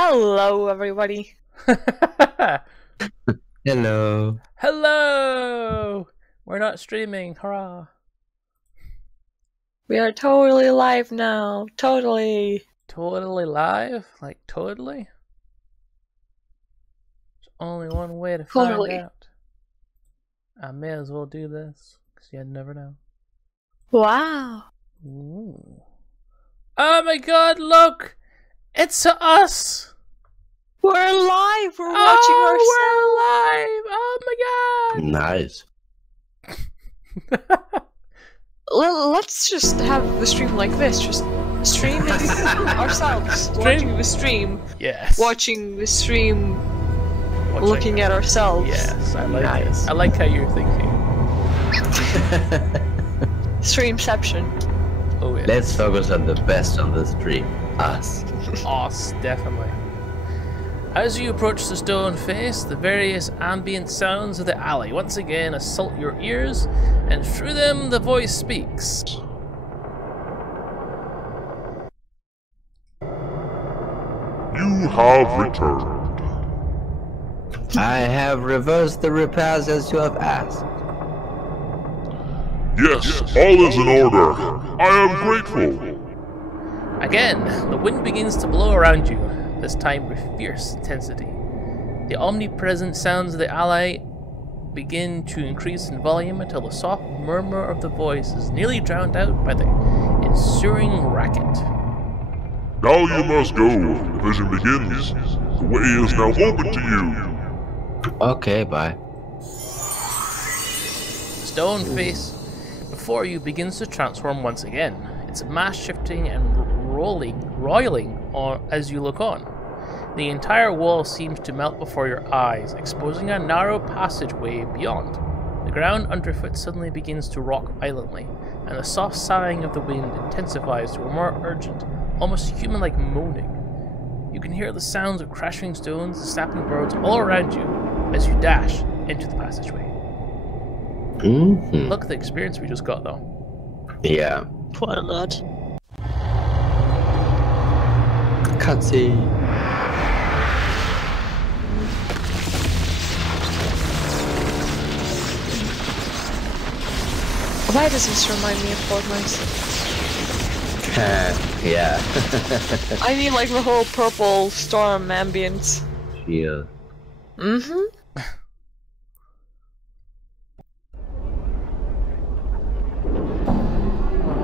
Hello, everybody. Hello. Hello! We're not streaming, hurrah! We are totally live now. Totally. Totally live? Like totally? There's only one way to Totally. find out. I may as well do this, because you never know. Wow. Ooh. Oh my god, look! It's us! We're live. We're watching ourselves. We're live! Oh my god! Nice. Let's just have the stream like this. Just streaming ourselves. Watching the stream. Yes. Watching the stream. Looking at ourselves. Yes, I like Nice. it. I like how you're thinking. Streamception. Oh yeah. Let's focus on the best on the stream. Us. Us, definitely. As you approach the stone face, the various ambient sounds of the alley once again assault your ears, and through them the voice speaks. You have returned. I have reversed the repairs as you have asked. Yes, all is in order. I am grateful. Again, the wind begins to blow around you, this time with fierce intensity. The omnipresent sounds of the alley begin to increase in volume until the soft murmur of the voice is nearly drowned out by the ensuing racket. Now you must go. The vision begins. The way is now open to you. Okay, bye. The stone face before you begins to transform once again, its mass shifting and roiling as you look on. The entire wall seems to melt before your eyes, exposing a narrow passageway beyond. The ground underfoot suddenly begins to rock violently, and the soft sighing of the wind intensifies to a more urgent, almost human-like moaning. You can hear the sounds of crashing stones and snapping birds all around you as you dash into the passageway. Look at the experience we just got, though. Yeah. Quite a lot. Cutscene. Why does this remind me of Fortnite? Yeah. I mean, like the whole purple storm ambience. Yeah. Mm-hmm.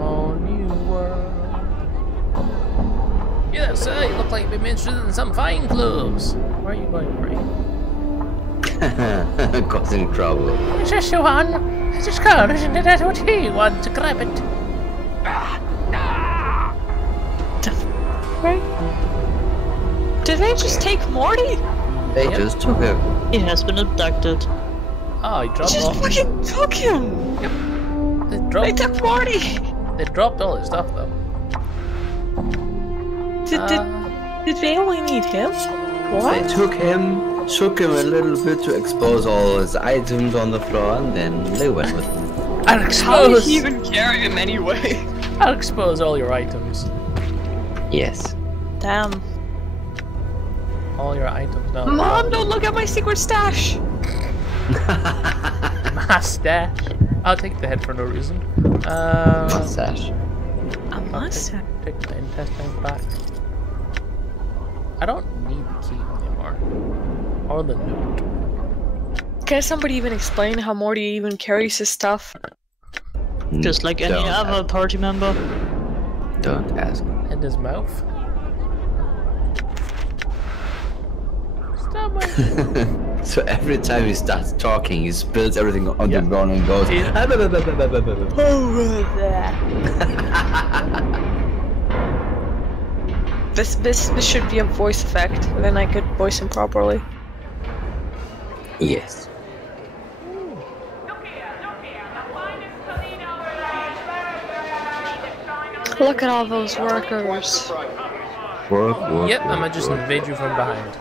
Oh, new world. Yeah, sir, you look like you've been interested in some fine clothes. Where are you going, Brie? Causing trouble. Is this the one? It's just called, isn't it? That's what he wants to grab it. Right? Did they just take Morty? They Yep. just took him. He has been abducted. Oh, he dropped Just all. fucking took him! They They dropped. took Morty! They dropped all his stuff though. Did they only need him? They What? took him a little bit to expose all his items on the floor, and then they went with him. I'll How did expose. he even carry him anyway? I'll expose all your items. Yes. Damn. All your items now. Mom, don't look at my secret stash! My stash. I'll take the head for no reason. Mustache. A mustache? Take the intestines back. I don't need the key anymore. Or the note. Can somebody even explain how Morty even carries his stuff? Just like any Don't other ask. party member. Don't ask. In his mouth. Stop my. So every time he starts talking, he spills everything on Yeah. the ground and goes. This should be a voice effect, then I could voice him properly. Yes. Look at all those workers. Work. Yep, I might just invade you from behind.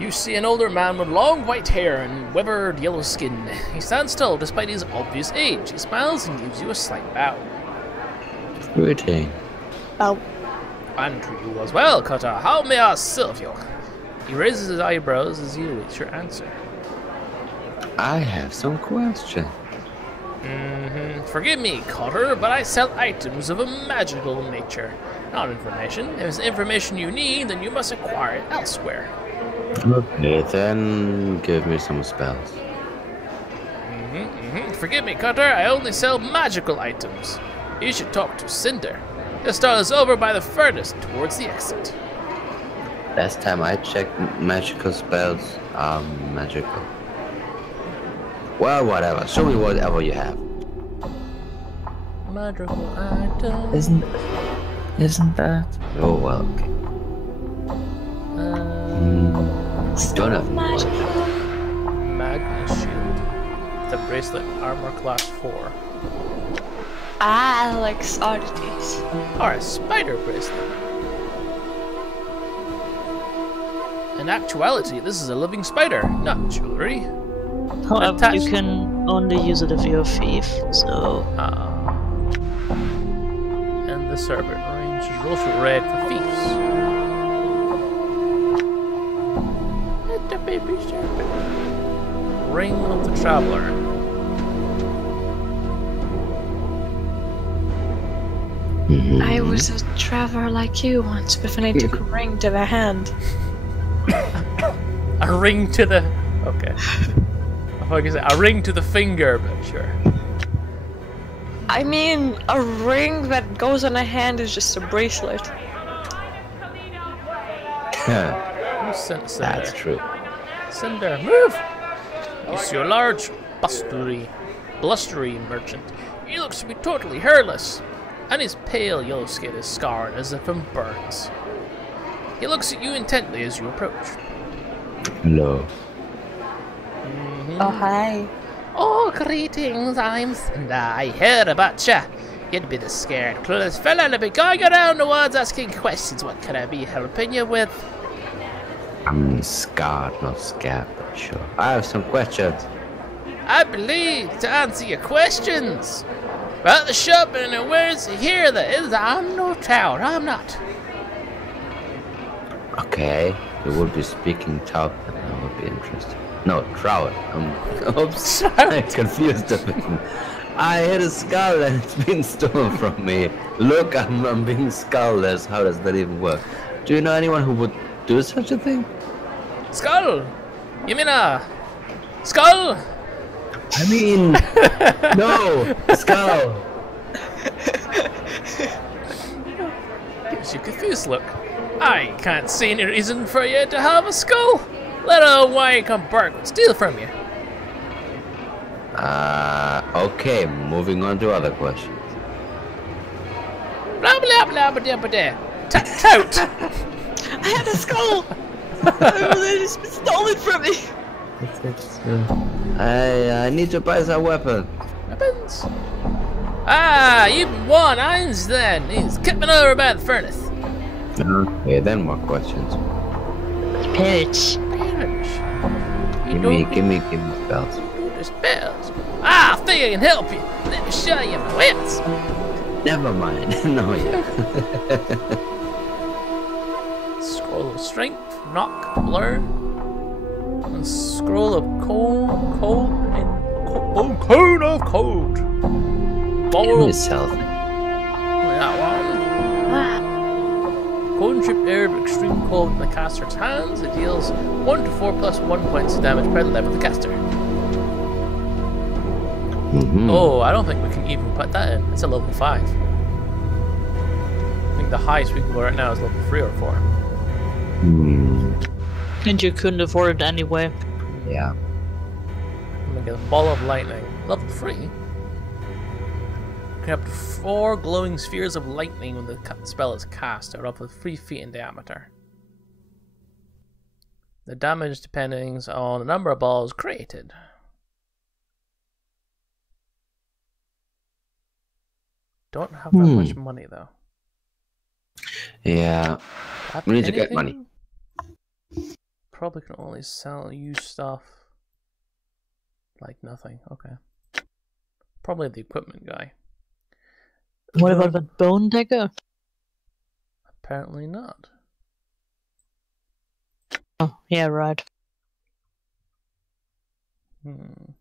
You see an older man with long white hair and withered yellow skin. He stands still despite his obvious age. He smiles and gives you a slight bow. Routine. Oh. And to you as well, Cutter. How may I serve you? He raises his eyebrows as he awaits your answer. I have some question. Forgive me, Cutter, but I sell items of a magical nature, not information. If it's information you need, then you must acquire it elsewhere. Okay, then give me some spells. Forgive me, Cutter, I only sell magical items. You should talk to Cinder. The stall is over by the furnace towards the exit. Last time I checked, magical spells are magical. Well, whatever. Show me whatever you have. Magical item. Isn't that? Oh well. Okay. Don't have Magnus shield. The bracelet, armor class 4. Alex oddities. Or a spider bracelet. In actuality, this is a living spider, not jewelry. However, Attached. you can only use it if you're a thief, so... And the servant range is also red for thieves. The baby serpent. Ring of the Traveler. I was a traveler like you once, but then I took a ring to the hand. A ring to the... Okay. I thought you said a ring to the finger, but sure. I mean, a ring that goes on a hand is just a bracelet. Who sent Cinder? That's true. Cinder, move! You see a large, blustery merchant. He looks to be totally hairless, and his pale yellow skin is scarred as if from burns. He looks at you intently as you approach. Hello. Oh, hi. Oh, greetings, I'm Cinder. I heard about ya. You'd be the scared, clueless fella to be going around the woods asking questions. What can I be helping you with? I'm scarred, not scared, but sure. I have some questions. I believe to answer your questions. About the shop and where's here that is, I'm no tower, I'm not. Okay, you would be speaking Trout, and that would be interesting. No, Trout. Oops, I confused a bit. I hit a skull and it's been stolen from me. Look, I'm being skull-less. How does that even work? Do you know anyone who would do such a thing? Skull? You mean a skull? I mean, no, skull. Gives you a confused look. I can't see any reason for you to have a skull. Let alone why you come bark would steal from you. Okay, moving on to other questions. Blah blah blah blah blah blah. Tout! I had a skull! It's been stolen from me! I need to buy some weapon. Weapons? Ah, you've won, Eins then. He's coming over by the furnace. Okay, then more questions. Pitch. Give me spells. The spells. Ah, I think I can help you. Let me show you my weapons. Never mind. No, yeah. Scroll of strength, knock, blur, and scroll of cone of code. Give me self. That one. Cone trip aired with extreme cold in the caster's hands. It deals 1 to 4 plus 1 points of damage per level of the caster. Oh, I don't think we can even put that in. It's a level 5. I think the highest we can go right now is level 3 or 4. And you couldn't afford it anyway. Yeah. I'm gonna get a ball of lightning. Level 3. You can have up to 4 glowing spheres of lightning when the spell is cast, out up to 3 feet in diameter. The damage depends on the number of balls created. Don't have that much money though. Yeah. We need to get money. Probably can only sell you stuff like nothing. Okay. Probably the equipment guy. What about the bone dagger? Apparently not. Oh, yeah, right. And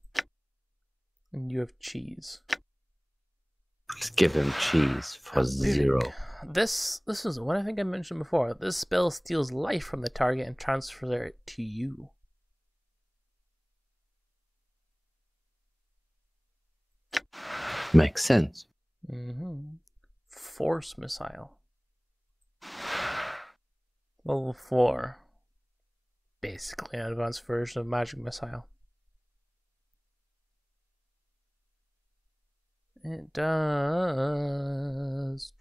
you have cheese. Let's give him cheese for 0. This is what I think I mentioned before. This spell steals life from the target and transfers it to you. Makes sense. Force missile. Level 4. Basically an advanced version of magic missile. It does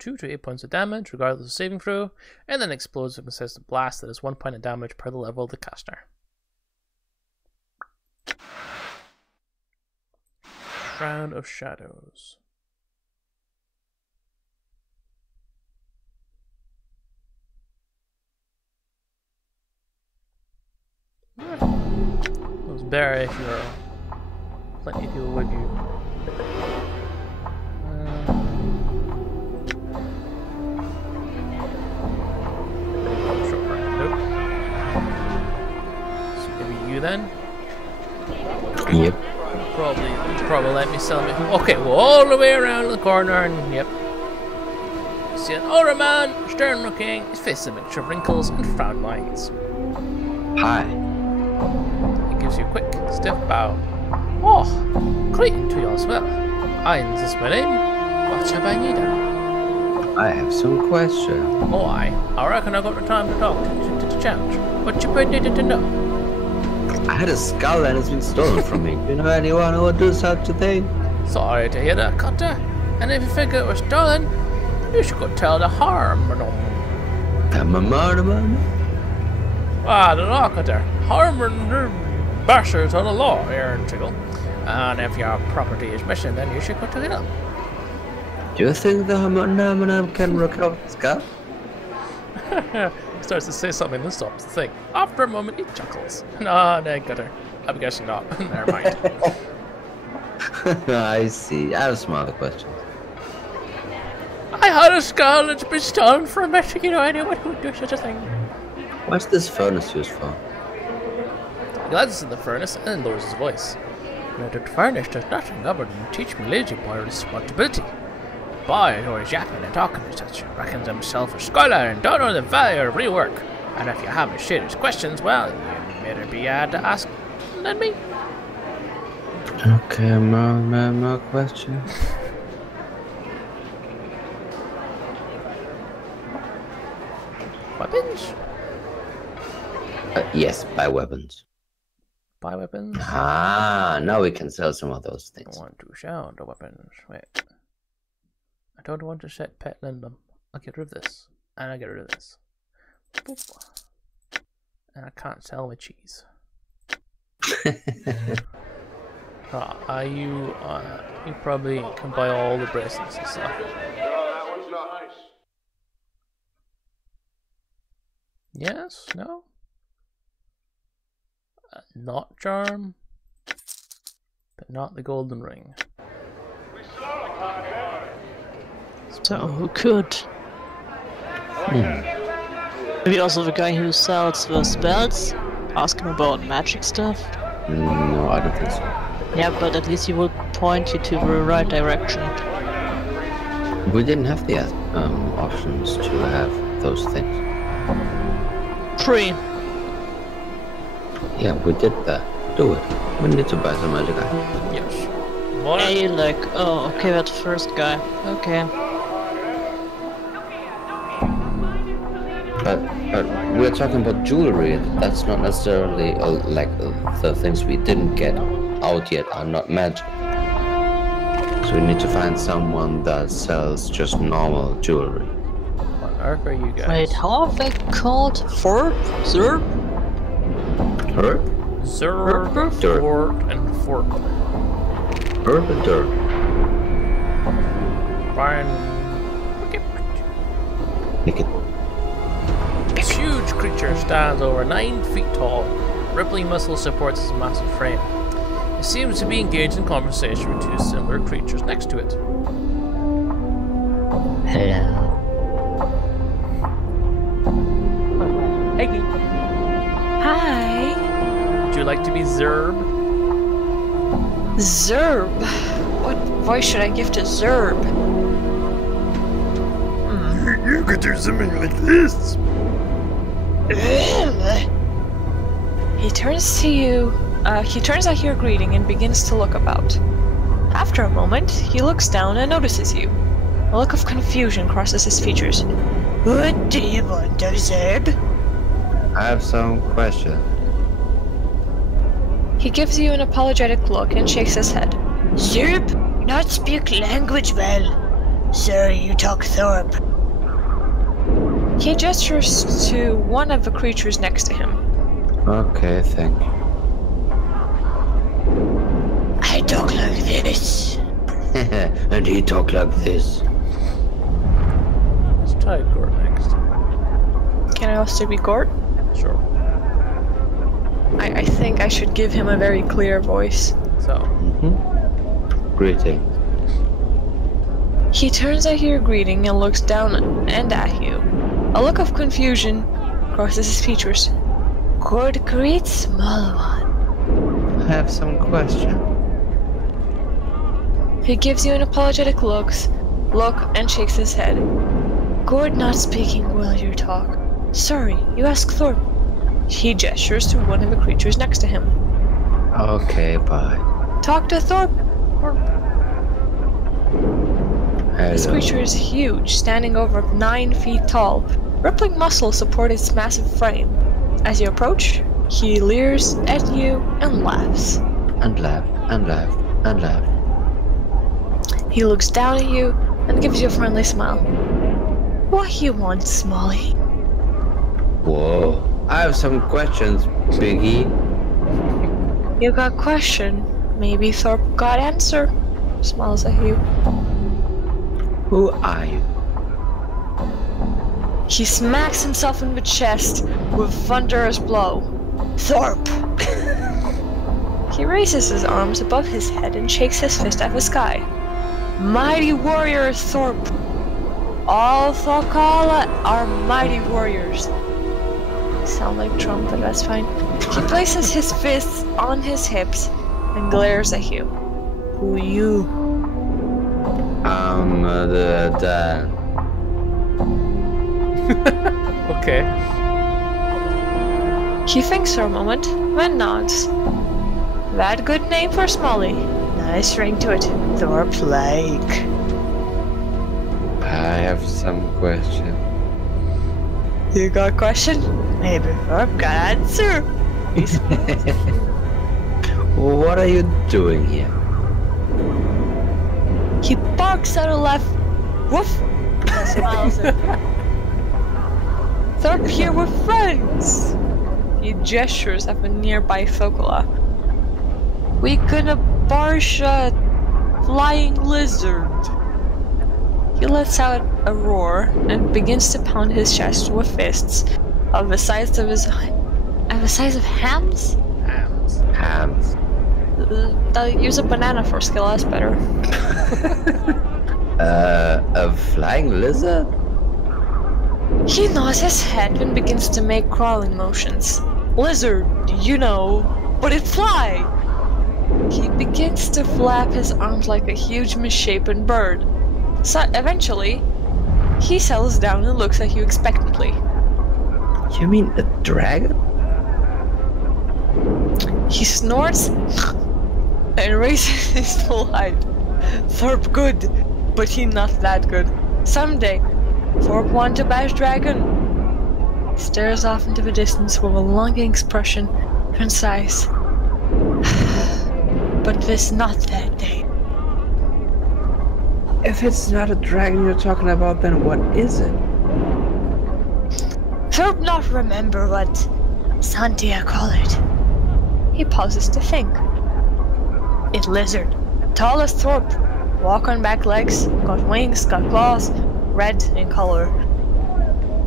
2 to 8 points of damage, regardless of saving throw, and then explodes with a consistent blast that is 1 point of damage per the level of the caster. Shroud of Shadows. It was better if you were plenty of people with you. Nope. So maybe you then? Yep. Probably let me sell me. Okay, well, all the way around the corner, and yep. See an older man, stern looking, his face a mixture of wrinkles and frown lines. Hi. He gives you a quick, stiff bow. Oh, Clayton to you as well. Ians is my name. What have I needed? I have some questions. Oh, I reckon I got the time to talk to chat. What you needed to know? I had a skull and it's been stolen from me. Do you know anyone who would do such a thing? Sorry to hear that, Cutter. And if you figure it was stolen, you should go tell the harm. I'm a murderer. Ah, the law, Cutter. Harm and bastards are the law, Aaron Triggle. And if your property is missing, then you should go to them. Do you think the Hamanam can recover the skull? He starts to say something, then stops to think. After a moment, he chuckles. No, Cutter. I'm guessing not. Never mind. I see. I have some other questions. I had a skull that's been stolen from me. You know anyone who would do such a thing? What's this furnace used for? He glances at the furnace and then lowers his voice. Now, the furnace does nothing other than teach me lazy boy responsibility. Boy is always yapping and talking and such. Reckons himself a scholar and don't know the value of real work. And if you have any serious questions, well, you better be to ask than me. Okay, more questions. Weapons? Yes, buy weapons. Buy weapons? Ah, now we can sell some of those I things. want to sell the weapons. Wait. I don't want to set pet Lindum. I'll get rid of this. And I'll get rid of this. Boop. And I can't sell my cheese. You probably can buy all the bracelets and stuff. That one's nice. Yes? No? Not charm, but not the golden ring. So who could? Maybe also the guy who sells the spells? Ask him about magic stuff? No, I don't think so. Yeah, but at least he will point you to the right direction. We didn't have the options to have those things. Free. Yeah, we did that. Do it. We need to buy some magic items. Yes. What? Hey, like, oh, okay, that first guy. Okay. But we're talking about jewelry. That's not necessarily the things we didn't get out yet are not magic. So we need to find someone that sells just normal jewelry. What on earth are you guys? Wait, how are they called? Forp? Zerp? Herb? Zerg, Dirt. Fort, and Fort. Herb and dirt. Brian. Make it. This huge creature stands over 9 feet tall. Rippling muscle supports his massive frame. It seems to be engaged in conversation with 2 similar creatures next to it. Hello. like to be Zerb? Zerb? What voice should I give to Zerb? You could do something like this. He turns to you. He turns at your greeting and begins to look about. After a moment, he looks down and notices you. A look of confusion crosses his features. What do you want, Zeb? I have some question. He gives you an apologetic look and shakes his head. Zeb, not speak language well. Sir, you talk Thorpe. He gestures to one of the creatures next to him. Okay, thank you. I talk like this. And he talk like this. Let's try Gort next. Can I also be Gort? Sure. I think I should give him a very clear voice. So. Greeting. He turns at your greeting and looks down and at you. A look of confusion crosses his features. Good great small one. I have some question. He gives you an apologetic look and shakes his head. Good not speaking well your talk. Sorry, you ask Thorpe. He gestures to one of the creatures next to him. Okay, bye. Talk to Thorpe. This Hello. creature is huge, standing over 9 feet tall. Rippling muscles support its massive frame. As you approach, he leers at you and laughs. And laugh, and laugh, and laugh. He looks down at you and gives you a friendly smile. What you want, Smalley? Whoa. I have some questions, Biggie. You got question. Maybe Thorpe got answer. Smiles at you. Who are you? He smacks himself in the chest with thunderous blow. Thorpe! He raises his arms above his head and shakes his fist at the sky. Mighty warrior Thorpe! All Thorkala are mighty warriors. Sound like Trump, but that's fine. He places his fists on his hips and glares at you. Who you? Okay. He thinks for a moment, then nods. That good name for Smalley. Nice ring to it. Thorpe like. I have some question. You got a question? Maybe Thorpe got answer. What are you doing here? He barks at a left. Woof! Smiles at you. Thorpe here with friends. He gestures at the nearby Thokola. We gonna barsh a flying lizard. He lets out a roar and begins to pound his chest with fists of the size of hams? Hands. Use a banana for skill, that's better. A flying lizard? He nods his head and begins to make crawling motions. Lizard, you know, but it fly! He begins to flap his arms like a huge misshapen bird. So eventually, he settles down and looks at you expectantly. You mean a dragon? He snorts and raises his full height. Thorpe good, but he not that good. Someday, Thorpe want to bash dragon. He stares off into the distance with a longing expression and sighs. But this not that day. If it's not a dragon you're talking about, then what is it? Thorpe not remember what Santia call it. He pauses to think. It lizard. Tall as Thorpe. Walk on back legs. Got wings, got claws. Red in color.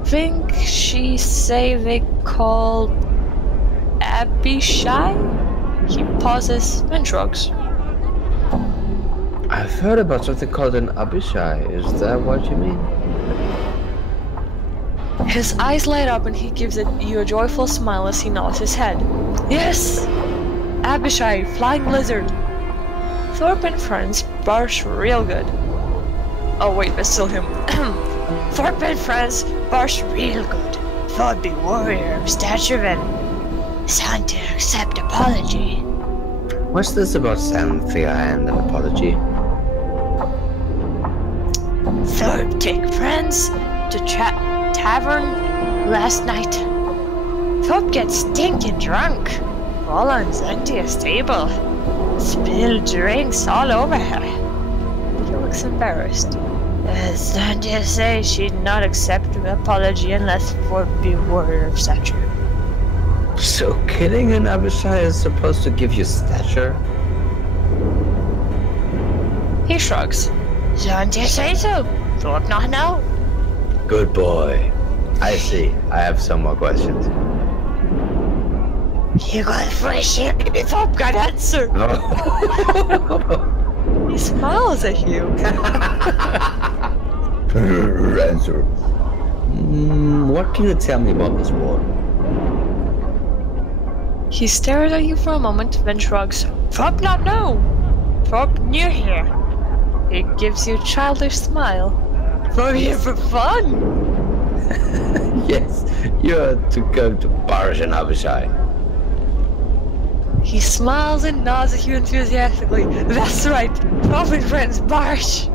Think she say they called Abishai? He pauses and shrugs. I've heard about something called an Abishai. Is that what you mean? His eyes light up and he gives you a joyful smile as he nods his head. Yes! Abishai, flying lizard. Thorpe and friends barsh real good. Oh wait, that's still him. Thorpe and friends barsh real good. Thorpe be warrior of stature and signed to accept apology. What's this about Xanthia and an apology? Thorpe take friends to tavern last night. Thorpe gets stinking drunk. Fall on Xanthia's table. Spilled drinks all over her. He looks embarrassed. Xanthia says she'd not accept an apology unless Thorpe be warrior of stature. So killing an Abishai is supposed to give you stature? He shrugs. Xanthia say so. Thorpe not know. Good boy. I see. I have some more questions. You got fresh here. Thorpe got answer. He smiles at you. Answer. What can you tell me about this war? He stares at you for a moment, then shrugs. Thorpe not know. Thorpe near here. He gives you a childish smile. We're here for fun. Yes, you're to go to Barsh and Abishai. He smiles and nods at you enthusiastically. That's right. Thorpe and friends barsh.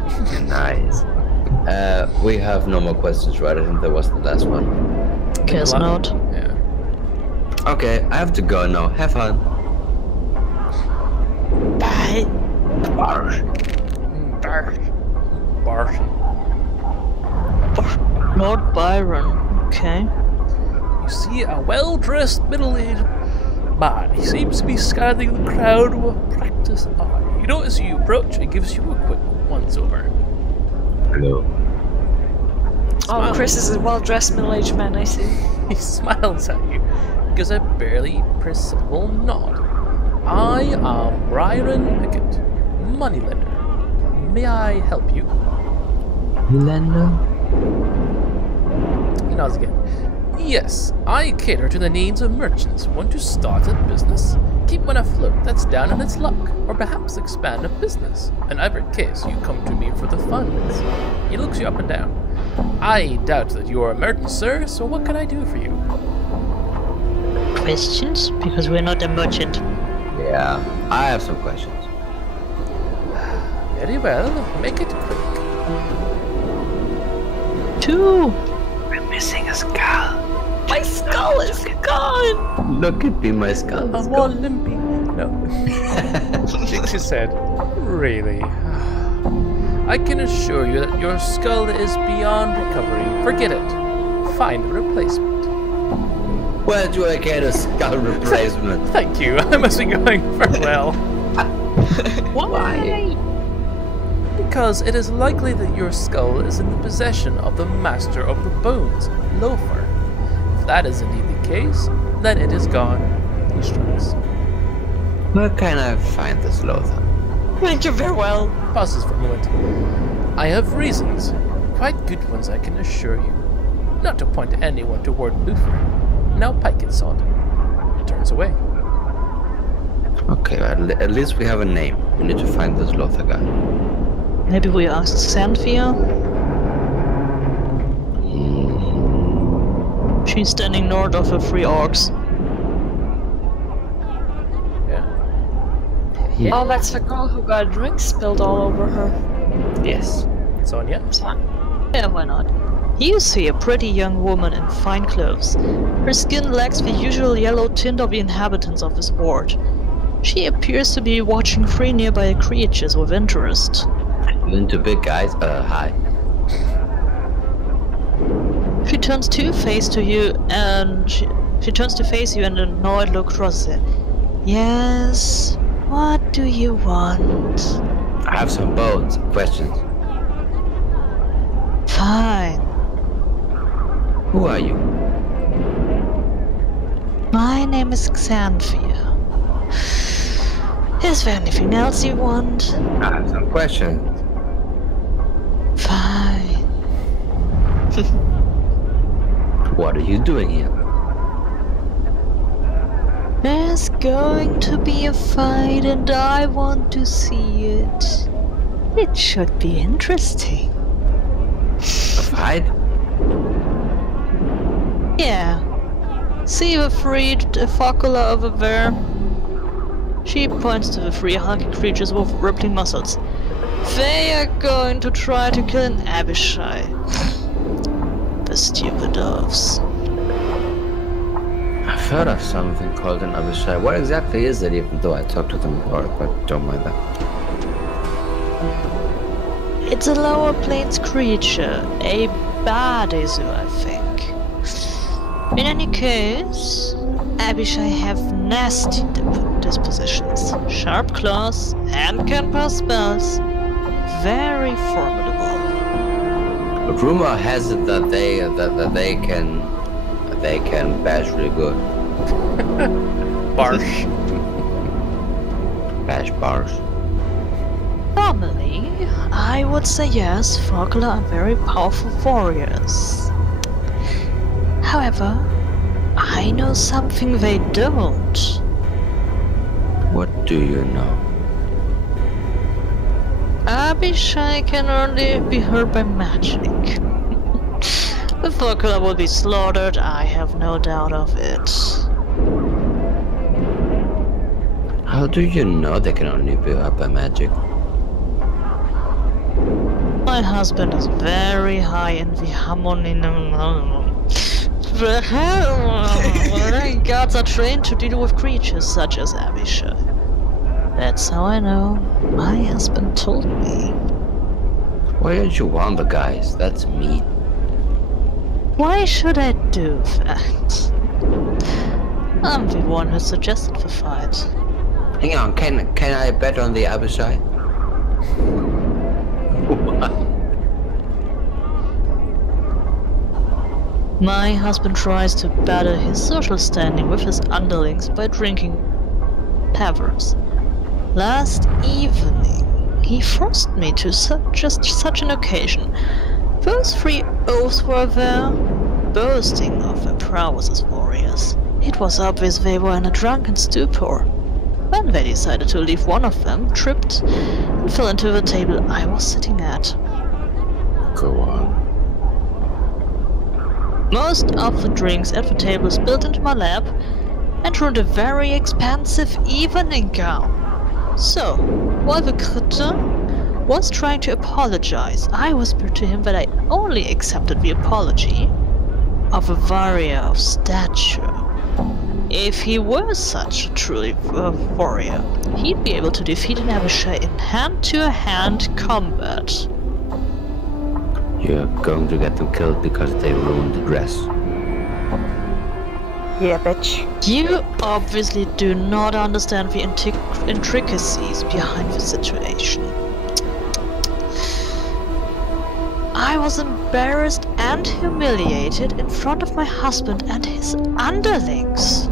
Nice. We have no more questions, right? I think that was the last one. Guess not. Yeah. Okay, I have to go now. Have fun. Bye. Barsh. Barsh. Lord Byron. Okay. You see a well-dressed, middle-aged man. He seems to be scanning the crowd with a practiced eye. You know, as you approach, it gives you a quick once-over. Hello. Oh, Chris is a well-dressed middle-aged man, I see. He smiles at you, gives a barely perceptible nod. I am Byron Pickett, moneylender. May I help you? Lender? He nods again. Yes, I cater to the needs of merchants. Want to start a business? Keep one afloat that's down in its luck, or perhaps expand a business. In either case, you come to me for the funds. He looks you up and down. I doubt that you are a merchant, sir, so what can I do for you? Questions? Because we're not a merchant. Yeah, I have some questions. Very well, make it quick. 2. We're missing a skull. My skull is gone! Look at me, my skull is I'm all gone. limpy. No. Shakes his head. Really? I can assure you that your skull is beyond recovery. Forget it. Find a replacement. Where do I get a skull replacement? Thank you. I must be going farewell. Why? Because it is likely that your skull is in the possession of the Master of the Bones, Loafer. If that is indeed the case, then it is gone. He shrugs. Where can I find this Lothar? Thank you very well. Pauses for a moment. I have reasons, quite good ones I can assure you, not to point anyone toward Loafer. Now pike it, sod. Turns away. Okay, at least we have a name. We need to find this Lothar guy. Maybe we ask Xanthia? She's standing north of the 3 orcs. Yeah. Oh, that's the girl who got drink spilled all over her. Yes. Sonia? Yeah, why not? You see a pretty young woman in fine clothes. Her skin lacks the usual yellow tint of the inhabitants of this ward. She appears to be watching 3 nearby creatures with interest. Into big guys? Hi. She turns to face to you and she turns to face you and an annoyed look crosses it. Yes, what do you want? I have some bones. Questions. Fine. Who are you? My name is Xanthia. Is there anything else you want? I have some questions. Fine. What are you doing here? There's going to be a fight and I want to see it. It should be interesting. A fight? Yeah. See the freed Focula over there? She points to the three hulking creatures with rippling muscles. They are going to try to kill an Abishai. The stupid doves. I've heard of something called an Abishai. What exactly is it, even though I talked to them before, but don't mind that. It's a lower planes creature, a Badezu, I think. In any case, Abishai have nasty dispositions, sharp claws, and can pass spells. Very formidable. Rumor has it that they can bash really good. Barsh. Bash bars. Normally, I would say yes, Focula are very powerful warriors. However, I know something they don't. What do you know? Abishai can only be hurt by magic. The Focula will be slaughtered, I have no doubt of it. How do you know they can only be hurt by magic? My husband is very high in the harmony. The gods are trained to deal with creatures such as Abishai. That's how I know. My husband told me. Why don't you warn the guys? That's mean. Why should I do that? I'm the one who suggested the fight. Hang on, can I bet on the Abishai? What? My husband tries to better his social standing with his underlings by drinking taverns. Last evening, he forced me to just such an occasion. Those three oaths were there, boasting of their prowess as warriors. It was obvious they were in a drunken stupor. When they decided to leave, one of them tripped and fell into the table I was sitting at. Go on. Most of the drinks at the table spilled into my lap and ruined a very expensive evening gown. So, while the critter was trying to apologize, I whispered to him that I only accepted the apology of a warrior of stature. If he were such a truly warrior, he'd be able to defeat an Abishai in hand-to-hand combat. You're going to get them killed because they ruined the dress. Yeah, bitch. You obviously do not understand the intricacies behind the situation. I was embarrassed and humiliated in front of my husband and his underlings.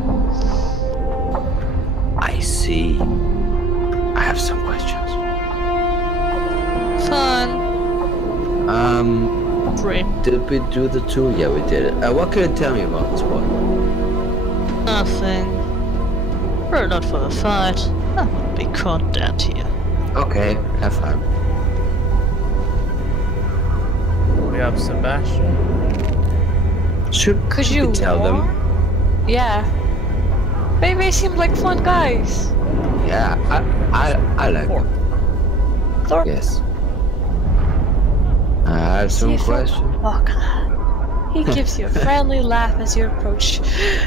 I see. I have some questions. Fine. Free. Did we do the two? Yeah, we did it. What can you tell me about this one? Nothing. Were it not for the fight, I would be caught dead here. Okay, have fun. We have Sebastian. Could you tell them? Yeah. They seem like fun guys. Yeah, I like them. Thor. Yes. I have some questions. He gives you a friendly laugh as you approach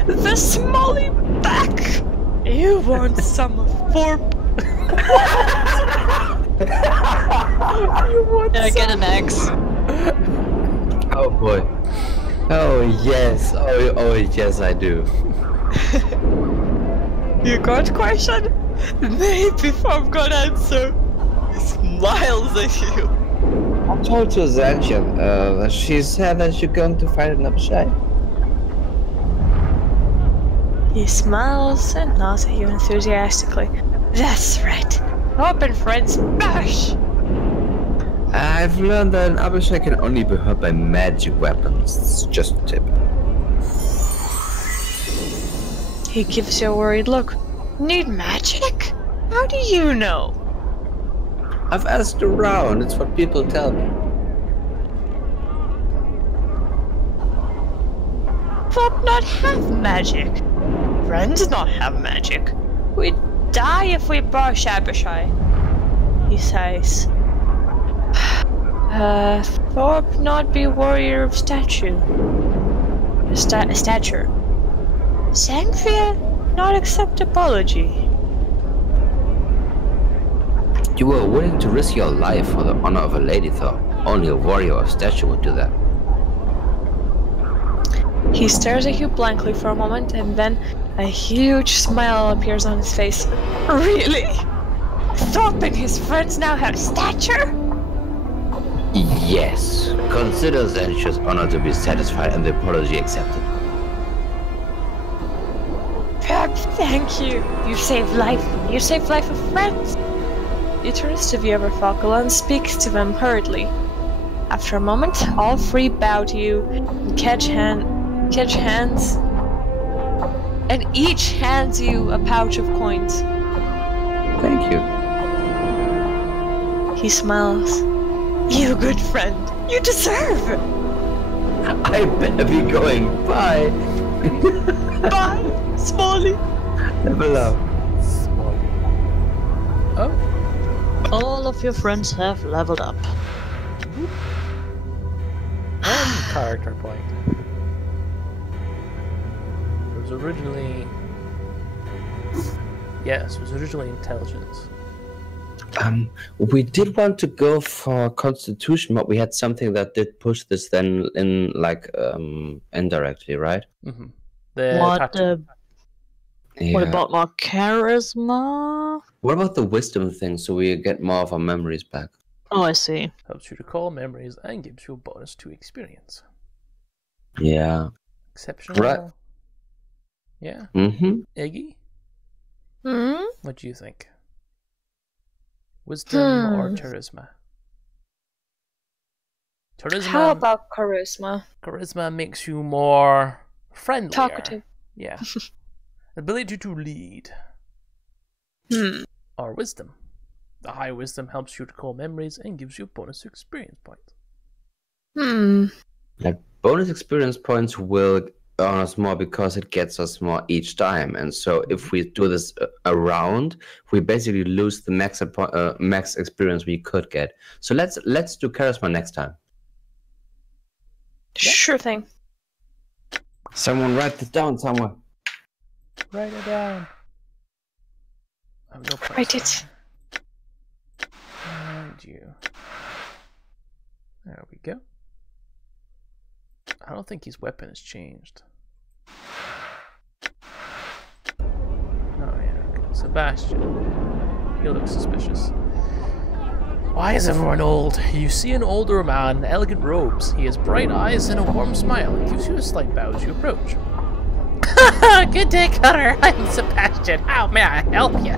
the smelly back. You want some of Thorpe? You want Can I get an X? Oh boy. Oh yes. Oh yes, I do. You got a question? Maybe Thorpe got answer. He smiles at you. I told to Zanjian, she said that she's going to fight an Abishai. He smiles and nods at you enthusiastically. That's right. Open friends, bash! I've learned that an Abishai can only be hurt by magic weapons. It's just a tip. He gives you a worried look. Need magic? How do you know? I've asked around. It's what people tell me. Thorpe not have magic. Friends not have magic. We'd die if we brought Shabashai. He sighs. Thorpe not be warrior of stature. Xanthia not accept apology. You were willing to risk your life for the honor of a lady, Thorpe. Only a warrior of stature would do that. He stares at you blankly for a moment, and then a huge smile appears on his face. Really? Thorpe and his friends now have stature? Yes. Consider Xanthio's honor to be satisfied and the apology accepted. Perhaps thank you. You saved life. You saved life of friends. He turns to the other Focula and speaks to them hurriedly. After a moment, all three bow to you and catch hands, and each hands you a pouch of coins. Thank you. He smiles. You good friend. You deserve it. I better be going. Bye. Bye, Smalley. Level up. Oh, All of your friends have leveled up. one character point. It was originally... Yes, it was originally intelligence. We did want to go for Constitution, but we had something that did push this then in, like, indirectly, right? Mm-hmm. What about more charisma? What about the wisdom thing, so we get more of our memories back? Oh, I see. Helps you recall memories and gives you a bonus to experience. Yeah. Exceptional. Right. Yeah. Mm-hmm. Iggy, Hmm? what do you think? Wisdom or charisma? Charisma. How about charisma? Charisma makes you more friendly. Talkative. Yeah. Ability to lead. Or wisdom. The high wisdom helps you recall memories and gives you a bonus to experience points. Like, bonus experience points will earn us more because it gets us more each time. And so if we do this around, we basically lose the max experience we could get. So let's do charisma next time. Sure thing. Someone write this down somewhere. Write it down. No Write it. And you. There we go. I don't think his weapon has changed. Oh yeah, okay. Sebastian. He looks suspicious. Why is everyone old? You see an older man in elegant robes. He has bright eyes and a warm smile. He gives you a slight bow as you approach. Good day, Cutter. I'm Sebastian. How may I help you?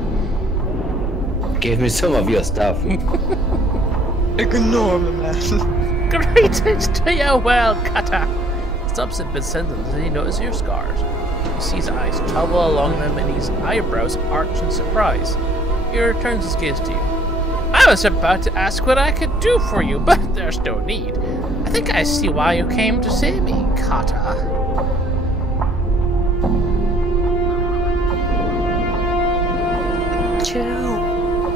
Give me some of your stuff. Ignore me, man. Greetings to you, well, Cutter. He stops at mid-sentence and he notices your scars. You see his eyes travel along them and his eyebrows arch in surprise. He returns his gaze to you. I was about to ask what I could do for you, but there's no need. I think I see why you came to see me, Cutter.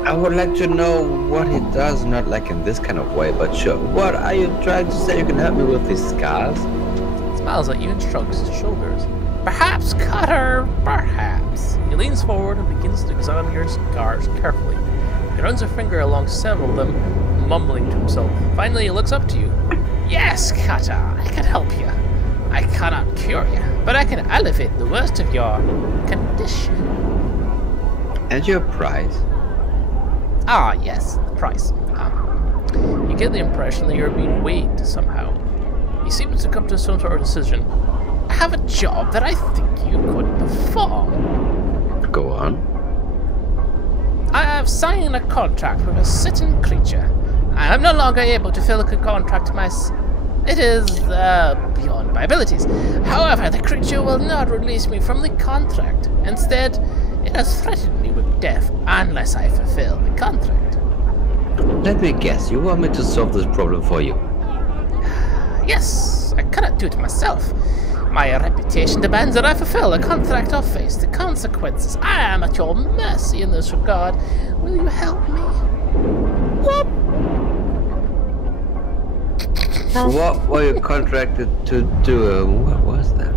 I would like to know what he does, not like in this kind of way, but sure. What are you trying to say? You can help me with these scars? He smiles at you and shrugs his shoulders. Perhaps, Cutter, perhaps. He leans forward and begins to examine your scars carefully. He runs a finger along several of them, mumbling to himself. Finally, he looks up to you. Yes, Cutter, I can help you. I cannot cure you, but I can elevate the worst of your condition. And your price? Ah, yes, the price. You get the impression that you're being weighed somehow. He seems to come to some sort of decision. I have a job that I think you could perform. Go on. I have signed a contract with a certain creature. I am no longer able to fill a contract myself. It is beyond my abilities. However, the creature will not release me from the contract. Instead, it has threatened me with death unless I fulfill the contract. Let me guess, you want me to solve this problem for you? Yes, I cannot do it myself. My reputation demands that I fulfill the contract or face the consequences. I am at your mercy in this regard. Will you help me? What were you contracted to do? What was that?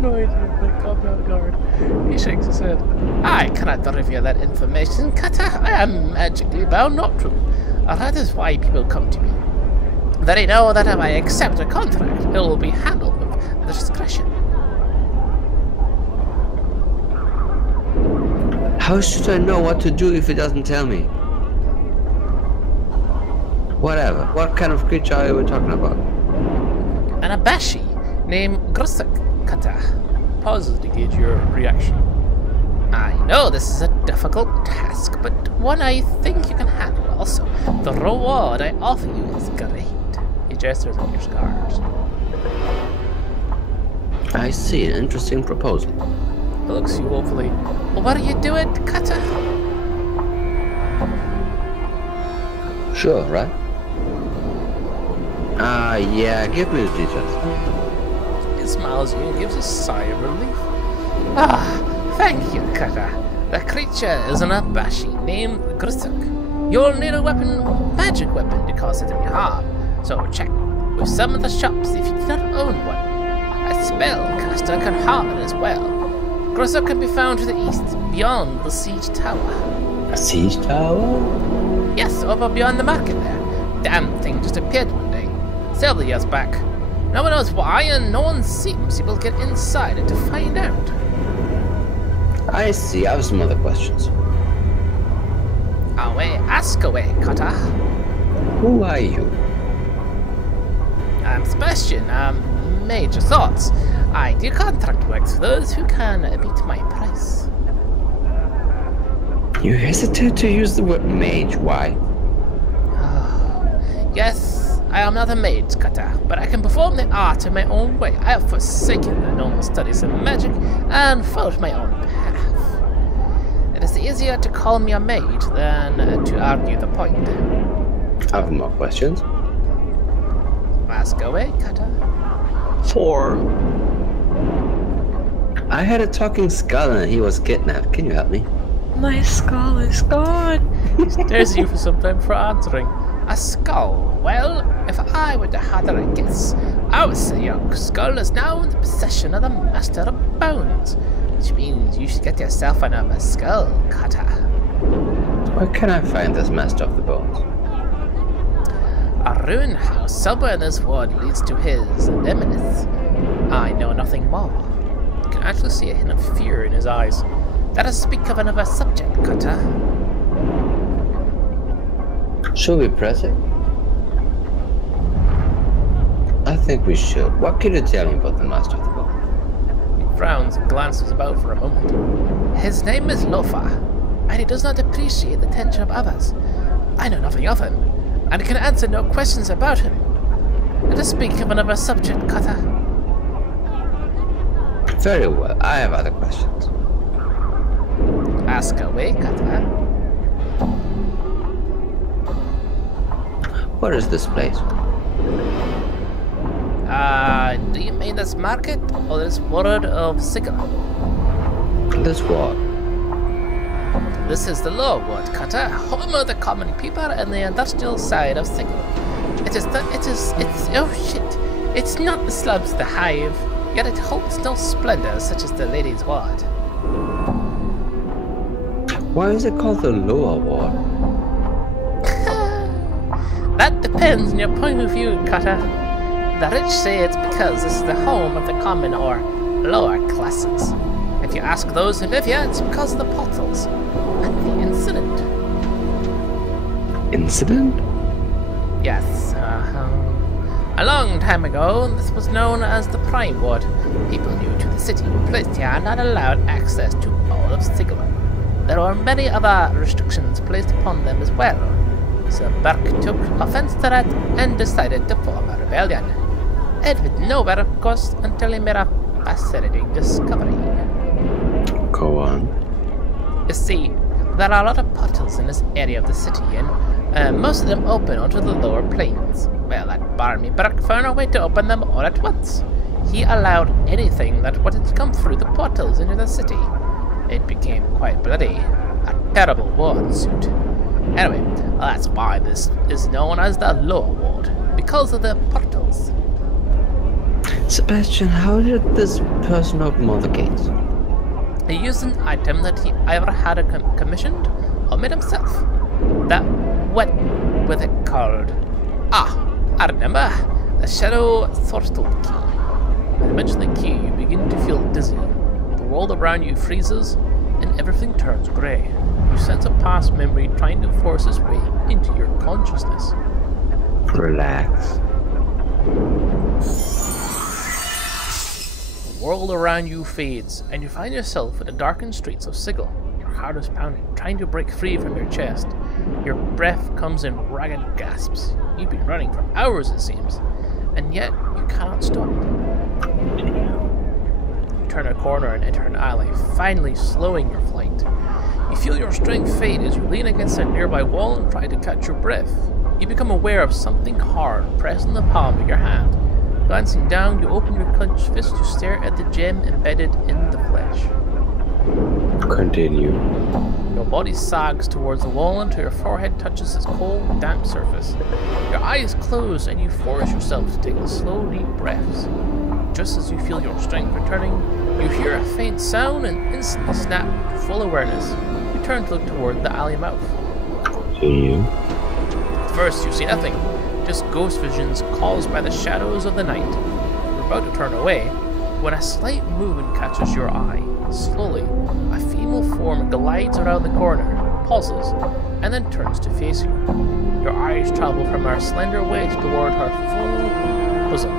No idea, but caught me off guard. He shakes his head. I cannot reveal that information, Kata. I am magically bound not to. That is why people come to me. They know that if I accept a contract, it will be handled with discretion. How should I know what to do if he doesn't tell me? Whatever. What kind of creature are we talking about? An Abashi named Grusuk Kata. Pauses to gauge your reaction. I know this is a difficult task, but one I think you can handle also. The reward I offer you is great. He gestures at your scars. I see. An interesting proposal. He looks you hopefully. Well, what do you do it, Kata? Sure, right? Yeah, give me the details. He smiles at you and gives a sigh of relief. Thank you, Kata. The creature is an Abashi named Grusuk. You'll need a magic weapon to cause it any harm. So check with some of the shops if you do not own one. A spellcaster can harm it as well. Grusuk can be found to the east, beyond the siege tower. A siege tower? Yes, over beyond the market there. Damn thing just appeared one day, several years back. No one knows why, and no one seems able to get inside it to find out. I see. I have some other questions. Ask away, Kata. Who are you? I'm Sebastian. Major Thoughts. I do contract works for those who can beat my price. You hesitate to use the word mage. Why? Yes, I am not a mage, Kata, but I can perform the art in my own way. I have forsaken the normal studies of magic and followed my own path. It is easier to call me a mage than to argue the point. I have more questions. Ask away, Kata. 4. I had a talking skull and he was kidnapped. Can you help me? My skull is gone. He stares at you for some time before answering. A skull? Well, if I were to hazard a guess, I would say your skull is now in the possession of the Master of Bones, which means you should get yourself another skull, Kata. Where can I find this Master of the Bones? A ruin house somewhere in this world leads to his eminence. I know nothing more. You can actually see a hint of fear in his eyes. Let us speak of another subject, Kata. Should we press it? I think we should. What can you tell me about the Master of the Bone? He frowns and glances about for a moment. His name is Lofa, and he does not appreciate the attention of others. I know nothing of him, and can answer no questions about him. Let us speak of another subject, Kata. Very well. I have other questions. Ask away, Kata. What is this place? Do you mean this market or this world of Sigil? This wall. This is the lower world, Kata, home of the common people and the industrial side of Sigil. It's not the slums of the hive, yet it holds no splendor such as the lady's ward. Why is it called the lower ward? That depends on your point of view, Kata. The rich say it's because this is the home of the common or lower classes. If you ask those who live here, it's because of the portals and the incident. Incident? Yes, a long time ago, this was known as the Prime Ward. People new to the city were placed here and not allowed access to all of Sigil. There were many other restrictions placed upon them as well. So Burke took offense to that and decided to form a rebellion. It would nowhere, of course, until he made a fascinating discovery. Go on. You see, there are a lot of portals in this area of the city, and most of them open onto the lower planes. Well, that Barmy Burke found a way to open them all at once. He allowed anything that wanted to come through the portals into the city. It became quite bloody. A terrible war ensued. Anyway, that's why this is known as the Lower Ward, because of the portals. Sebastian, how did this person open all the gates? He used an item that he either had commissioned or made himself. What was it called? Ah, I remember. The Shadow Throttle Key. When you mention the key, you begin to feel dizzy. The world around you freezes, and everything turns grey. You sense a past memory trying to force its way into your consciousness. Relax. The world around you fades, and you find yourself in the darkened streets of Sigil. Your heart is pounding, trying to break free from your chest. Your breath comes in ragged gasps. You've been running for hours, it seems, and yet you cannot stop. You turn a corner and enter an alley, finally slowing your flight. You feel your strength fade as you lean against a nearby wall and try to catch your breath. You become aware of something hard pressed in the palm of your hand. Glancing down, you open your clenched fist to stare at the gem embedded in the flesh. Continue. Your body sags towards the wall until your forehead touches its cold, damp surface. Your eyes close and you force yourself to take slow, deep breaths. Just as you feel your strength returning, you hear a faint sound and instantly snap to full awareness. You turn to look toward the alley mouth. Continue. At first, you see nothing, just ghost visions caused by the shadows of the night. You're about to turn away when a slight movement catches your eye. Slowly, a female form glides around the corner, pauses, and then turns to face you. Your eyes travel from her slender waist toward her full bosom,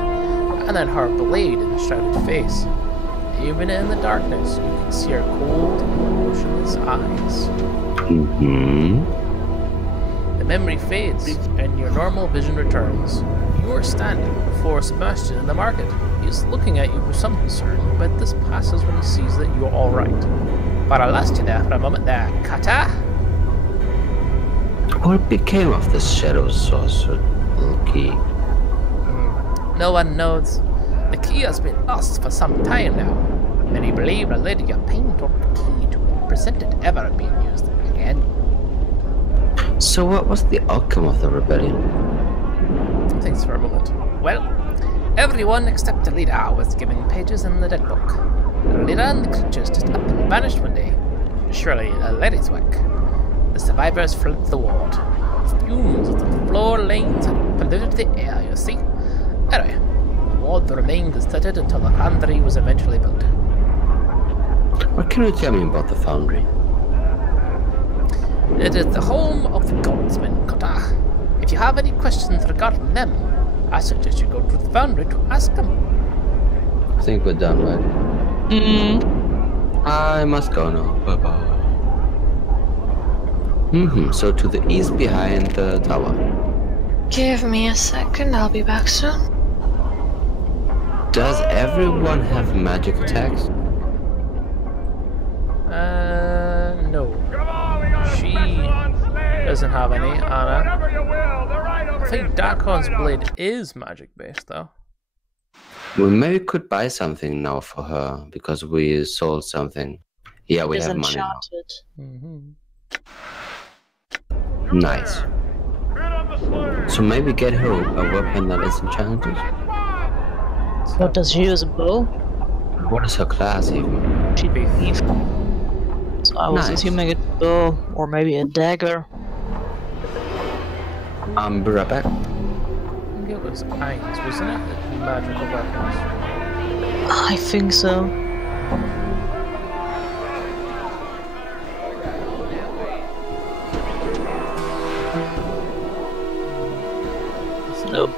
and then her blade in the shrouded face. Even in the darkness, you can see her cold, motionless eyes. The memory fades, and your normal vision returns. You are standing before Sebastian in the market. He is looking at you with some concern, but this passes when he sees that you are alright. But I lost you there for a moment there, Kata. What became of the Shadow Sorcerer key? No one knows. The key has been lost for some time now. Many believe the Lady of Pain took the key to prevent it ever being used again. So what was the outcome of the rebellion? Thanks for a moment. Well, everyone except the leader was given pages in the dead book. The leader and the creatures just up and vanished one day. Surely a lady's work. The survivors fled the ward. The fumes of the floor lanes had polluted the air, you see. Anyway, the ward remained deserted until the foundry was eventually built. What can you tell me about the foundry? It is the home of the Goldsmen, Kota. If you have any questions regarding them, I suggest you go to the foundry to ask them. I think we're done, right? I must go now. Bye-bye. So to the east behind the tower. Give me a second, I'll be back soon. Does everyone have magic attacks? No. She doesn't have any, Anna. I think Darkon's blade is magic based, though. We maybe could buy something now for her, because we sold something. Yeah, we have money now. Nice. So maybe get her a weapon that is enchanted? What, does she use a bow? What is her class even? She'd be thief. So I was assuming it's a bow, or maybe a dagger. Be right back. I think it was Ainz, wasn't it? Magical weapons. I think so. Nope.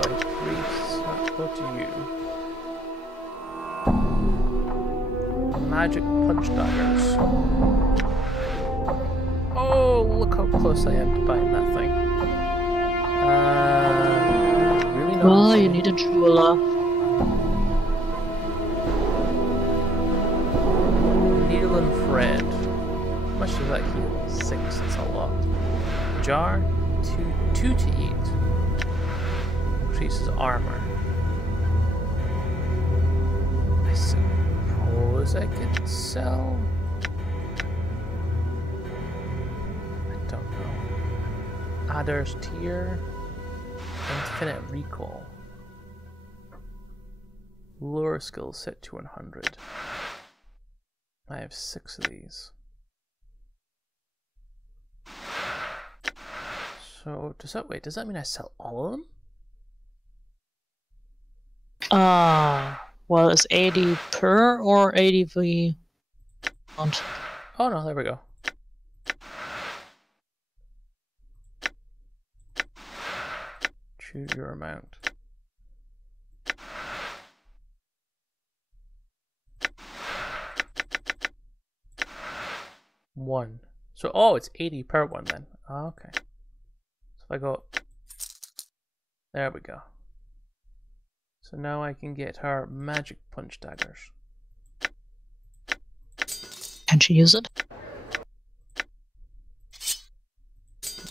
What do you? Magic punch daggers. Oh, look how close I am to buying that thing. Really not. Oh, you need a jeweler. Needle and thread. How much does that heal? 6. That's a lot. Jar. 2 to 8. Increases armor. I suppose I could sell. I don't know. Adder's tier. Infinite recall. Lure skill set to 100. I have 6 of these. So does that mean I sell all of them? Well, is 80 per or 80 v amount? Oh no, there we go. Choose your amount. One. So it's 80 per one then. Oh, okay. So if I go, there we go. So now I can get her magic punch daggers. Can she use it?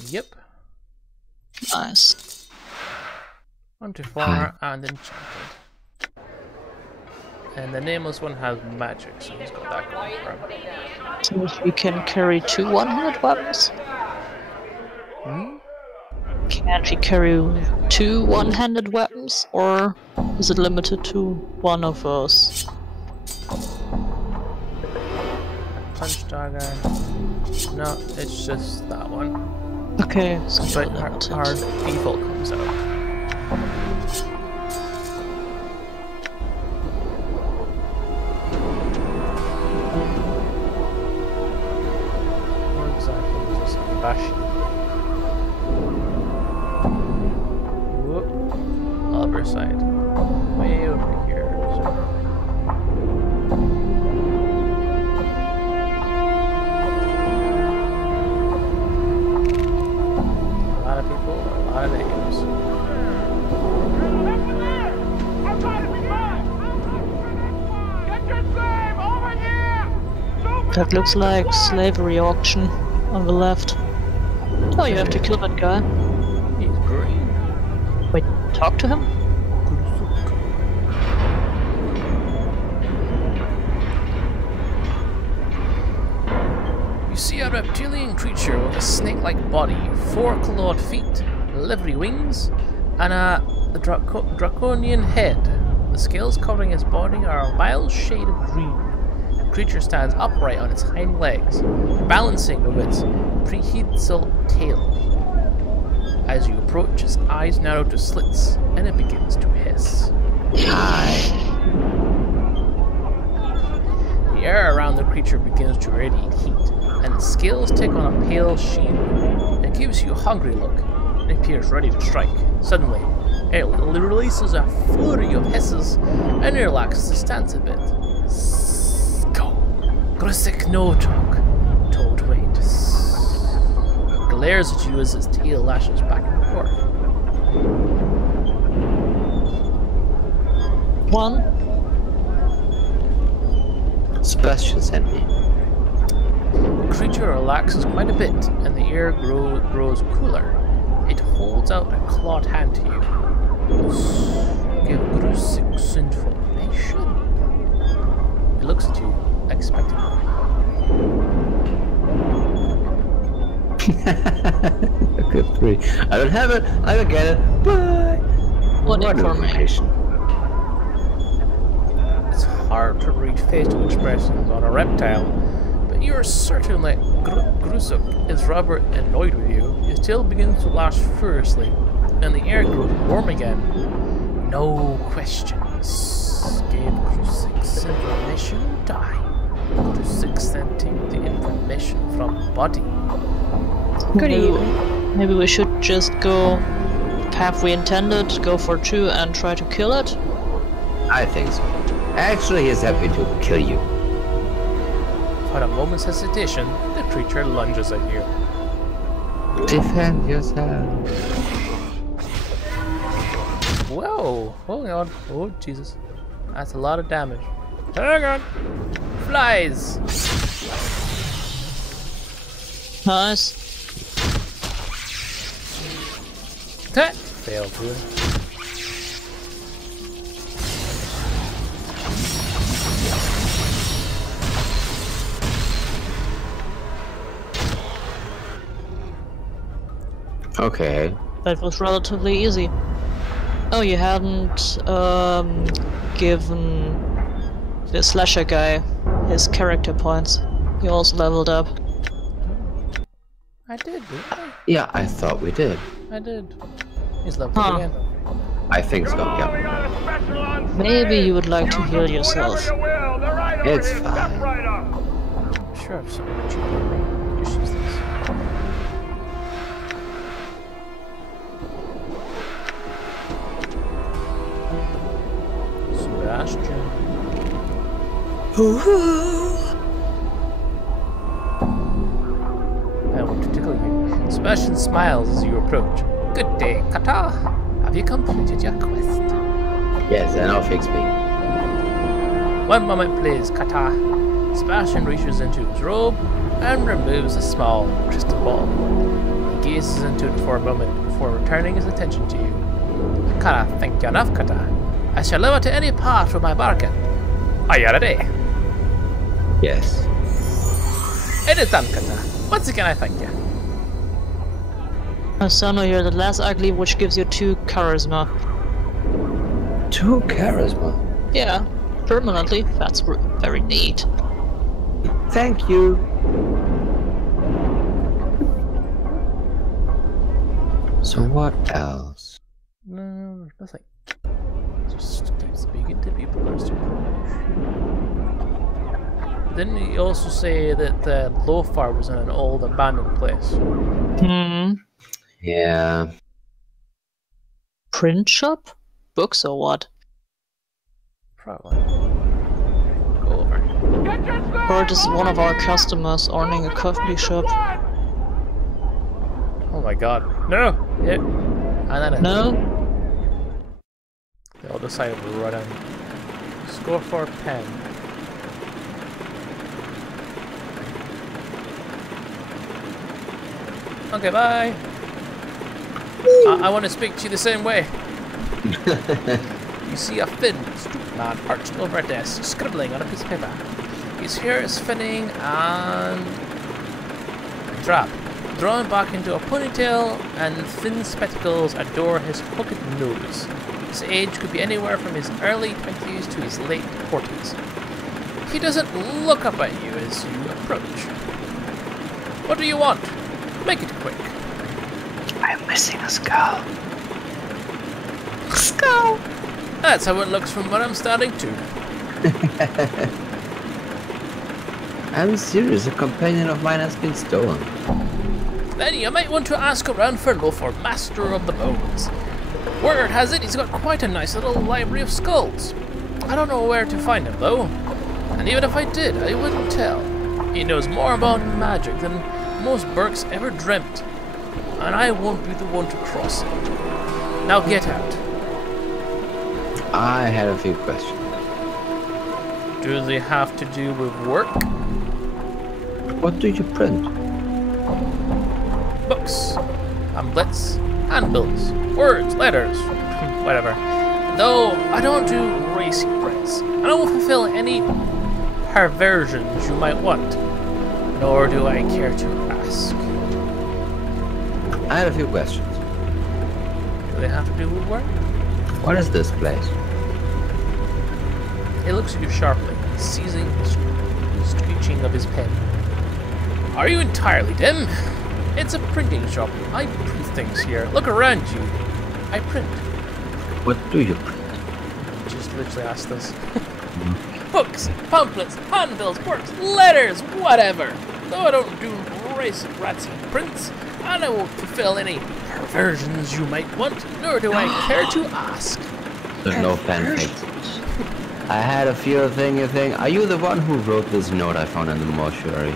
Yep. Nice. 24 and enchanted. And the Nameless One has magic, so he's got that going for him. So if you can carry 2 one-handed weapons? Hmm? Can she carry 2 one-handed weapons, or is it limited to one of those? Punch dagger. No, it's just that one. Okay, so But limited. our default comes out. Where exactly is this bash? Whoop. Other side. Way over here. A lot of people, a lot of names. I'm trying to be mine! Get your slave over here! That looks like slavery auction on the left. Oh, you have to kill that guy. He's green. Wait, talk to him? You see a reptilian creature with a snake-like body, 4 clawed feet, livery wings, and a draconian head. The scales covering its body are a mild shade of green. The creature stands upright on its hind legs, balancing with its prehensile tail. As you approach, its eyes narrow to slits, and it begins to hiss. The air around the creature begins to radiate heat, and its scales take on a pale sheen. It gives you a hungry look, and appears ready to strike. Suddenly, it releases a flurry of hisses, and it relaxes its stance a bit. Go, Grusik no talk, told Wade. Glares at you as its tail lashes back and forth. 1. Sebastian sent me. The creature relaxes quite a bit, and the air grows cooler. It holds out a clawed hand to you. Give Grusik information. It looks at you expectantly. Okay, 3. I don't have it. I don't get it. Bye. What information? It's hard to read facial expressions on a reptile, but you are certain that Grusuk is rather annoyed with you. His tail begins to lash furiously, and the air grows warm again. No questions. Gave Grusuk's information die. Grusuk sent him the information from body. Good evening. Maybe we should just go path we intended, go for 2 and try to kill it? I think so. Actually, he's happy to kill you. Without a moment's hesitation, the creature lunges at you. Defend yourself. Whoa! Hold on. Oh, Jesus. That's a lot of damage. Hang on! Flies! Nice. Failed to it. Okay. That was relatively easy. Oh, you hadn't given the slasher guy his character points. He also leveled up. I did, didn't I? Yeah, I thought we did. I did. He's leveled up again. I think so, yeah. Maybe you would like to heal yourself. It's fine. Sure, I've some cheaper. Just use this. Sebastian. I want to tickle you. Sebastian smiles as you approach. Good day, Kata. Have you completed your quest? Yes, and I'll fix me. One moment, please, Kata. Sebastian reaches into his robe and removes a small crystal ball. He gazes into it for a moment before returning his attention to you. I cannot thank you enough, Kata. I shall live to any part of my bargain. Are you ready? Yes. It is done, Kata. Once again, I thank you. Asano, you're the less ugly, which gives you 2 charisma. 2 charisma. Yeah, permanently. That's very neat. Thank you. So what else? No, nothing. Just keep speaking to people. Didn't he also say that the Lothar was in an old abandoned place? Yeah. Print shop? Books or what? Probably. Go over. Or this is one of our customers owning a coffee shop. Oh my god. No! Yeah. And then No? they all decided to run in. Score for a pen. Okay, bye! I want to speak to you the same way. You see a thin, stooped man perched over a desk, scribbling on a piece of paper. His hair is thinning and drab, drawn back into a ponytail, and thin spectacles adorn his hooked nose. His age could be anywhere from his early 20s to his late 40s. He doesn't look up at you as you approach. What do you want? Make it quick. I'm missing a skull. Skull! That's how it looks from where I'm standing too. I'm serious, a companion of mine has been stolen. Then you might want to ask around for Lothar, Master of the Bones. Word has it he's got quite a nice little library of skulls. I don't know where to find him though, and even if I did, I wouldn't tell. He knows more about magic than most Burks ever dreamt, and I won't be the one to cross it. Now get out. I had a few questions. Do they have to do with work? What do you print? Books, pamphlets, handbills, words, letters, whatever. Though I don't do racy prints. I don't fulfill any perversions you might want, nor do I care to ask. I had a few questions. Do they have to do with work? What is this place? He looks at you sharply, seizing the screeching of his pen. Are you entirely dim? It's a printing shop. I print things here. Look around you. I print. What do you print? Just literally asked this. Books, pamphlets, handbills, works, letters, whatever. Though I don't do racy prints, and I won't fulfill any perversions you might want, nor do I care to ask. There's no fanfics. I had a few thing. Are you the one who wrote this note I found in the mortuary?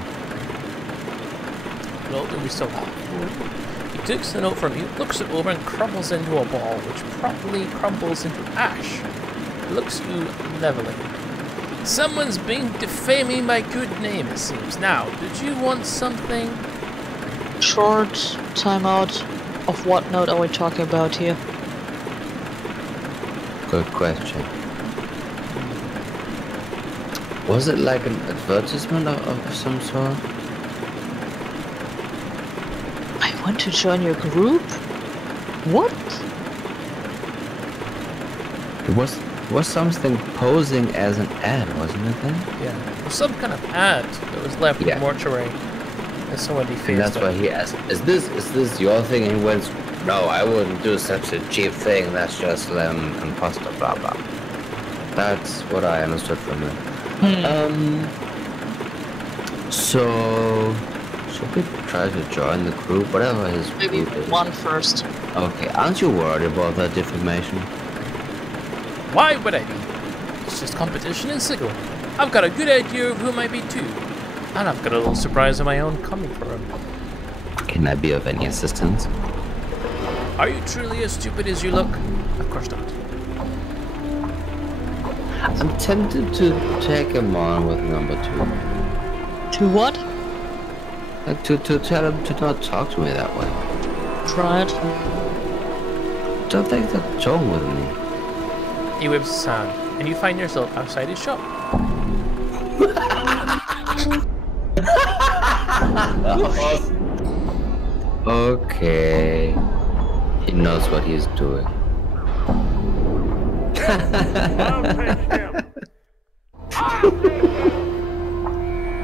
Well, do we still have? He He takes the note from you, looks it over, and crumbles into a ball, which promptly crumbles into ash. He looks at you levelly. Someone's been defaming my good name, it seems. Now, did you want something? Short timeout. Of what note are we talking about here? Good question. Was it like an advertisement of some sort? I want to join your group? What? It was something posing as an ad, wasn't it then? Yeah, it was some kind of ad that was left in the mortuary. And someone defaced And that's it. why he asked, is this your thing? And he went, no, I wouldn't do such a cheap thing, that's just imposter, blah blah. That's what I understood from it. So should we try to join the group, whatever his Maybe group is? one first. Okay, aren't you worried about that defamation? Why would I be? It's just competition in Sigil. I've got a good idea of who might be too. And I've got a little surprise of my own coming for him. Can I be of any assistance? Are you truly as stupid as you look? Of course not. I'm tempted to take him on with number 2. To what? Like to tell him to not talk to me that way. Try it. Don't take that tone with me. He waves his hand, and you find yourself outside his shop. Okay. He knows what he's doing.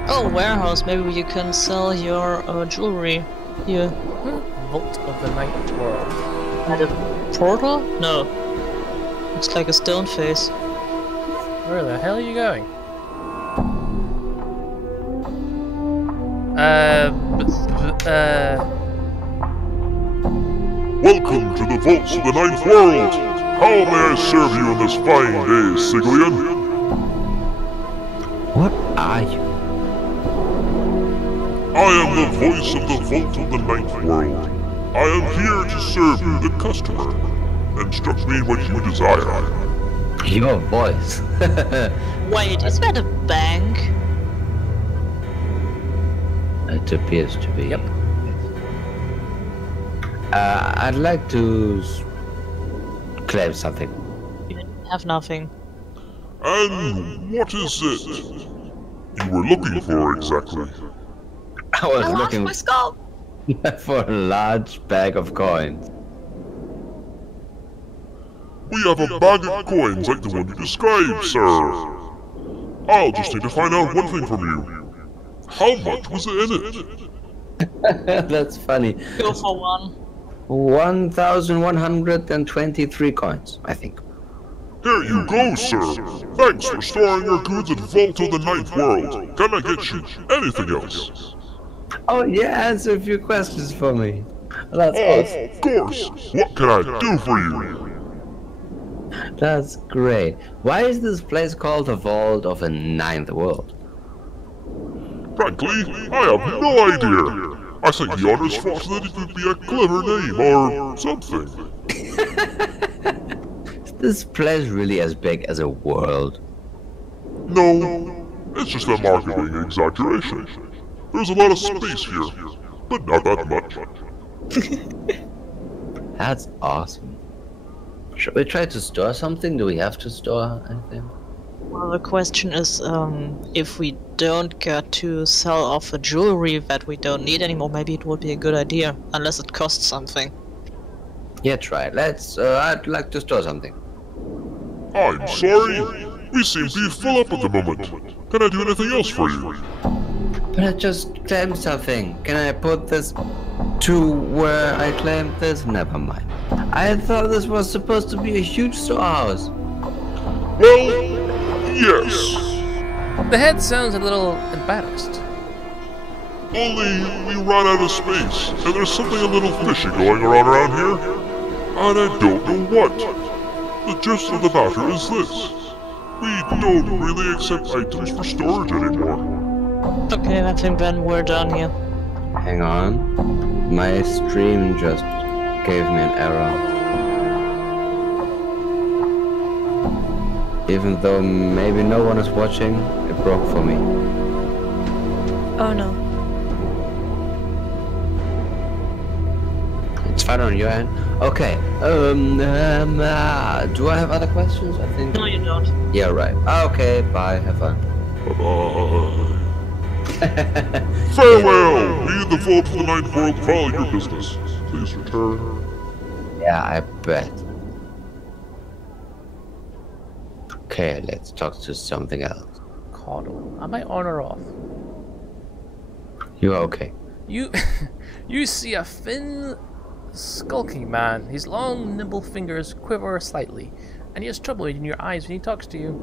Oh, warehouse. Maybe you can sell your jewelry here. Vault of the Night World. At a portal? No. Looks like a stone face. Where the hell are you going? Welcome to the vaults of the Ninth World! How may I serve you in this fine day, Siglian? What are you? I am the voice of the vault of the Ninth World. I am here to serve you, the customer. Instruct me what you desire. Your voice. Wait, is that a bank? It appears to be. Yep. I'd like to claim something. You have nothing. And what is it you were looking for exactly? I was lost looking my skull. for a large bag of coins. We have a bag of coins like the one you described, sir. I'll just need to find out one thing from you. How much was in it? That's funny. Go for one. 1,123 coins, I think. Here you go, sir. Thanks for storing your goods at Vault of the Ninth World. Can I get you anything else? Oh yeah, answer a few questions for me. That's awesome. Of course. What can I do for you? That's great. Why is this place called the Vault of the Ninth World? Frankly, I have no idea. I think the owners thought that it would be a clever name or something. Is this place really as big as a world? No, it's just a marketing exaggeration. There's a lot of space here, but not that much. That's awesome. Should we try to store something? Do we have to store anything? Well, the question is, if we don't get to sell off the jewelry that we don't need anymore, maybe it would be a good idea, unless it costs something. Yeah, try it. Let's, I'd like to store something. I'm sorry. We seem to be full up at the moment. Can I do anything else for you? But I just claimed something. Can I put this to where I claimed this? Never mind. I thought this was supposed to be a huge storehouse. Well, yes. The head sounds a little embarrassed. Only we ran out of space, and there's something a little fishy going around here. And I don't know what. The gist of the matter is this. We don't really accept items for storage anymore. Okay, I think then we're done here. Hang on. My stream just gave me an error. Even though maybe no one is watching, it broke for me. Oh no. It's fine on your end. Okay. Do I have other questions? I think. No, you don't. Yeah, right. Okay. Bye. Have fun. Bye-bye. Farewell! Me and the folk of the Ninth World follow your business. Please return. Yeah, I bet. Okay, let's talk to something else. Coddle. Am I on or off? You are okay. You you see a thin, skulking man. His long, nimble fingers quiver slightly, and he has trouble in your eyes when he talks to you.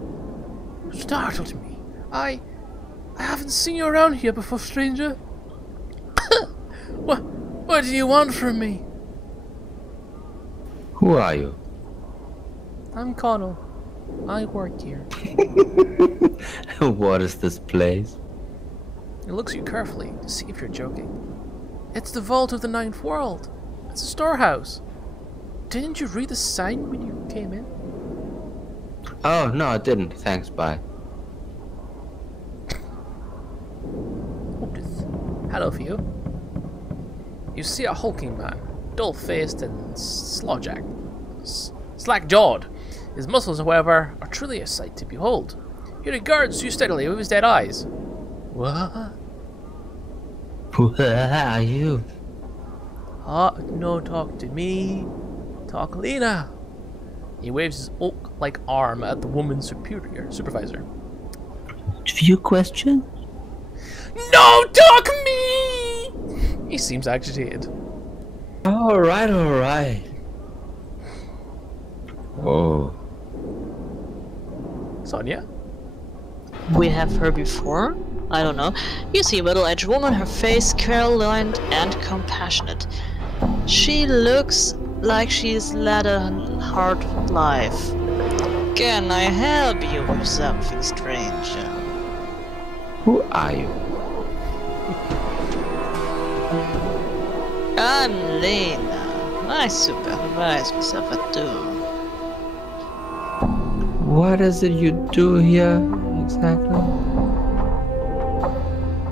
You startled me. I haven't seen you around here before, stranger. What do you want from me? Who are you? I'm Connell. I work here. What is this place? He looks at you carefully to see if you're joking. It's the Vault of the Ninth World. It's a storehouse. Didn't you read the sign when you came in? Oh, no, I didn't. Thanks, bye. Hello for you. You see a hulking man, dull-faced and slack-jawed. His muscles, however, are truly a sight to behold. He regards you steadily with his dead eyes. What? Who are you? No talk to me. Talk Lena. He waves his oak-like arm at the woman's supervisor. Few questions? No, talk me! He seems agitated. Alright, alright. Whoa. Sonia? We have her before? I don't know. You see a middle-aged woman, her face care-lined and compassionate. She looks like she's led a hard life. Can I help you with something, stranger? Who are you? I'm Lena. I supervise myself at Doom. What is it you do here, exactly?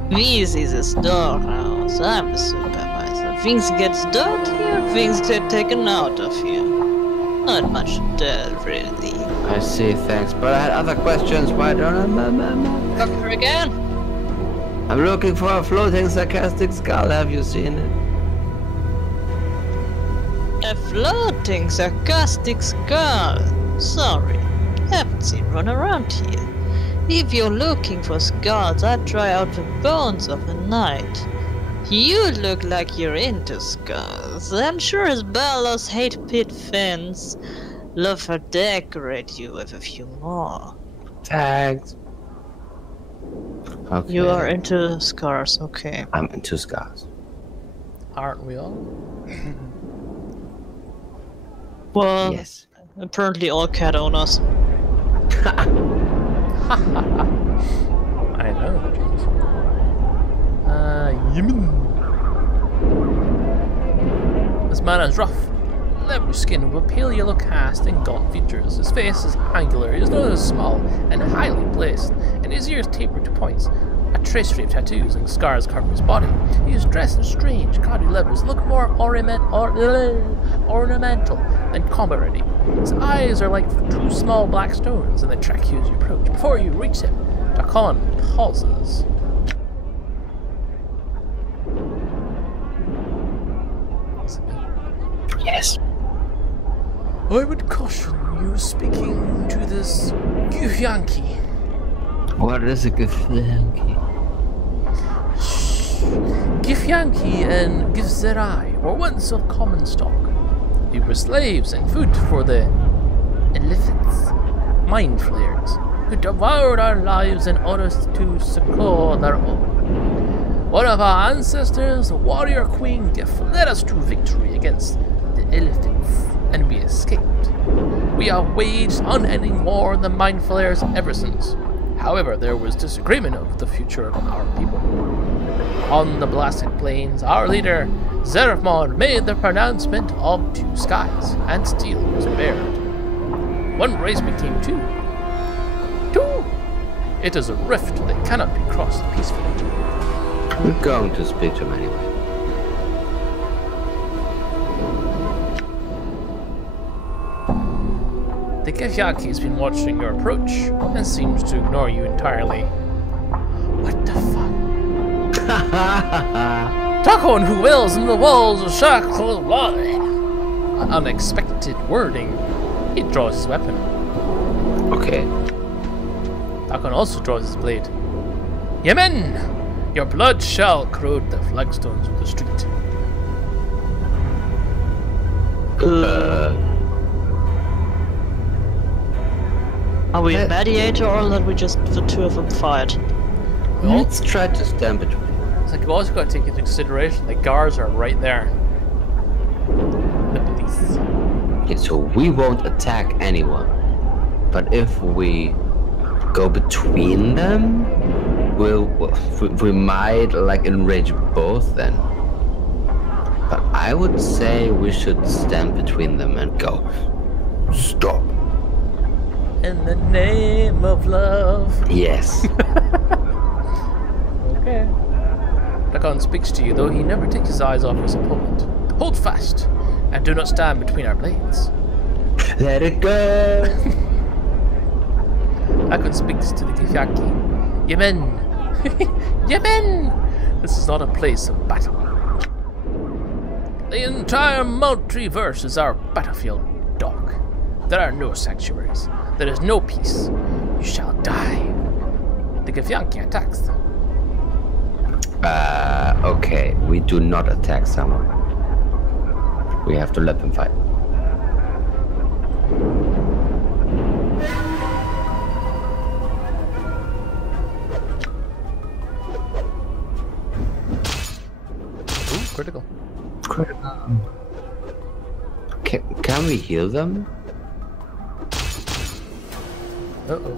This is a storehouse. I'm the supervisor. Things get stored here, things get taken out of here. Not much to tell, really. I see, thanks. But I had other questions. Why don't I... Doctor again? I'm looking for a floating sarcastic skull. Have you seen it? A floating sarcastic skull. Sorry, haven't seen one around here. If you're looking for skulls, I'd try out the bones of a knight. You look like you're into skulls, and sure as bellows hate pit fins. Love to decorate you with a few more. Thanks. Okay. You are into scars, okay. I'm into scars. Aren't we all? Well, Yes. apparently all cat owners. I know, James. This man is rough, leathery skin with a pale yellow cast and gaunt features. His face is angular, his nose is small and highly placed, and his ears taper to points. A tracery of tattoos and scars cover his body. He is dressed in strange, gaudy leathers, look more ornamental than combat ready. His eyes are like two small black stones, and they track you as you approach. Before you reach him, Dakon pauses. Yes. I would caution you speaking to this Gufyanki. What is a Gufyanki? Gifyanki and Gifzerai were once of common stock. They were slaves and food for the Illithids, mind flayers, who devoured our lives in order to succor their own. One of our ancestors, the warrior queen Gif, led us to victory against the Illithids, and we escaped. We have waged unending war on the mind flayers ever since. However, there was disagreement over the future of our people. On the blasted plains, our leader, Zerafmon, made the pronouncement of 2 skies, and steel was bared. 1 race became 2. 2! It is a rift that cannot be crossed peacefully. We're going to speak to him anyway. The Githyanki has been watching your approach and seems to ignore you entirely. What the fuck? Takon who wills in the walls of Shackle's blood. Unexpected wording. He draws his weapon. Okay. Takon also draws his blade. Yemen! Your blood shall corrode the flagstones of the street. Are we a mediator or let we just the 2 of them fight? Let's try to stand between. It's like we've also got to take into consideration the guards are right there. The police. Okay, so we won't attack anyone. But if we go between them, we might like enrage both then. But I would say we should stand between them and go. Stop. In the name of love. Yes. Okay. Takon speaks to you, though he never takes his eyes off his opponent. Hold fast, and do not stand between our blades. Let it go. Takon speaks to the Githyanki. Yemen! Yemen! This is not a place of battle. The entire multiverse is our battlefield, dog. There are no sanctuaries. There is no peace. You shall die. The Githyanki attacks them. Okay. We do not attack someone. We have to let them fight. Ooh, critical. Can we heal them? Uh-oh.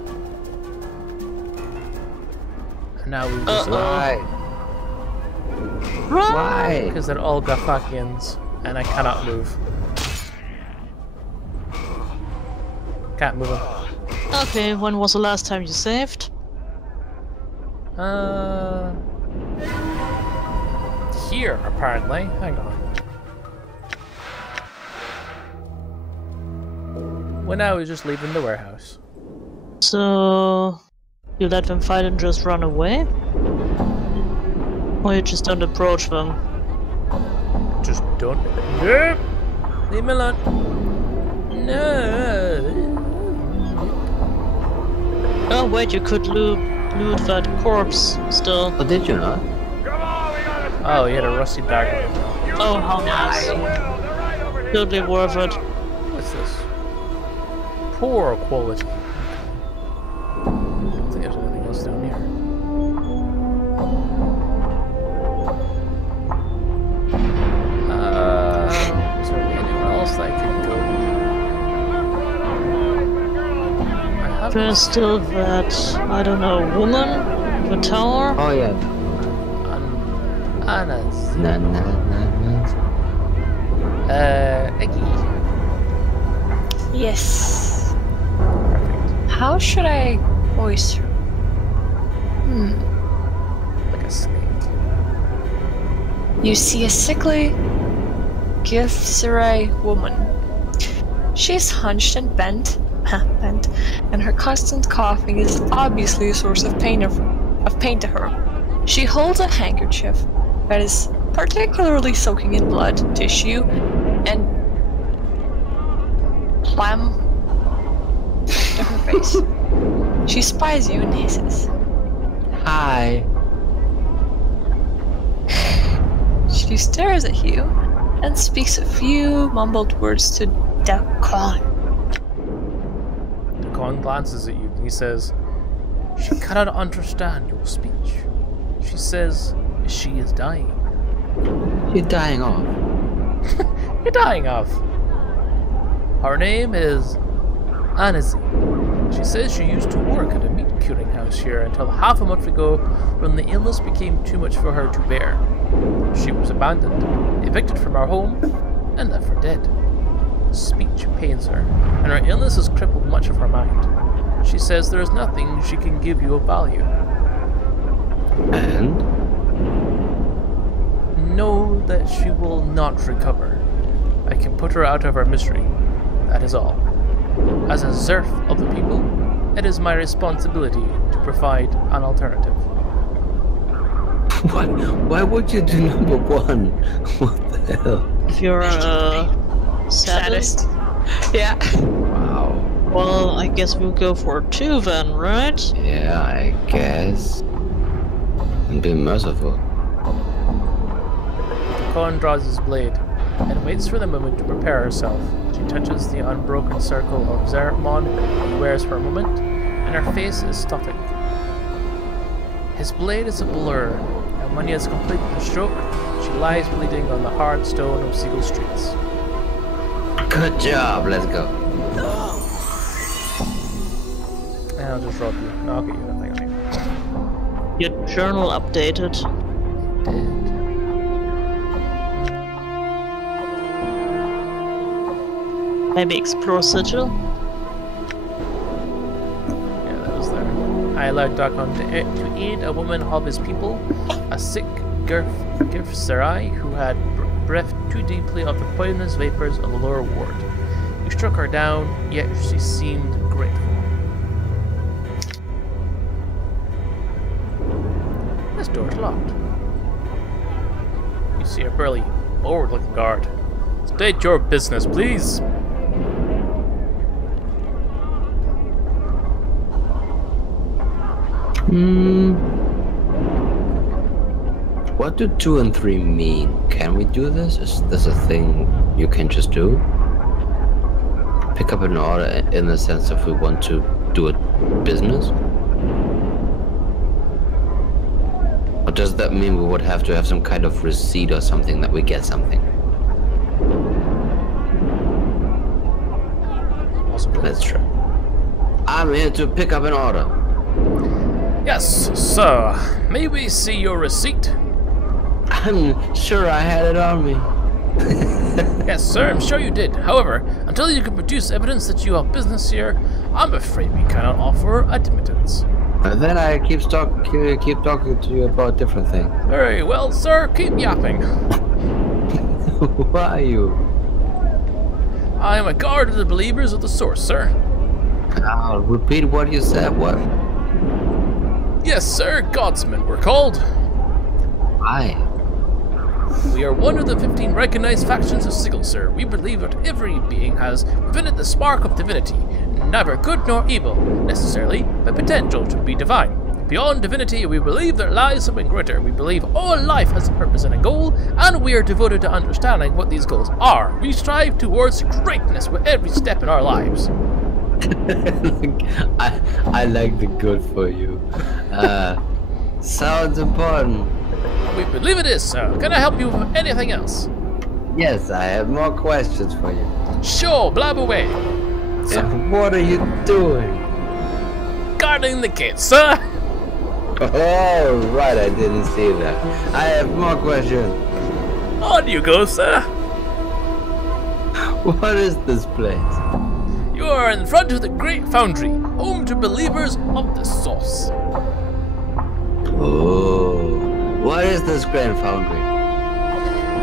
And now we just... Why? Why? Because they're all Githyankians, and I cannot move. Can't move them. Okay, when was the last time you saved? Here, apparently. Hang on. When I was just leaving the warehouse. So... you let them fight and just run away? Or you just don't approach them? Just don't. Nope. Leave me alone. No. Oh wait, you could loot that corpse still. Oh, did you not? Oh, he had a rusty dagger. Oh, how nice. Totally worth it. What's this? Poor quality. I don't think there's anything else down here. Is there anywhere else that I can go? I have There's still that, I don't know, woman? The tower? Oh yeah. Anna's. Na. Eggy. Yes. Perfect. How should I voice her? Like a snake. You see a sickly Githzerai woman. She's hunched and bent, and her constant coughing is obviously a source of pain to her. She holds a handkerchief that is particularly soaking in blood, tissue, and phlegm to her face. She spies you and hisses. Hi. She stares at you and speaks a few mumbled words to Takon. Takon glances at you and he says, "She cannot understand your speech. She says she is dying." You're dying off. You're dying of. Her name is Anazi. She says she used to work at a meat curing house here until half a month ago when the illness became too much for her to bear. She was abandoned, evicted from our home, and left for dead. Speech pains her, and her illness has crippled much of her mind. She says there is nothing she can give you of value. And? Know that she will not recover. I can put her out of her misery. That is all. As a Zerf of the people, it is my responsibility to provide an alternative. What? Why would you do number one? What the hell? If you're a sadist. Yeah. Wow. Well, I guess we'll go for 2 then, right? Yeah, I guess. And be merciful. Khan draws his blade and waits for the moment to prepare herself. She touches the unbroken circle of Zermon he wears for a moment, and her face is stopping. His blade is a blur, and when he has completed the stroke, she lies bleeding on the hard stone of Seagull Streets. Good job, let's go. And I'll just rob you. No, I'll get you that thing on you. Your journal updated. Maybe explore sigil? Yeah, that was there. I allowed Dakon to aid a woman of his people, a sick Girfsarai who had breathed too deeply of the poisonous vapors of the lower ward. You struck her down, yet she seemed grateful. This door's locked. You see a burly, forward-looking guard. State your business, please. What do 2 and 3 mean? Can we do this? Is this a thing you can just do? Pick up an order in the sense if we want to do a business? Or does that mean we would have to have some kind of receipt or something that we get something? Let's try. I'm here to pick up an order. Yes, sir. May we see your receipt? I'm sure I had it on me. Yes, sir, I'm sure you did. However, until you can produce evidence that you have business here, I'm afraid we cannot offer admittance. Then I keep talking to you about different things. Very well, sir. Keep yapping. Who are you? I am a guard of the believers of the source, sir. I'll repeat what you said. What? Yes, sir. Godsmen we're called. Why? We are one of the 15 recognized factions of Sigil, sir. We believe that every being has within it the spark of divinity, neither good nor evil, necessarily, but potential to be divine. Beyond divinity, we believe there lies something greater. We believe all life has a purpose and a goal, and we are devoted to understanding what these goals are. We strive towards greatness with every step in our lives. I like the good for you. Sounds important. We believe it is, sir. Can I help you with anything else? Yes, I have more questions for you. Sure, blab away. And what are you doing? Guarding the gate, sir. Oh, right, I didn't see that. I have more questions. On you go, sir. What is this place? You are in front of the Great Foundry, home to believers of the Source. Oh, what is this Grand Foundry?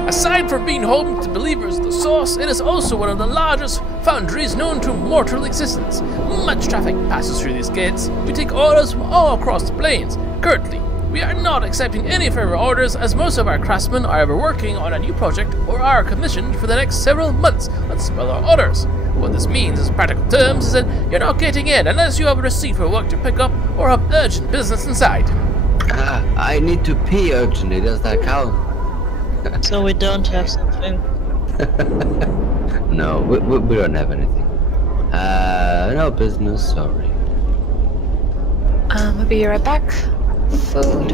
Aside from being home to believers of the Source, it is also one of the largest foundries known to mortal existence. Much traffic passes through these gates. We take orders from all across the plains. Currently, we are not accepting any further orders as most of our craftsmen are either working on a new project or are commissioned for the next several months on smaller orders. What this means in practical terms is that you're not getting in unless you have a receipt for work to pick up or have urgent business inside. I need to pee urgently, does that count? So we don't have something. No, we don't have anything. No business, sorry. I'll be right back. Food.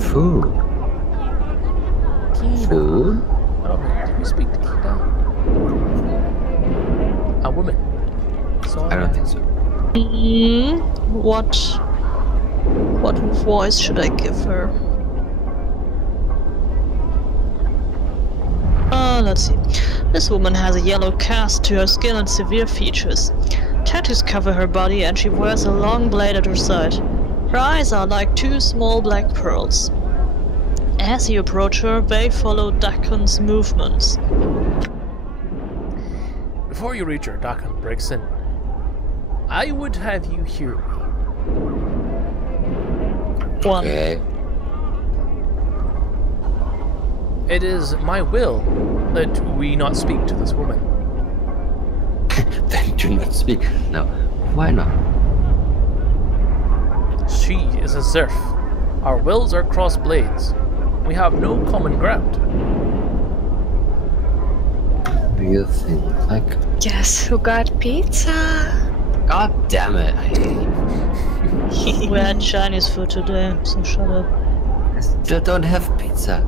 Food? Food? Oh, did we speak to Kida? A woman. I don't think so. what voice should I give her? Let's see. This woman has a yellow cast to her skin and severe features. Tattoos cover her body and she wears a long blade at her side. Her eyes are like two small black pearls. As you approach her, they follow Dakon's movements. Before you reach her, Dakon breaks in. I would have you hear me. One. Okay. It is my will that we not speak to this woman. Then do not speak. No, why not? She is a Zerf. Our wills are cross blades. We have no common ground. Do you think like... Guess who got pizza? God damn it. We had Chinese food today, so shut up. I still don't have pizza.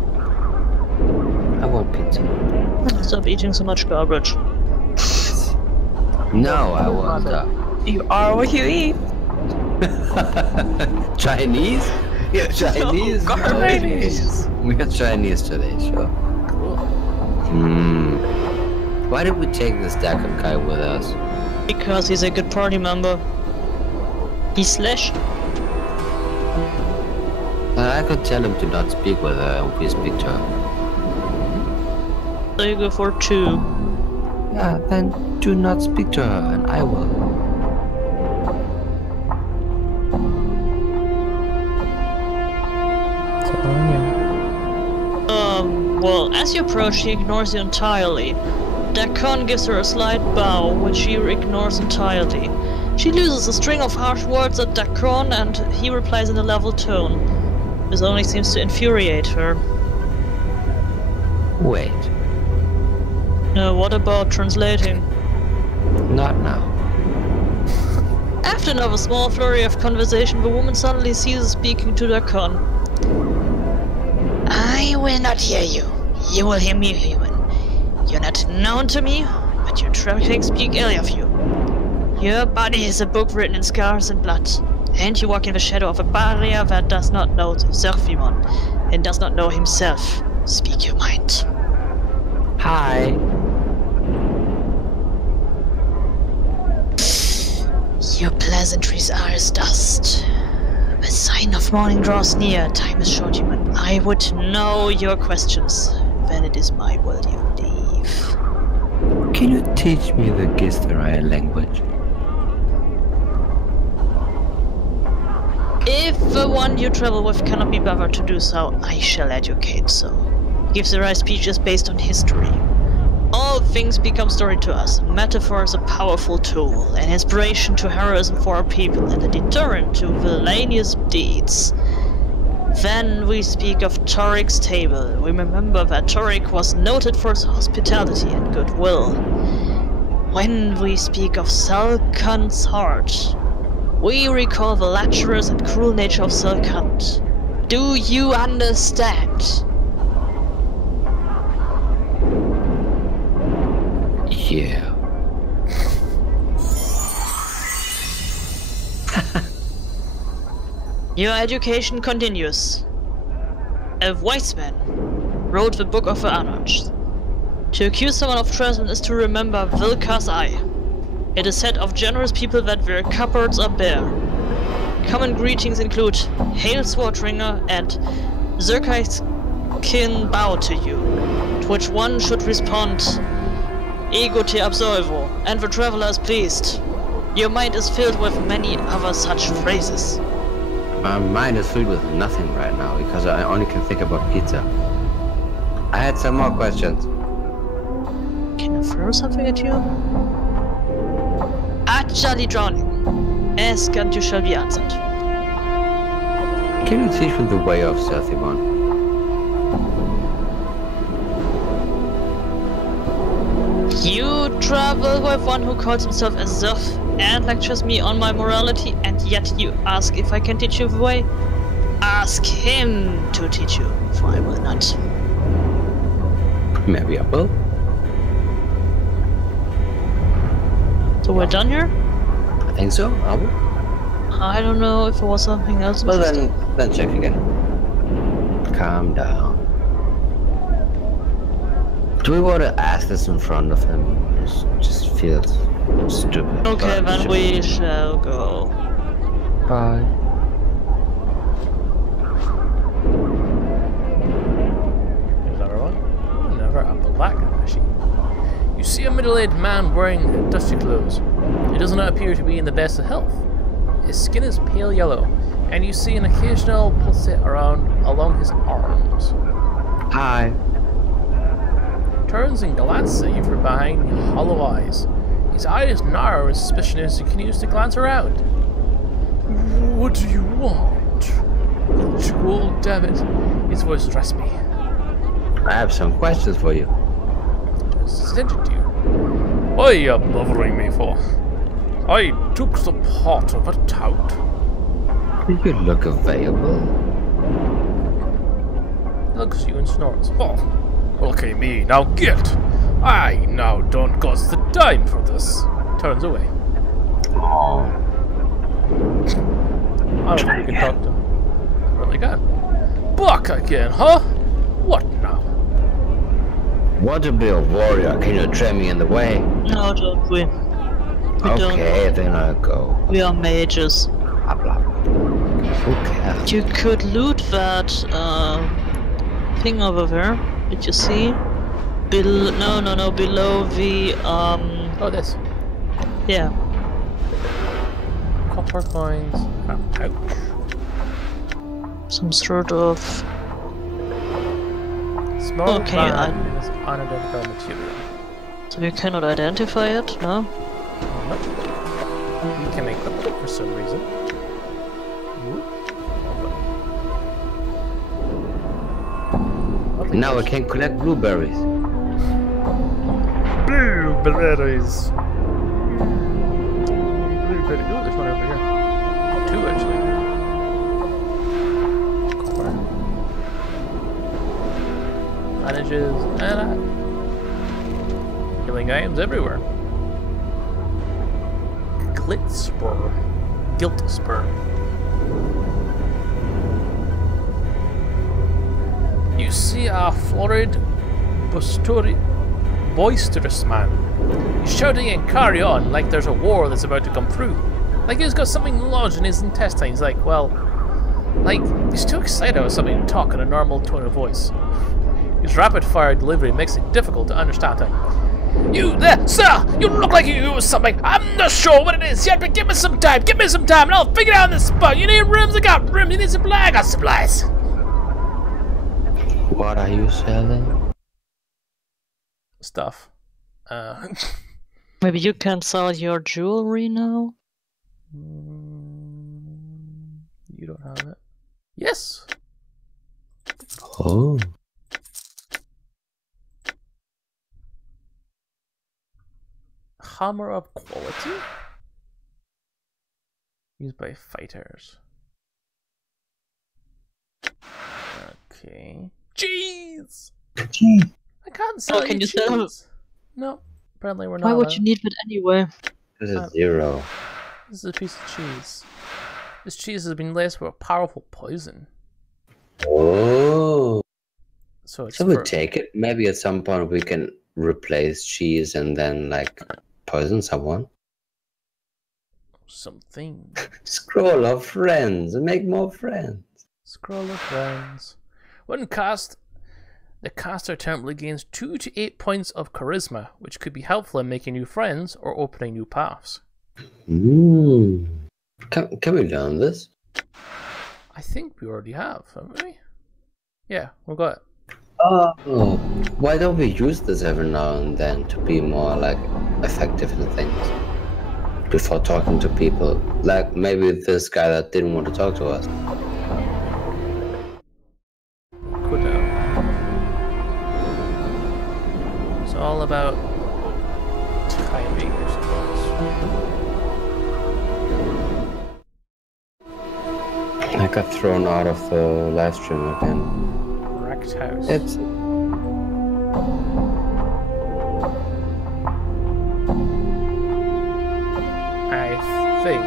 I want pizza. Stop eating so much garbage. No, I want You are what you eat. Chinese? Yeah, Chinese. No, garbage. We got Chinese today, sure. Cool. Why did we take this Dakon guy with us? Because he's a good party member. He's Slash. I could tell him to not speak with her and we speak to her. So you go for 2. Yeah, then do not speak to her and I will. Well, as you approach, he ignores you entirely. Dakon gives her a slight bow, which she ignores entirely. She loses a string of harsh words at Dakon, and he replies in a level tone. This only seems to infuriate her. Wait, What about translating? not now. After another small flurry of conversation, the woman suddenly ceases speaking to Dakon. I will not hear you. You will hear me, human. You're not known to me, but your traffic speak ill of you. Your body is a book written in scars and blood, and you walk in the shadow of a barrier that does not know Zerfimon, and does not know himself. Speak your mind. Hi. Your pleasantries are as dust. The sign of morning draws near. Time is short, human. I would know your questions. Then it is my will you leave. Can you teach me the Gisteraya language? If the one you travel with cannot be bothered to do so, I shall educate so. Gisteraya speech is based on history. All things become story to us. Metaphor is a powerful tool, an inspiration to heroism for our people, and a deterrent to villainous deeds. Then we speak of Torik's table. We remember that Torik was noted for his hospitality and goodwill. When we speak of Selkant's heart, we recall the lecherous and cruel nature of Selkant. Do you understand? Yeah. Your education continues. A wise man wrote the Book of the Anarchs. To accuse someone of treason is to remember Vilka's eye. It is said of generous people that their cupboards are bare. Common greetings include Hail Swordringer and Zerkai's kin bow to you, to which one should respond Ego te absolvo, and the traveler is pleased. Your mind is filled with many other such phrases. My mind is filled with nothing right now because I only can think about pizza. I had some more questions. Can I throw something at you? Utterly drowning. Ask and you shall be answered. Can you teach me the way of Zerfimon? You travel with one who calls himself a Zerf and lectures me on my morality, and yet you ask if I can teach you the way? Ask him to teach you, for I will not. Maybe I will. So we're done here? I think so. I will. I don't know if it was something else. Well then check again. Calm down. Do we want to ask this in front of him? It just feels stupid. Okay, then we shall go. Bye. There's another one. Never a black machine. You see a middle-aged man wearing dusty clothes. He does not appear to be in the best of health. His skin is pale yellow, and you see an occasional pulsate along his arms. Hi. Turns and glances at you from behind hollow eyes. His eyes narrow in suspicion as he continues to glance around. What do you want? Oh, damn it. His voice is raspy. I have some questions for you. Sent it to you. What are you bothering me for? I took the part of a tout. You look available. He looks at you and snorts. Oh, look at me, now get! I now don't got the time for this. Turns away. Oh. I don't think you can talk to him. Really can. Buck again, huh? What now? Want to be a warrior? Can you train me in the way? No, don't we? Okay, then I'll go. We are mages. Blah, blah, blah. Who cares? You could loot that thing over there. Did you see? No, below the Oh, this. yeah. Copper coins. A pouch. Some sort of. Small Okay, band is unidentified material. So you cannot identify it, no? Nope. You can make them for some reason. Now I can collect blueberries. Blueberries. Blueberry. Oh, there's one over here. Two actually. Copper. Manages and healing items everywhere. Guilt spur. You see a florid, boisterous man. He's shouting and carry on like there's a war that's about to come through. Like he's got something lodged in his intestines. Like, well, like he's too excited about something to talk in a normal tone of voice. His rapid-fire delivery makes it difficult to understand him. You there, sir! You look like you use something. I'm not sure what it is yet, but give me some time. Give me some time, and I'll figure it out on the spot. You need rooms? I got rooms. You need supplies? I got supplies. What are you selling? Stuff. Maybe you can sell your jewelry now? You don't have it. Yes. Oh. Hammer of quality? Used by fighters. Okay. Cheese! I can't sell can you cheese. sell it? No, apparently we're not. Why would allowed. you need it anyway? This is 0. This is a piece of cheese. This cheese has been laced with a powerful poison. Oh. So it's So we for- take it. Maybe at some point we can replace cheese and then like poison someone. something. Scroll of friends. Make more friends. Scroll of friends. When cast, the caster temporarily gains 2 to 8 points of charisma, which could be helpful in making new friends or opening new paths. Can we learn this? I think we already have, haven't we? Yeah, we've got it. Oh, why don't we use this every now and then to be more like effective in things before talking to people? Like maybe this guy that didn't want to talk to us. Could have. It's all about timing, I suppose. I got thrown out of the live stream again. Wrecked house. It's I think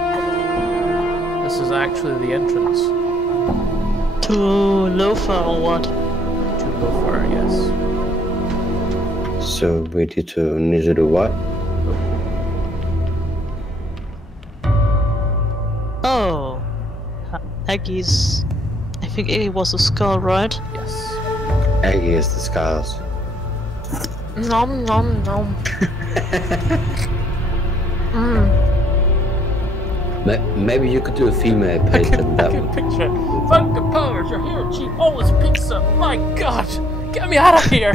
this is actually the entrance. To Lofa or what? To Lothar, yes. So we need to do what? Oh. Aggies. I think Aggie was a skull, right? Yes. Aggie is the skulls. Nom nom nom. Maybe you could do a female patent that one. Picture. Fuck the powers, you're here, Chief. Always pizza. My God. Get me out of here.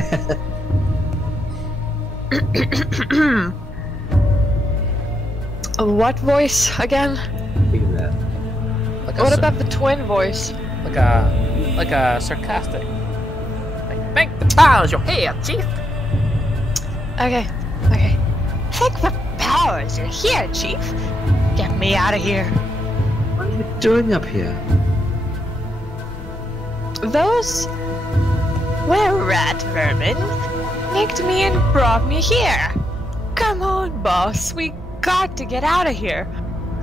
What voice again? Female. What about the twin voice? Like a sarcastic. Like, thank the powers, you're here, Chief. Okay. Thank the powers you're here, Chief. Get me out of here. What are you doing up here? Those Were rat vermin nicked me and brought me here. Come on, boss. We got to get out of here.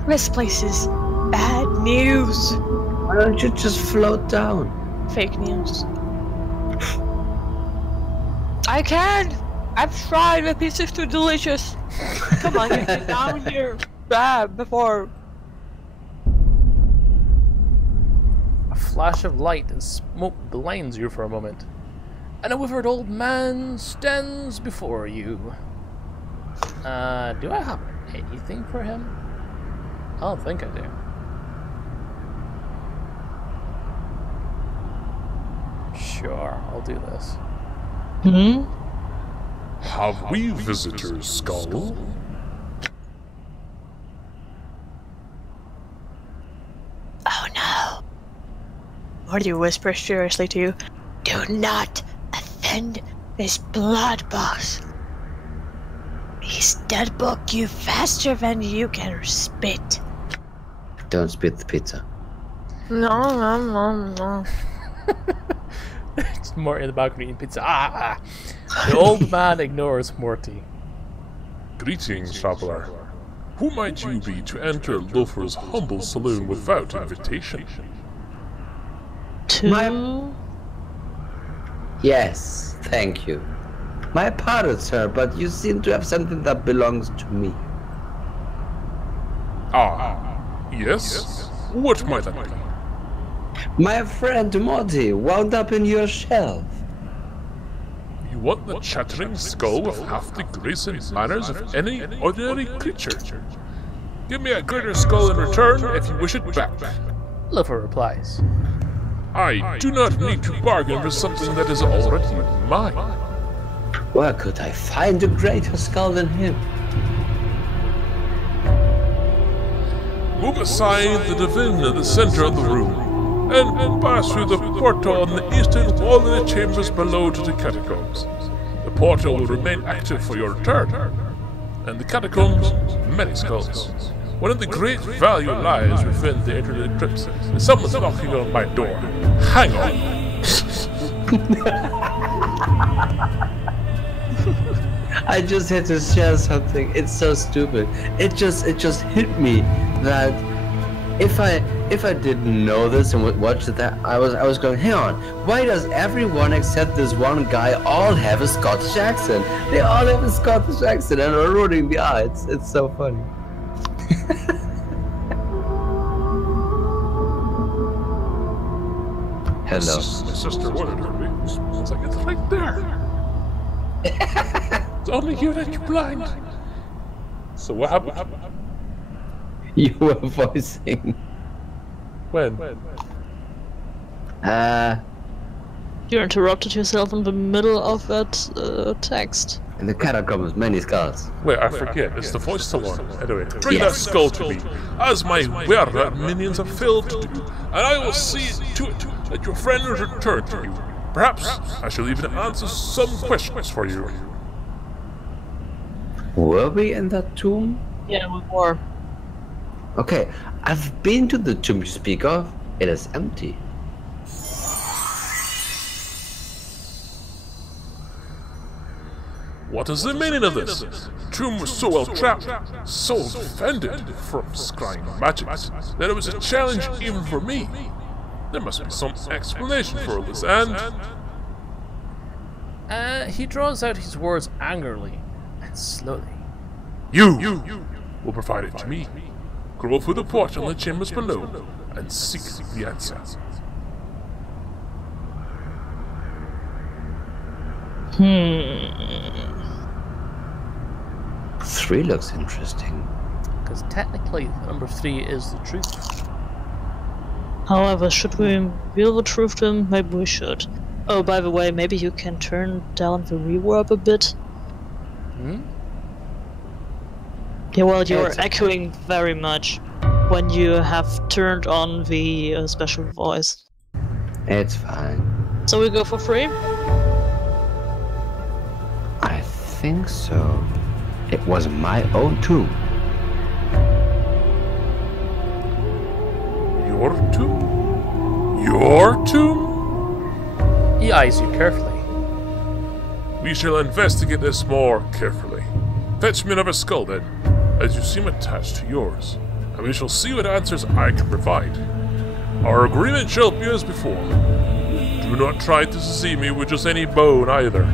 This place is bad news. Why don't you just float down? Fake news. I can. I've tried. The pizza's too delicious. Come on, get me down here. Before. A flash of light and smoke blinds you for a moment, and a withered old man stands before you. Do I have anything for him? I don't think I do. Sure, I'll do this. Have we visitors, Skull? Oh no. What do you whisper seriously to you? Do not offend this blood boss. He's dead book you faster than you can spit. Don't spit the pizza. No. It's Morty in the balcony eating pizza. The old man ignores Morty. Greetings, traveler. Who might you be to enter Loafer's humble saloon without invitation? Yes, thank you. My pardon, sir, but you seem to have something that belongs to me. Yes? What might that be? My friend Morty wound up in your shelf. You want the chattering skull with half the grace and manners of any ordinary creature? Give me a greater skull in return if you wish it back. Lover replies. I do not need to bargain for something that is already mine. Where could I find a greater skull than him? Move aside the divan in the center of the room, and pass through the portal on the eastern wall of the chambers below to the catacombs. The portal will remain active for your return, and the catacombs, many skulls. One of the great value lies within the internet crypts, and someone's knocking on my door. Hang on. I just had to share something. It's so stupid. It just hit me that if I didn't know this and watched that, I was going, hang on, why does everyone except this one guy all have a Scottish accent? They all have a Scottish accent and are rolling the eyes. It's so funny. Hello. My sister wanted her to be. It's like, it's right there. It's only you that you're blind. So what happened? You were voicing. When? You interrupted yourself in the middle of that text. In the catacombs, many skulls. Wait, I forget. It's the voice salon. Anyway, bring that skull to me, as my were minions have failed to do, and I will see to it that your friend is returned to you. Perhaps I shall even answer some questions for you. Were we in that tomb? Yeah, we were. Okay, I've been to the tomb you speak of. It is empty. What What is the meaning of this? Tomb was so well trapped, so defended from scrying magics, that it was a challenge even for me. There must be some explanation for this, and... He draws out his words angrily and slowly. You will provide it to me. Go through the portal in the chambers below and seek the answer. 3 looks interesting. Because technically, number 3 is the truth. However, should we reveal the truth to him? Maybe we should. Oh, by the way, maybe you can turn down the reverb a bit. Yeah, well, you're echoing very much when you have turned on the special voice. It's fine. So we go for 3? I think so. It was my own tomb. Your tomb? Your tomb? He eyes you carefully. We shall investigate this more carefully. Fetch me another skull then, as you seem attached to yours, and we shall see what answers I can provide. Our agreement shall be as before. Do not try to deceive me with just any bone either.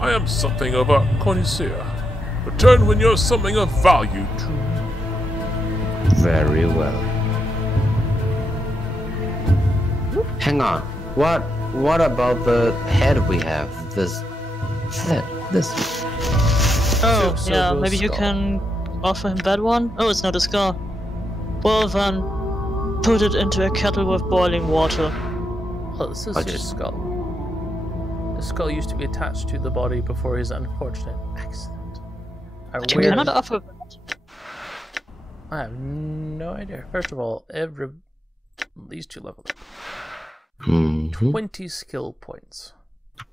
I am something of a connoisseur. Return when you have something of value to me. Very well. Hang on. What about the head we have? This head. This. Oh, So yeah, goes maybe you skull. can offer him that one? Oh, it's not a skull. Well then, put it into a kettle with boiling water. Oh, this is I your just- skull. The skull used to be attached to the body before his unfortunate accident. But you cannot offer that. I have no idea. First of all, these 2 level up. 20 skill points.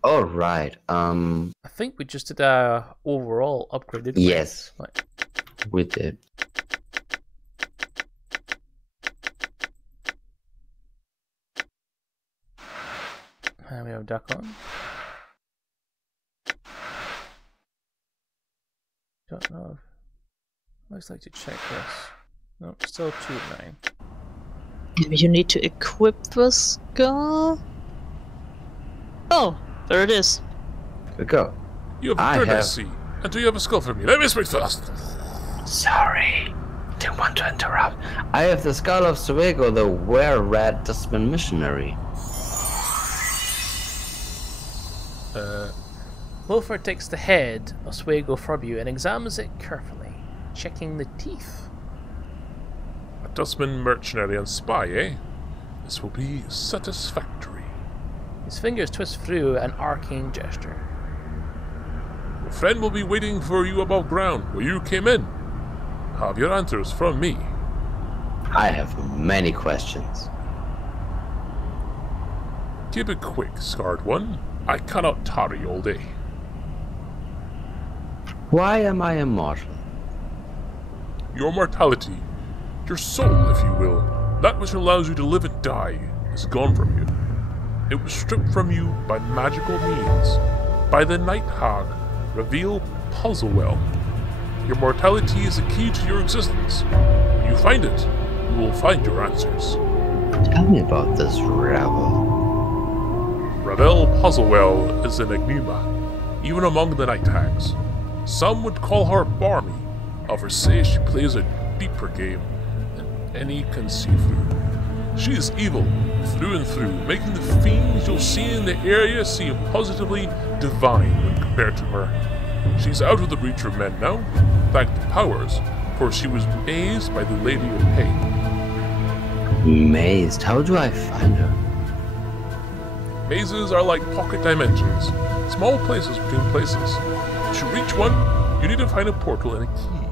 All right. I think we just did a overall upgrade, didn't we? Yes, Like, we did. and we have duck on. Don't know. Looks like to check this. No, still 2-9. Maybe you need to equip the skull? Oh, there it is. Here we go. You have I returned, I have- see. And do you have a skull for me? Let me speak first. Sorry. Didn't want to interrupt. I have the skull of Suego, the were-rat Dustman missionary. Lothar takes the head of Swago from you and examines it carefully, checking the teeth. A dustman, mercenary, and spy, eh? This will be satisfactory. His fingers twist through an arcane gesture. Your friend will be waiting for you above ground where you came in. Have your answers from me. I have many questions. Keep it quick, Scarred One. I cannot tarry all day. Why am I immortal? Your mortality, your soul, if you will, that which allows you to live and die, is gone from you. It was stripped from you by magical means, by the Night Hag, Reveal Puzzlewell. Your mortality is the key to your existence. When you find it, you will find your answers. Tell me about this Ravel. Reveal Puzzlewell is an enigma, even among the Night Hags. Some would call her barmy, others say she plays a deeper game than any can see through. She is evil through and through, making the fiends you'll see in the area seem positively divine when compared to her. She's out of the reach of men now, thanks to powers, for she was mazed by the Lady of Pain. Mazed? How do I find her? Mazes are like pocket dimensions, small places between places. To reach one, you need to find a portal and a key.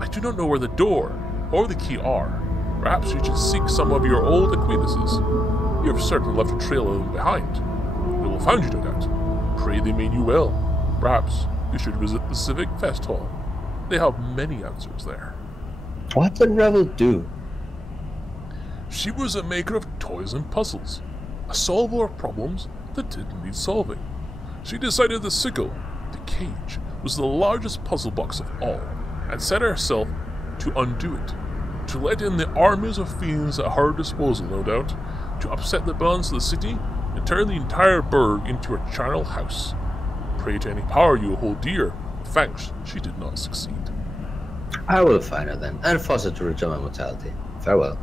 I do not know where the door or the key are. Perhaps you should seek some of your old acquaintances. You have certainly left a trail of them behind. They will find you, no doubt. Pray they mean you well. Perhaps you should visit the Civic Fest Hall. They have many answers there. What did Revel do? She was a maker of toys and puzzles, a solver of problems that didn't need solving. She decided the sickle, the cage, was the largest puzzle box of all, and set herself to undo it, to let in the armies of fiends at her disposal, no doubt, to upset the balance of the city and turn the entire burg into a charnel house. Pray to any power you hold dear, thanks, she did not succeed. I will find her then, and force her to return my mortality. Farewell.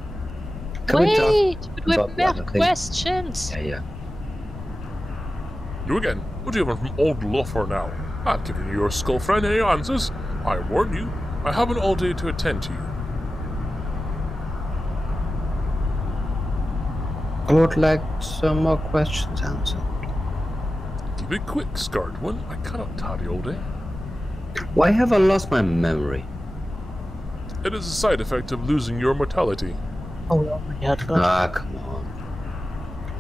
Can we Wait, talk but we about have the more other thing? questions. Yeah. You again. What do you want from old Luffer now? I've given you your skull friend any answers. I warn you, I haven't all day to attend to you. I would like some more questions answered. Keep it quick, scarred one. I cannot tarry all day. Why have I lost my memory? It is a side effect of losing your mortality. Oh, we already had that. Ah, come on.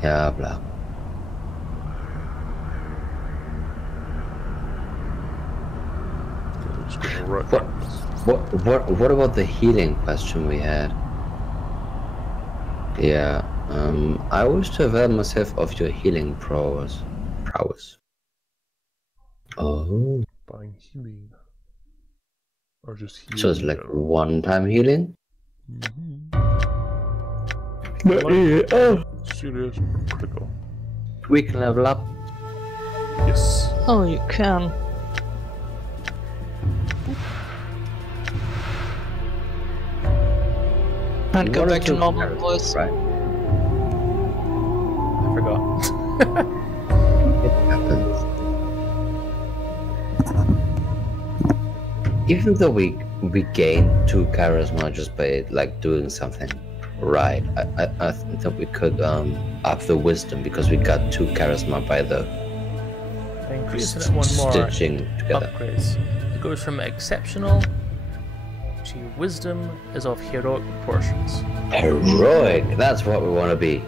Yeah, blah. Okay, just gonna write What about the healing question we had? Yeah, I wish to avail myself of your healing prowess. Oh, buying healing. Or just healing. so it's like one-time healing? Serious or critical? We can level up. Yes. Oh, you can. And go One or back to two normal characters, voice. right? I forgot. It happens. Even though we gain 2 charisma just by like doing something right, I think that we could up the wisdom because we got 2 charisma by the I increase it at one more stitching together. upgrades. It goes from exceptional to wisdom is of heroic proportions. Heroic, that's what we want to be.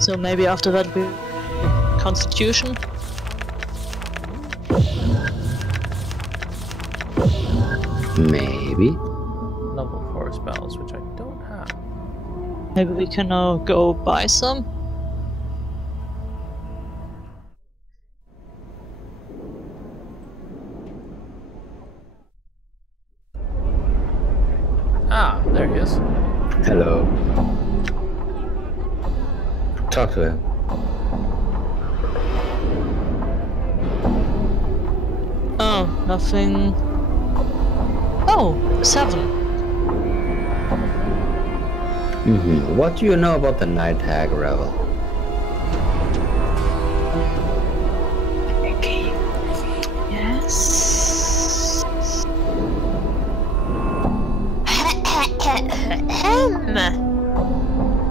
So maybe after that we Constitution. Maybe. Level 4 spells, which I don't have. Maybe we can go buy some. Ah, there he is. Hello. Talk to him. Oh, nothing. Oh, 7. What do you know about the night hag revel? Okay. Yes.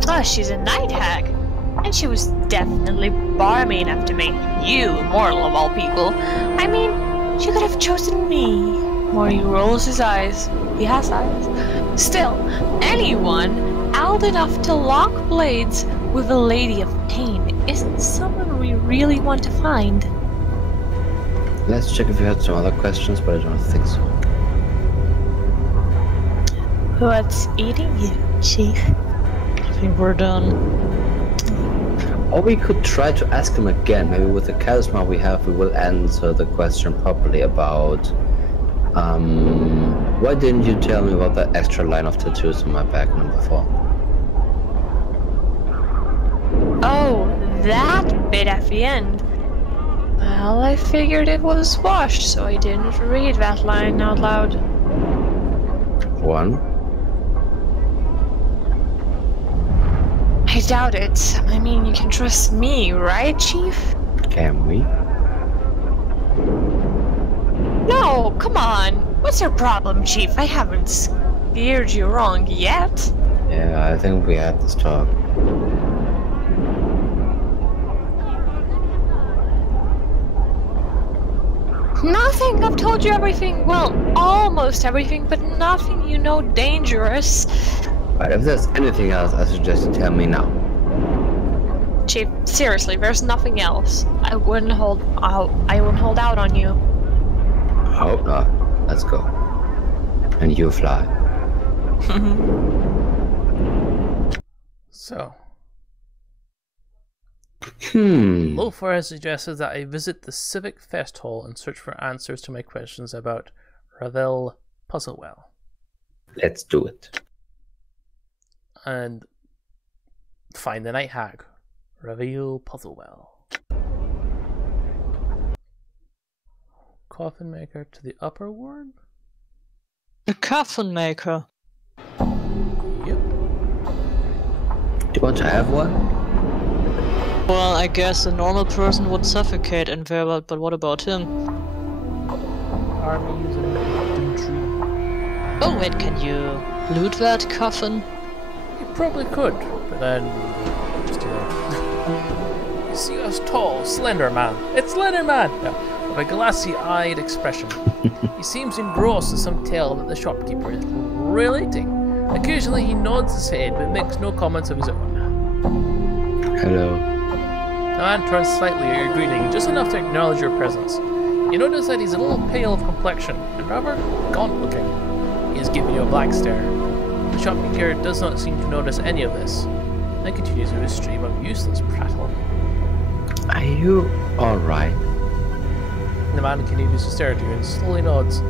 Oh, she's a night hag. And she was definitely barmy enough to make you immortal of all people. I mean, she could have chosen me. Mori rolls his eyes. He has eyes. Still, anyone old enough to lock blades with a lady of pain isn't someone we really want to find. Let's check if you had some other questions, but I don't think so. What's eating you, Chief? I think we're done. Or we could try to ask him again. Maybe with the charisma we have, we will answer the question properly about why didn't you tell me about that extra line of tattoos on my back, number 4? Oh, that bit at the end. Well, I figured it was washed, so I didn't read that line out loud. 1. I doubt it. I mean, you can trust me, right, Chief? Can we? No, come on. What's your problem, Chief? I haven't steered you wrong yet. Yeah, I think we had this talk. Nothing. I've told you everything. Well, almost everything, but nothing you know dangerous. Right, if there's anything else, I suggest you tell me now. Chief, seriously, there's nothing else. I wouldn't hold out on you. Hope not. Let's go. And you fly. So, Lofar has suggested that I visit the Civic Fest Hall and search for answers to my questions about Ravel Puzzlewell. Let's do it. And find the Night Hag, Ravel Puzzlewell. Coffin Maker to the upper ward? A coffin maker. Yep. Do you want to have one? Well, I guess a normal person would suffocate in there, but what about him? Armies and infantry. Oh wait, can you loot that coffin? You probably could, but then you see us tall, slender man. It's Slender Man! No, with a glassy-eyed expression. He seems engrossed in some tale that the shopkeeper is relating. Occasionally he nods his head, but makes no comments of his own. Hello. The man turns slightly at your greeting, just enough to acknowledge your presence. You notice that he's a little pale of complexion, and rather gaunt-looking. He is giving you a black stare. The shopkeeper does not seem to notice any of this, and continues with his stream of useless prattle. Are you alright? The man continues to stare at you and slowly nods.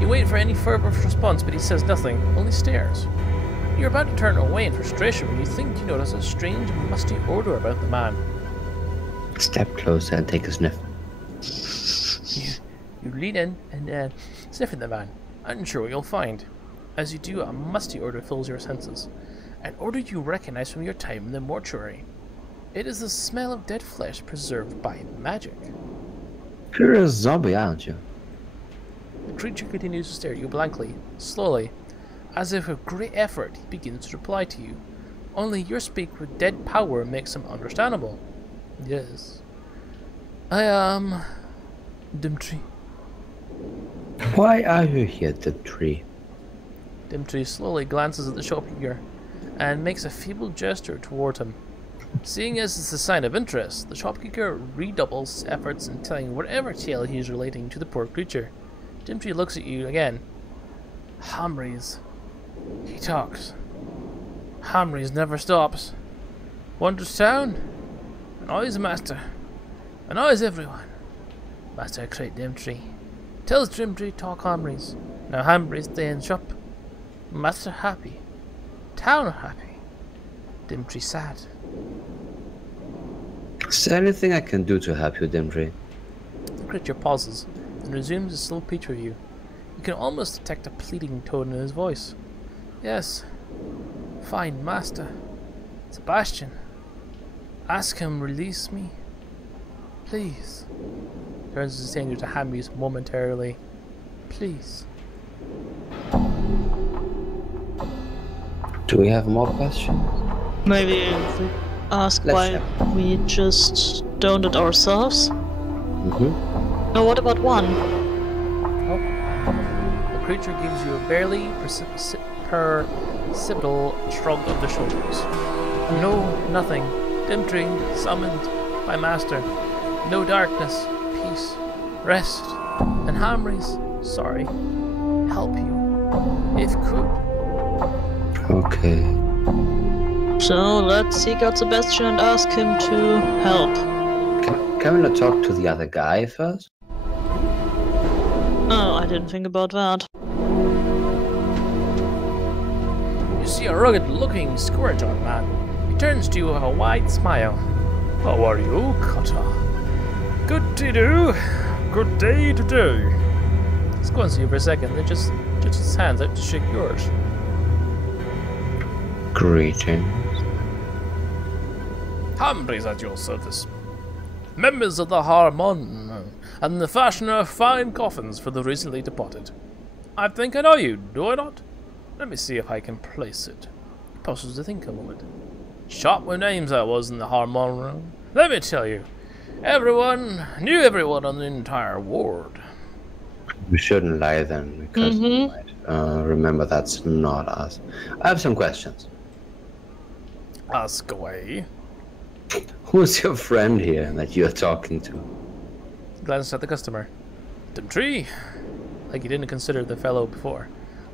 You wait for any further response, but he says nothing, only stares. You're about to turn away in frustration when you think you notice a strange, musty odor about the man. Step closer and take a sniff. You lean in and sniff at the man, unsure what you'll find. As you do, a musty odor fills your senses, an odor you recognize from your time in the mortuary. It is the smell of dead flesh preserved by magic. You're a zombie, aren't you? The creature continues to stare at you blankly, slowly, as if with great effort he begins to reply to you. Only your speak with dead power makes him understandable. Yes. I am Dimtree. Why are you here, Dimtree? Dimtree slowly glances at the shopkeeper and makes a feeble gesture toward him. Seeing as it's a sign of interest, the shopkeeper redoubles efforts in telling whatever tale he is relating to the poor creature. Dimtree looks at you again. Hamries. He talks. Hamries never stops. Wanders town. Annoys master. Annoys everyone. Master create Dimtree. Tells Dimtree talk Hamries. Now Hamries stay in shop. Master happy. Town happy. Dimtree sad. Is there anything I can do to help you, Dimtree? The creature pauses, and resumes a slow peach with you. You can almost detect a pleading tone in his voice. Yes. Fine, master. Sebastian. Ask him release me. Please. Turns his attention to Hammies momentarily. Please. Do we have more questions? Maybe we ask why we just don't it ourselves? No, what about one? Oh. The creature gives you a barely perceptible shrug of the shoulders. No, nothing. Dimtree, summoned by master. No darkness, peace, rest, and Hamries, sorry, help you, if could. Okay. So let's seek out Sebastian and ask him to help. Can we not talk to the other guy first? Oh, I didn't think about that. You see a rugged-looking scourge-on man. He turns to you with a wide smile. How are you, Kata? Good to do. Good day to do. He squints at you for a second, then just stretches his hands out to shake yours. Greetings. Hamries at your service. Members of the Harmon, and the fashioner of fine coffins for the recently departed. I think I know you, do I not? Let me see if I can place it. He pauses to think a moment. Sharp with names I was in the Harmon room. Let me tell you, everyone knew everyone on the entire ward. We shouldn't lie then, because we might remember that's not us. I have some questions. Ask away. Who's your friend here that you're talking to? Glanced at the customer. Dimtree? Like you didn't consider the fellow before.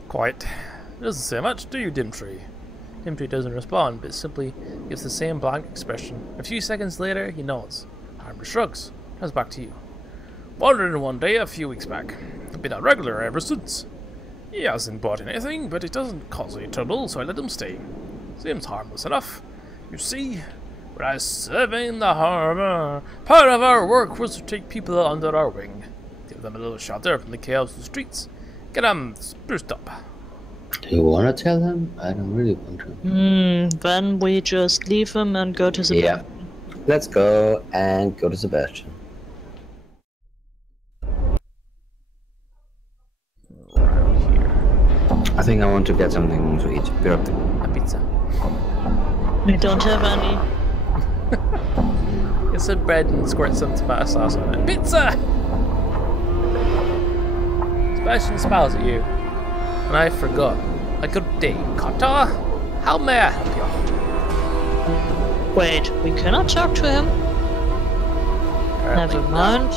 Quite. Doesn't say much, do you, Dimtree? Dimitri doesn't respond, but simply gives the same blank expression. A few seconds later, he nods. Harmer shrugs. Turns back to you. Wandered in one day a few weeks back. Been a regular ever since. He hasn't bought anything, but it doesn't cause any trouble, so I let him stay. Seems harmless enough. You see, when I was serving the harbor, part of our work was to take people under our wing. Give them a little shelter from the chaos of the streets. Get them spruced up. Do you want to tell him? I don't really want to. Then we just leave him and go to Sebastian. Yeah. Let's go and go to Sebastian. I think I want to get something to eat. Be right back. A pizza. We don't have any. Get some bread and squirt some tomato sauce on it. Pizza! Sebastian smiles at you. And I forgot. A good day, Kata. How may I help you? Wait, we cannot talk to him? Apparently Never not. mind.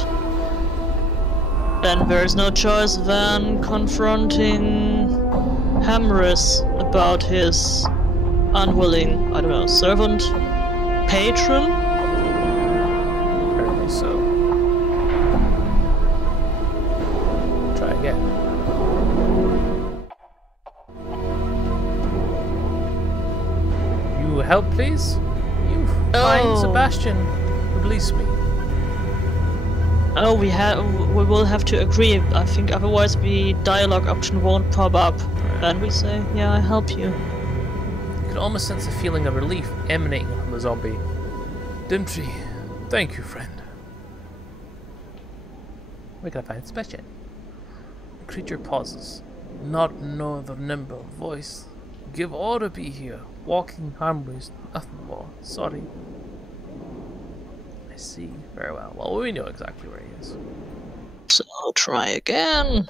Then there's no choice than confronting Hamris about his unwilling, I don't know, servant? Patron? Apparently so. Try again. You help, please? You find Oh. Sebastian. Release me. Oh, we will have to agree. I think otherwise the dialogue option won't pop up. Then we say, yeah, I help you. You can almost sense a feeling of relief emanating from the zombie. Dimitri, thank you, friend. Where can I find Sebastian? The creature pauses. Not know the nimble voice. Give order be here. Walking harmless, nothing more. Sorry. I see. Very well. Well, we know exactly where he is. So try again.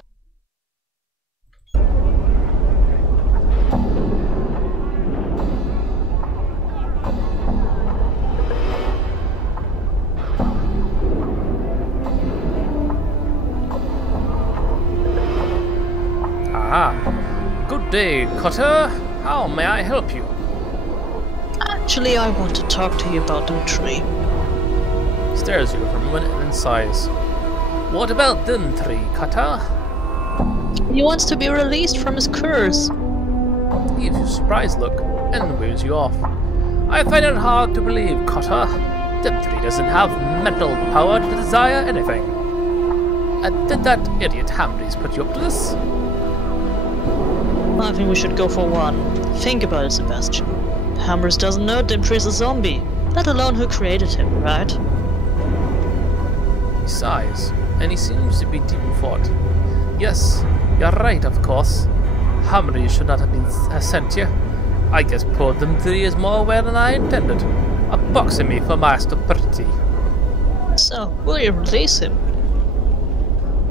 Aha. Good day, Cutter. How may I help you? Actually, I want to talk to you about the tree. Stares at you for a moment and then sighs. What about Dimitri, Cutter? He wants to be released from his curse. He gives you a surprised look and waves you off. I find it hard to believe, Cutter. Dimitri doesn't have mental power to desire anything. Did that idiot Hamries put you up to this? I think we should go for one. Think about it, Sebastian. Hammers doesn't know Dimitri is a zombie, let alone who created him, right? He sighs, and he seems to be deep in thought. Yes, you're right, of course. Hamri should not have been sent here. I guess poor Dimitri is more aware than I intended. A boxing me for my stupidity. So, will you release him?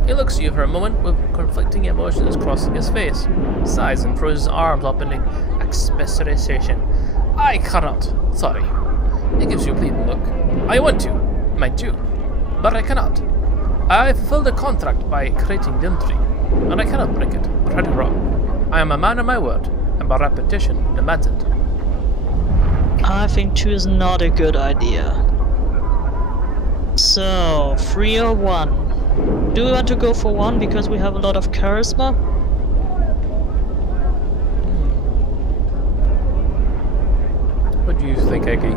He looks at you for a moment with conflicting emotions crossing his face, sighs and throws his arms up in expectoration. I cannot. Sorry. He gives you a pleading look. I want to, mind you, but I cannot. I fulfilled a contract by creating Dimitri, and I cannot break it, right or wrong. I am a man of my word, and by repetition demands it. I think 2 is not a good idea. So, 3 or 1? Do we want to go for 1 because we have a lot of charisma? What do you think, Eggy?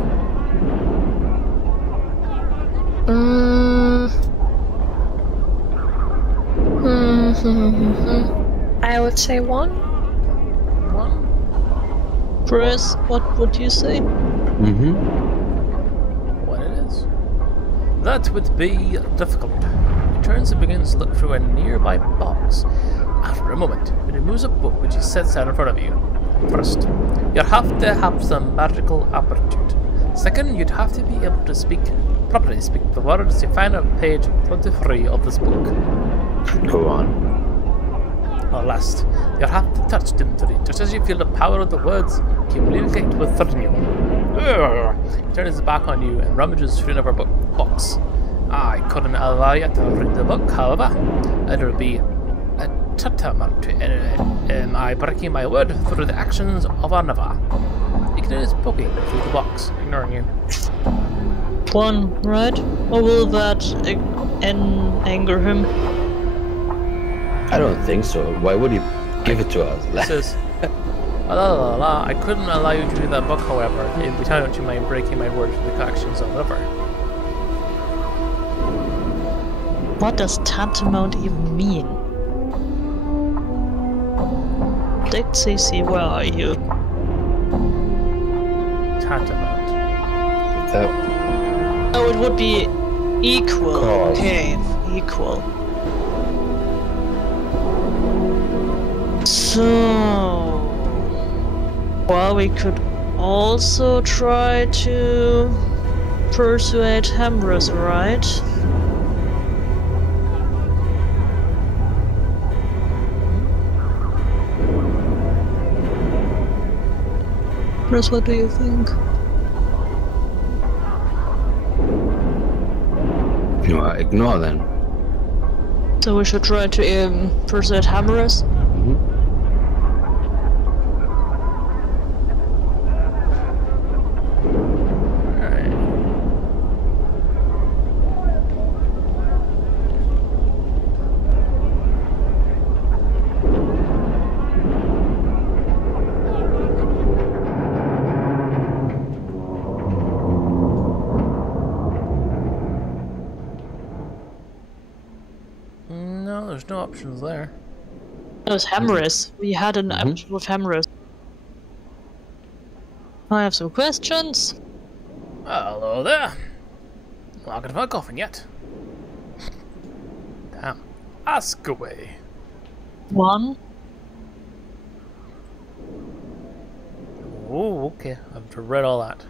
I would say 1. 1? Chris, what would you say? What it is? That would be difficult. He turns and begins to look through a nearby box. After a moment, he removes a book which he sets out in front of you. First, you'd have to have some magical aptitude. Second, you'd have to be able to properly speak the words you find on page 23 of this book. Go on. Or last, you'd have to touch Dimitri, just as you feel the power of the words communicate within you. He turns his back on you and rummages through another box. I couldn't allow you to read the book, however. It would be a tantamount to I breaking my word through the actions of another. continues poking through the box, ignoring you. 1, right? Or will that anger him? I don't think so. Why would he give it to us? It says, I couldn't allow you to do that book, however. It would be tantamount to my breaking my word to the collections of River. What does tantamount even mean? DickCC, where are you? Tantamount. Oh, it would be equal. Cause. Okay, equal. So, well, we could also try to persuade Hamrus, right? Hamrus, what do you think? No, ignore then. So we should try to persuade Hamrus? No, there's no options there. It was Hamrus. We had an option with Hamrus. I have some questions. Hello there. Not gonna fuck off yet. Damn. Ask away. 1. Oh, okay. I've read all that.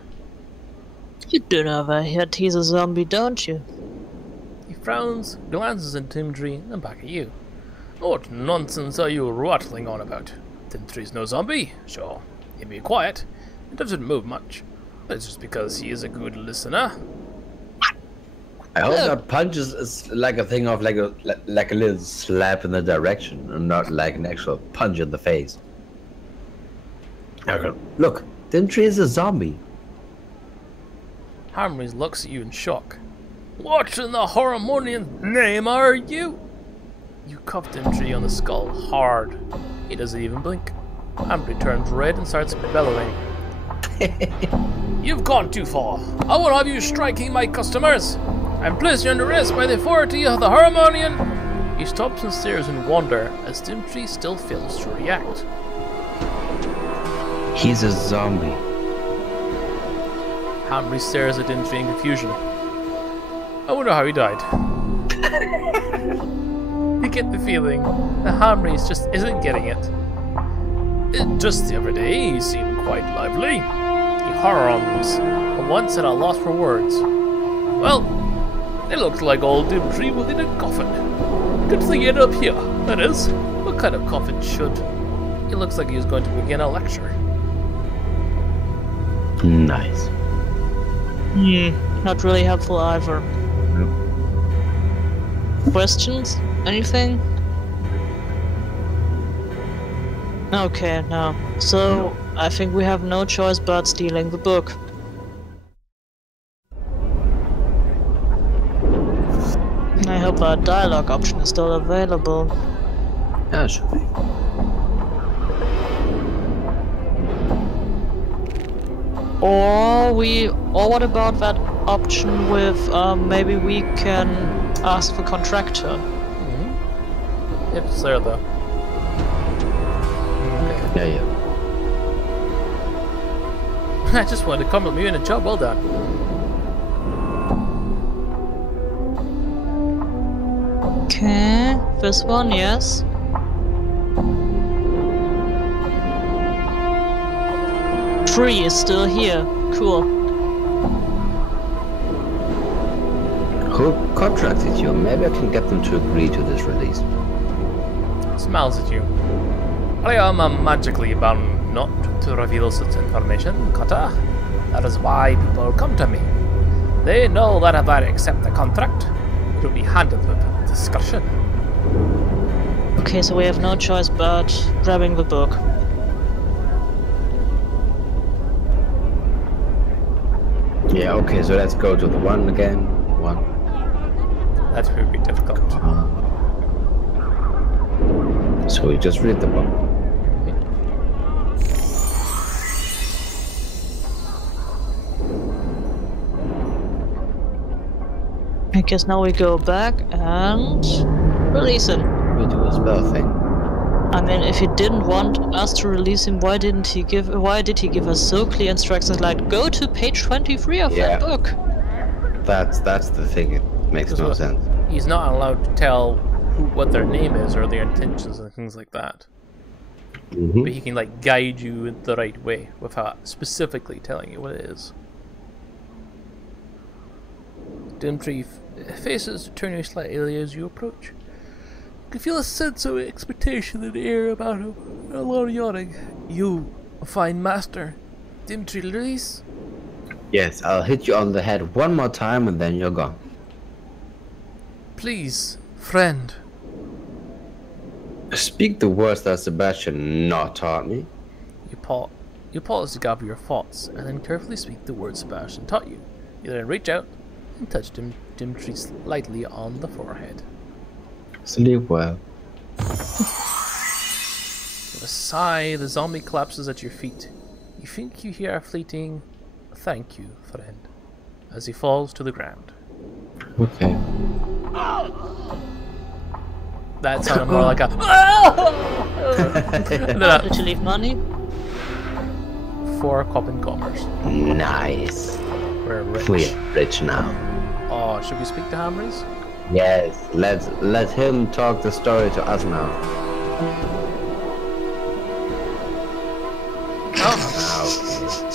You do know that he's a zombie, don't you? He frowns, glances at Timtree, and back at you. What nonsense are you rattling on about? Timtree's no zombie. Sure, he'd be quiet. He doesn't move much. But it's just because he is a good listener. I hope that punch is like a thing of like a little slap in the direction, and not like an actual punch in the face. Look, Timtree is a zombie. Hamrys looks at you in shock. What in the Hormonian's name are you? You cuff Timtree on the skull hard. He doesn't even blink. Hamry turns red and starts bellowing. You've gone too far. I won't have you striking my customers. I'm placed under arrest by the authority of the Harmonian. He stops and stares in wonder as Timtree still fails to react. He's a zombie. Hamry stares at Timtree in confusion. I wonder how he died. You get the feeling that Hamry just isn't getting it. Just the other day, he seemed quite lively. He hurrums, but once at a loss for words. Well, it looks like old Timtree was in a coffin. Good thing you're up here, that is. What kind of coffin should? It looks like he was going to begin a lecture. Nice. Not really helpful either. Questions? Anything? Okay, no. So, I think we have no choice but stealing the book. I hope our dialogue option is still available. Yeah, it should be. Or what about that option with maybe we can ask for contractor? Yep, it's there though. Yeah. I just wanted to compliment you on a job well done. Okay, this one, yes. Free is still here. Cool. Who contracted you? Maybe I can get them to agree to this release. Smiles at you. I am magically bound not to reveal such information, Cutter. That is why people come to me. They know that if I accept the contract, it will be handled with discretion. Okay, so we have no choice but grabbing the book. Yeah, okay, so let's go to the one again. One. That's very difficult. So we just read the book. I guess now we go back and release him. We do a spell thing. I mean, if he didn't want us to release him, why did he give us so clear instructions like go to page 23 of that book? That's the thing. It makes no sense. He's not allowed to tell what their name is or their intentions and things like that. Mm-hmm. But he can like guide you in the right way without specifically telling you what it is. Dimtree faces to turn you slightly as you approach. You can feel a sense of expectation in the air about him. Alone yawning. You, a fine master. Dimtree release? Yes, I'll hit you on the head one more time and then you're gone. Please, friend. Speak the words that Sebastian not taught me. You pause to gather your thoughts, and then carefully speak the words Sebastian taught you. You then reach out and touch Dimtree lightly on the forehead. Sleep well. With a sigh, the zombie collapses at your feet. You think you hear a fleeting "Thank you, friend," as he falls to the ground. Okay. That sounded more like a Did you leave money? 4 copper commerce. Nice. We're rich. We're rich now. Oh, should we speak to Hammer's? Yes, let him talk the story to us now. Oh.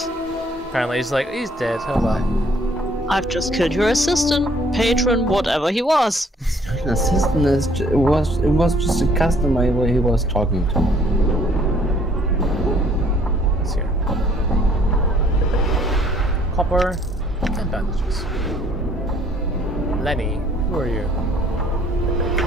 Okay. Apparently he's dead. Hold on. I've just killed your assistant, patron, whatever he was. An assistant it was just a customer where he was talking to. Let's hear. Copper and bandages. Lenny, who are you?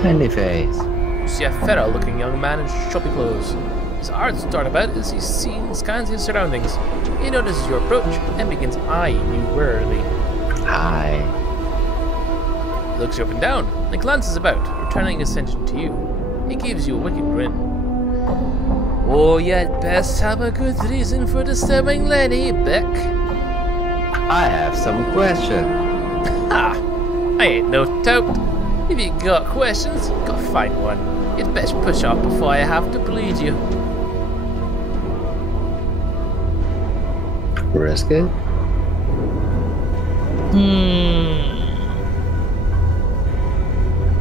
Penny face. You see a feral-looking young man in shoppy clothes. His eyes start about as he scans his surroundings. He notices your approach and begins eyeing you warily. Hi. He looks you up and down and glances about, returning his attention to you. He gives you a wicked grin. Oh, you'd best have a good reason for disturbing Lenny, Beck. I have some questions. Ha! I ain't no tout. If you got questions, go find one. You'd best push off before I have to bleed you. Risk it?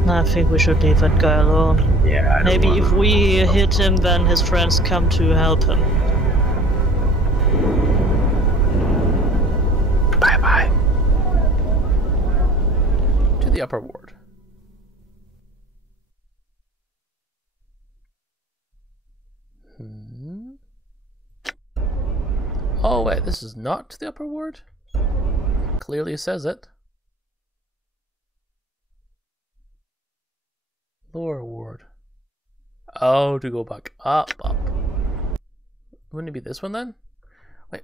I think we should leave that guy alone. Yeah, Maybe if we hit him, then his friends come to help him. Bye-bye. To the upper ward. Oh wait, this is not to the upper ward? Clearly says it. Lower ward. Oh, to go back up. Wouldn't it be this one then? Wait,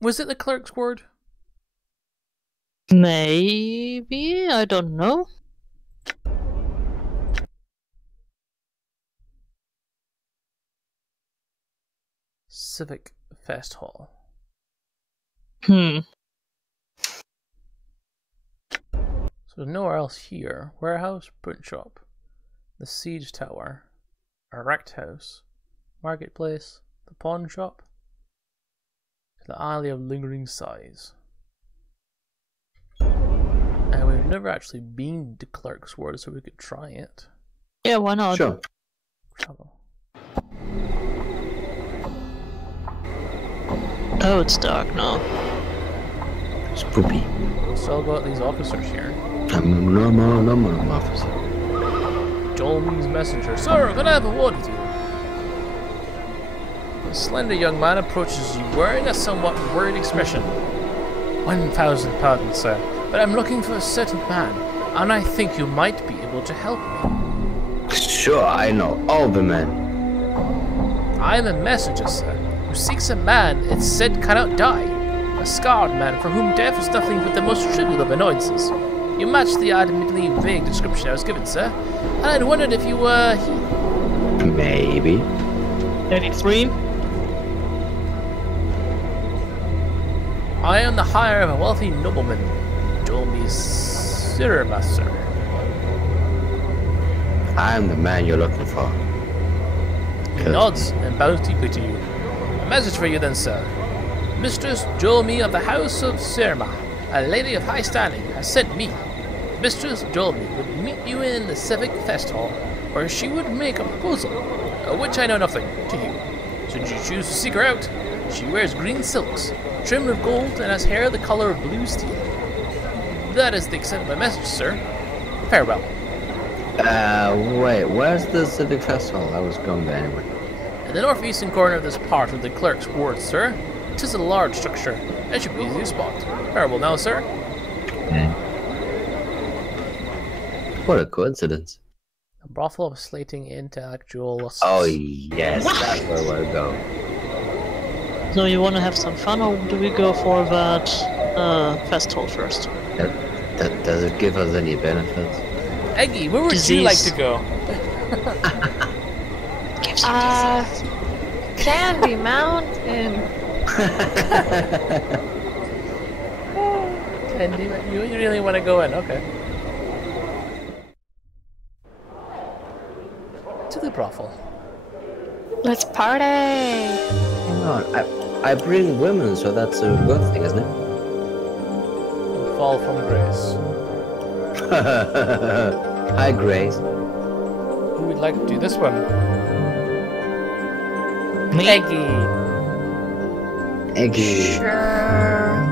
was it the clerk's ward? Maybe, I don't know. Civic Fest Hall. Hmm. So there's nowhere else here. Warehouse, print shop, the siege tower, a wrecked house, marketplace, the pawn shop, the alley of lingering sighs. And we've never actually been to Clerk's Ward, so we could try it. Yeah, why not? Sure. Travel. Oh, it's dark now. Spoopy. Still got these officers here. I'm a normal officer. Dolby's messenger. Sir, can I have a word with you? A slender young man approaches you wearing a somewhat worried expression. 1,000 pardons, sir, but I'm looking for a certain man, and I think you might be able to help me. Sure, I know all the men. I am a messenger, sir, who seeks a man it's said cannot die. A scarred man for whom death is nothing but the most trivial of annoyances. You match the admittedly vague description I was given, sir, and I'd wondered if you were he. Maybe. 83. I am the hire of a wealthy nobleman. Dolby Sirma, sir. I'm the man you're looking for. He nods and bows deeply to you. A message for you then, sir. Mistress Jolmi of the House of Sirma, a lady of high standing, has sent me. Mistress Jolmi would meet you in the Civic Fest Hall, where she would make a proposal, of which I know nothing, to you. Should you choose to seek her out, she wears green silks, trimmed with gold, and has hair the color of blue steel. That is the extent of my message, sir. Farewell. Wait, where's the Civic Festival? I was going there anyway. In the northeastern corner of this part of the clerk's ward, sir. 'Tis a large structure, and should be easy to spot. Farewell now, sir. What a coincidence. A brothel of slating intellectuals. Oh yes, that's where we'll go. So you want to have some fun, or do we go for that festival first? Does it give us any benefits? Eggy, where would you like to go? Candy Mountain. Candy, you really want to go in? Okay. To the brothel. Let's party. Hang on, I bring women, so that's a good thing, isn't it? Fall from grace. Hi, Grace. Who would like to do this one? Me? Eggy. Sure.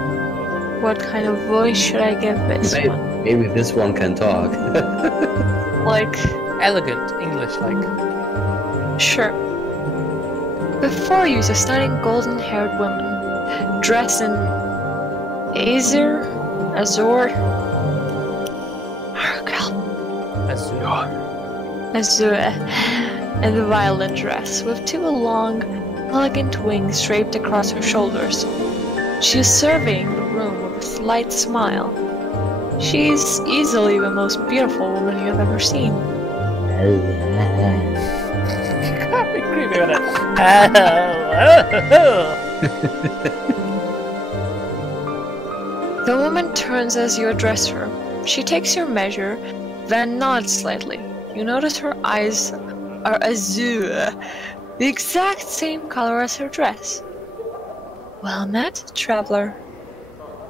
What kind of voice should I give this one? Maybe this one can talk. Like, Elegant, English-like. sure. Before you is a stunning golden-haired woman, dressed in azure, and a violet dress with two long, elegant wings draped across her shoulders. She is surveying the room with a slight smile. She is easily the most beautiful woman you have ever seen. Can't be creepy with it. The woman turns as you address her. She takes your measure, then nods slightly. You notice her eyes are azure, the exact same color as her dress. Well met, traveler.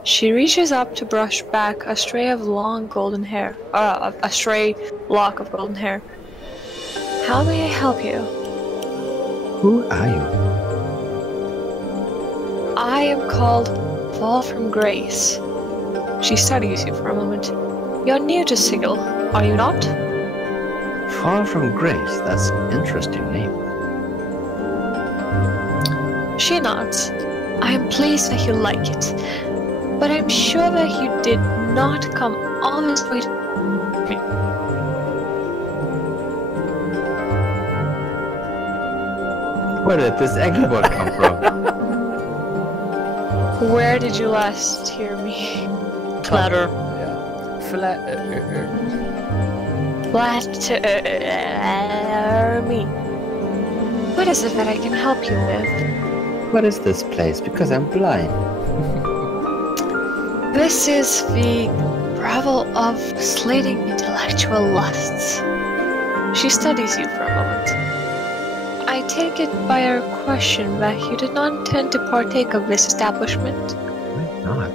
She reaches up to brush back a stray of long golden hair, a stray lock of golden hair. How may I help you? Who are you? I am called Fall from Grace. She studies you for a moment. You're new to Sigil, are you not? Far from Grace. That's an interesting name. She nods. I am pleased that you like it, but I'm sure that you did not come all this way to me. Where did this Eggybot come from? Where did you last hear me? Clatter. Yeah. Me. What is it that I can help you with? What is this place? Because I'm blind. This is the brothel of slating intellectual lusts. She studies you for a moment. I take it by her question that you did not intend to partake of this establishment. Why not?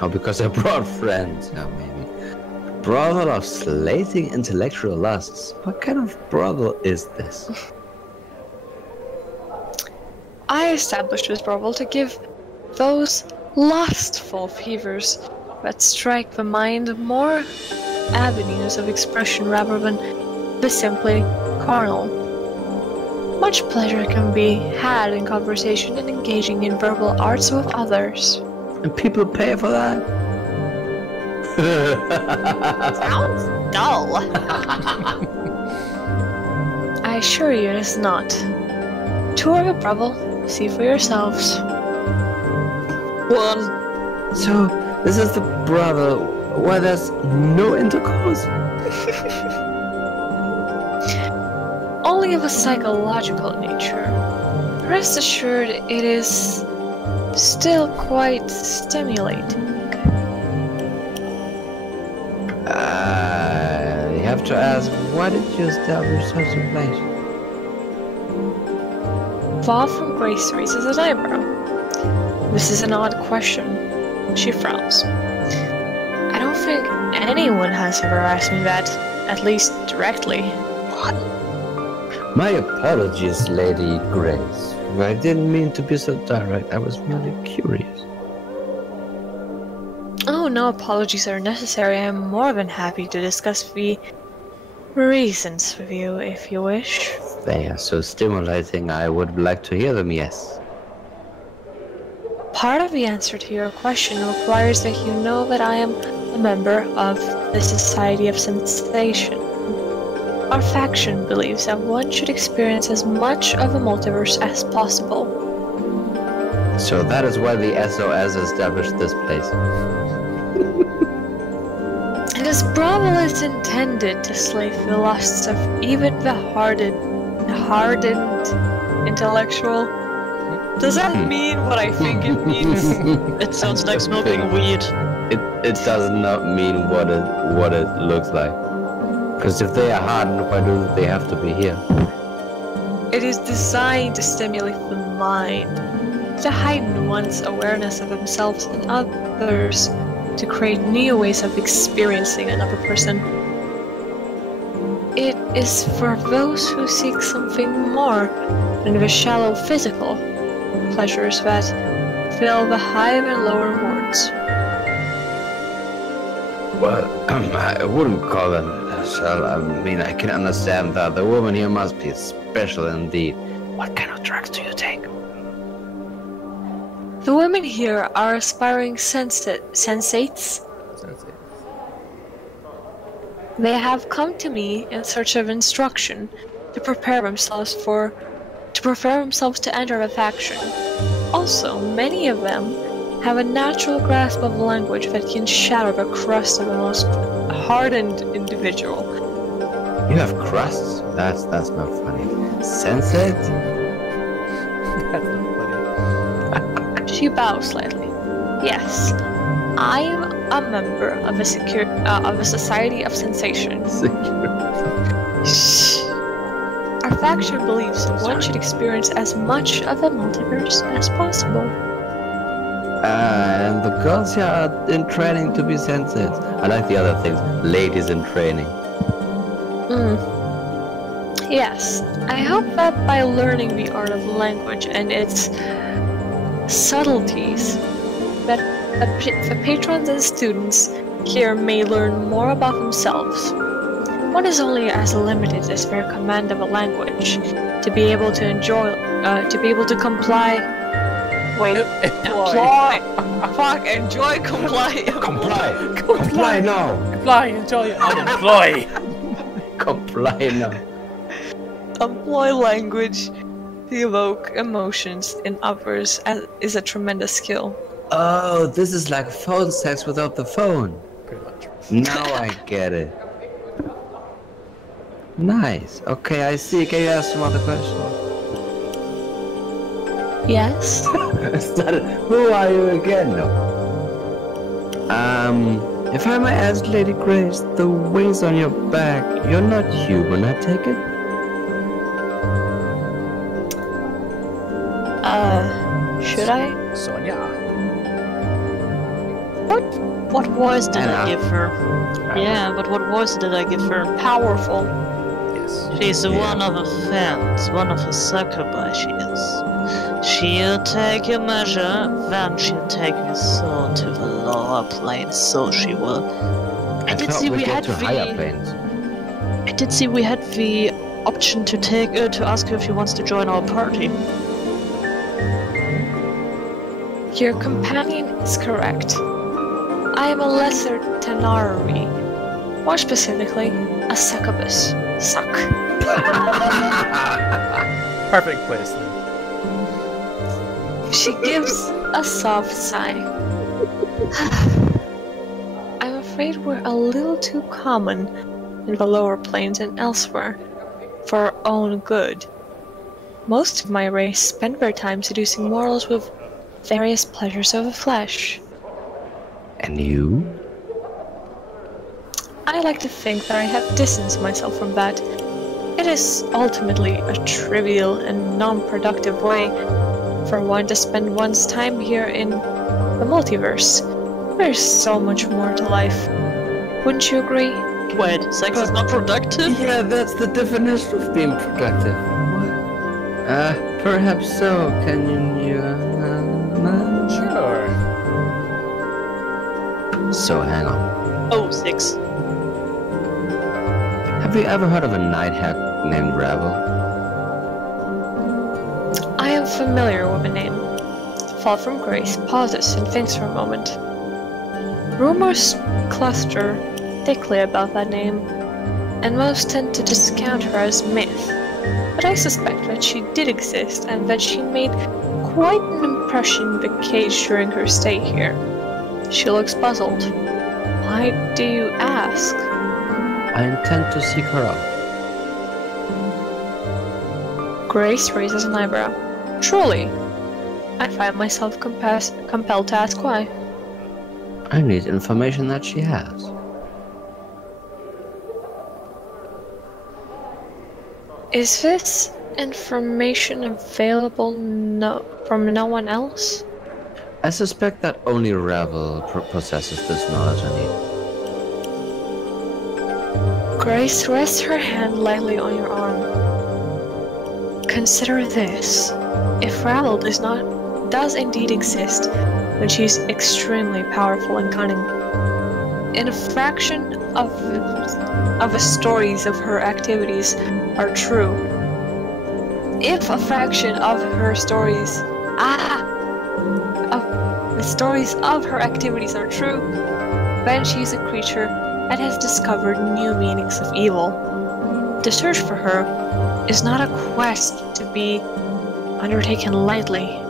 Oh, because I brought friends. Oh, maybe. Brothel of slating intellectual lusts. What kind of brothel is this? I established this brothel to give those lustful fevers that strike the mind more avenues of expression rather than the simply carnal. Much pleasure can be had in conversation and engaging in verbal arts with others. And people pay for that? Sounds dull. I assure you it is not. Tour the brothel, see for yourselves. 1. So, this is the brother where there's no intercourse? Only of a psychological nature. Rest assured, it is still quite stimulating. I have to ask, why did you establish such a place? Fall from Grace raises an eyebrow. This is an odd question. She frowns. I don't think anyone has ever asked me that, at least directly. What? My apologies, Lady Grace. I didn't mean to be so direct. I was merely curious. Oh, no apologies are necessary. I am more than happy to discuss the reasons with you, if you wish. They are so stimulating. I would like to hear them, yes. Part of the answer to your question requires that you know that I am a member of the Society of Sensation. Our faction believes that one should experience as much of the multiverse as possible. So that is why the SOS established this place. This brothel is intended to slay the lusts of even the hardened intellectual. Does that mean what I think it means? It sounds like smoking weed. It does not mean what it looks like. Because if they are hardened, why do they have to be here? It is designed to stimulate the mind, to heighten one's awareness of themselves and others, to create new ways of experiencing another person. It is for those who seek something more than the shallow physical pleasures that fill the higher and lower wards. Well, I wouldn't call them shallow. I mean, I can understand that the woman here must be special indeed. What kind of drugs do you take? The women here are aspiring sensates. They have come to me in search of instruction to prepare themselves to enter a faction. Also, many of them have a natural grasp of language that can shatter the crust of the most hardened individual. You have crusts? That's not funny. Sensate? That's not funny. She bows slightly. Yes, I am a member of the Society of Sensation. Shh. Our faction believes that one should experience as much of the multiverse as possible. And the girls here are in training to be sensates. I like the other things. Ladies in training. Yes, I hope that by learning the art of language and its subtleties, that the patrons and students here may learn more about themselves. One is only as limited as their command of a language to be able to enjoy, to be able to comply. Wait, employ. Fuck, enjoy, comply. Comply now. Comply, enjoy, unemploy. Comply now. Employ language to evoke emotions in others is a tremendous skill. Oh, this is like phone sex without the phone. Pretty much. Now I get it. Nice. Okay, I see. Can you ask some other questions? Yes? Who are you again? No. If I may ask, Lady Grace, the wings on your back, you're not human, I take it? Should I? Sonia. What voice did I give her? Yeah, but what voice did I give her? Powerful. Yes. She's one of a fans, one of a succubi she is. She'll take your measure, then she'll take your soul to the lower planes, so she will. I did see we had higher planes. I did see we had the option to to ask her if she wants to join our party. Your companion is correct. I am a lesser Tenari. More specifically, a succubus. Suck. Perfect place then. She gives A soft sigh. I'm afraid we're a little too common in the lower planes and elsewhere for our own good. Most of my race spend their time seducing mortals with various pleasures of the flesh. And you? I like to think that I have distanced myself from that. It is ultimately a trivial and non-productive way for one to spend one's time here in the multiverse. There's so much more to life. Wouldn't you agree? Wait, sex is not productive? Yeah, that's the definition of being productive. Perhaps so. Can you, Sure. So, hang on. Oh, 6. Have you ever heard of a night hack named Ravel? I am familiar with the name. Fall from Grace pauses and thinks for a moment. Rumors cluster thickly about that name, and most tend to discount her as myth. But I suspect that she did exist and that she made quite an impression in the cage during her stay here. She looks puzzled. Why do you ask? I intend to seek her out. Grace raises an eyebrow. Truly? I find myself compelled to ask why. I need information that she has. Is this information available from no one else? I suspect that only Ravel possesses this knowledge I need. Grace rests her hand lightly on your arm. Consider this. If Ravel does indeed exist, then she's extremely powerful and cunning. In a fraction of the stories of her activities are true. If a fraction of her stories the stories of her activities are true, then she's a creature that has discovered new meanings of evil. The search for her is not a quest to be undertaken lightly.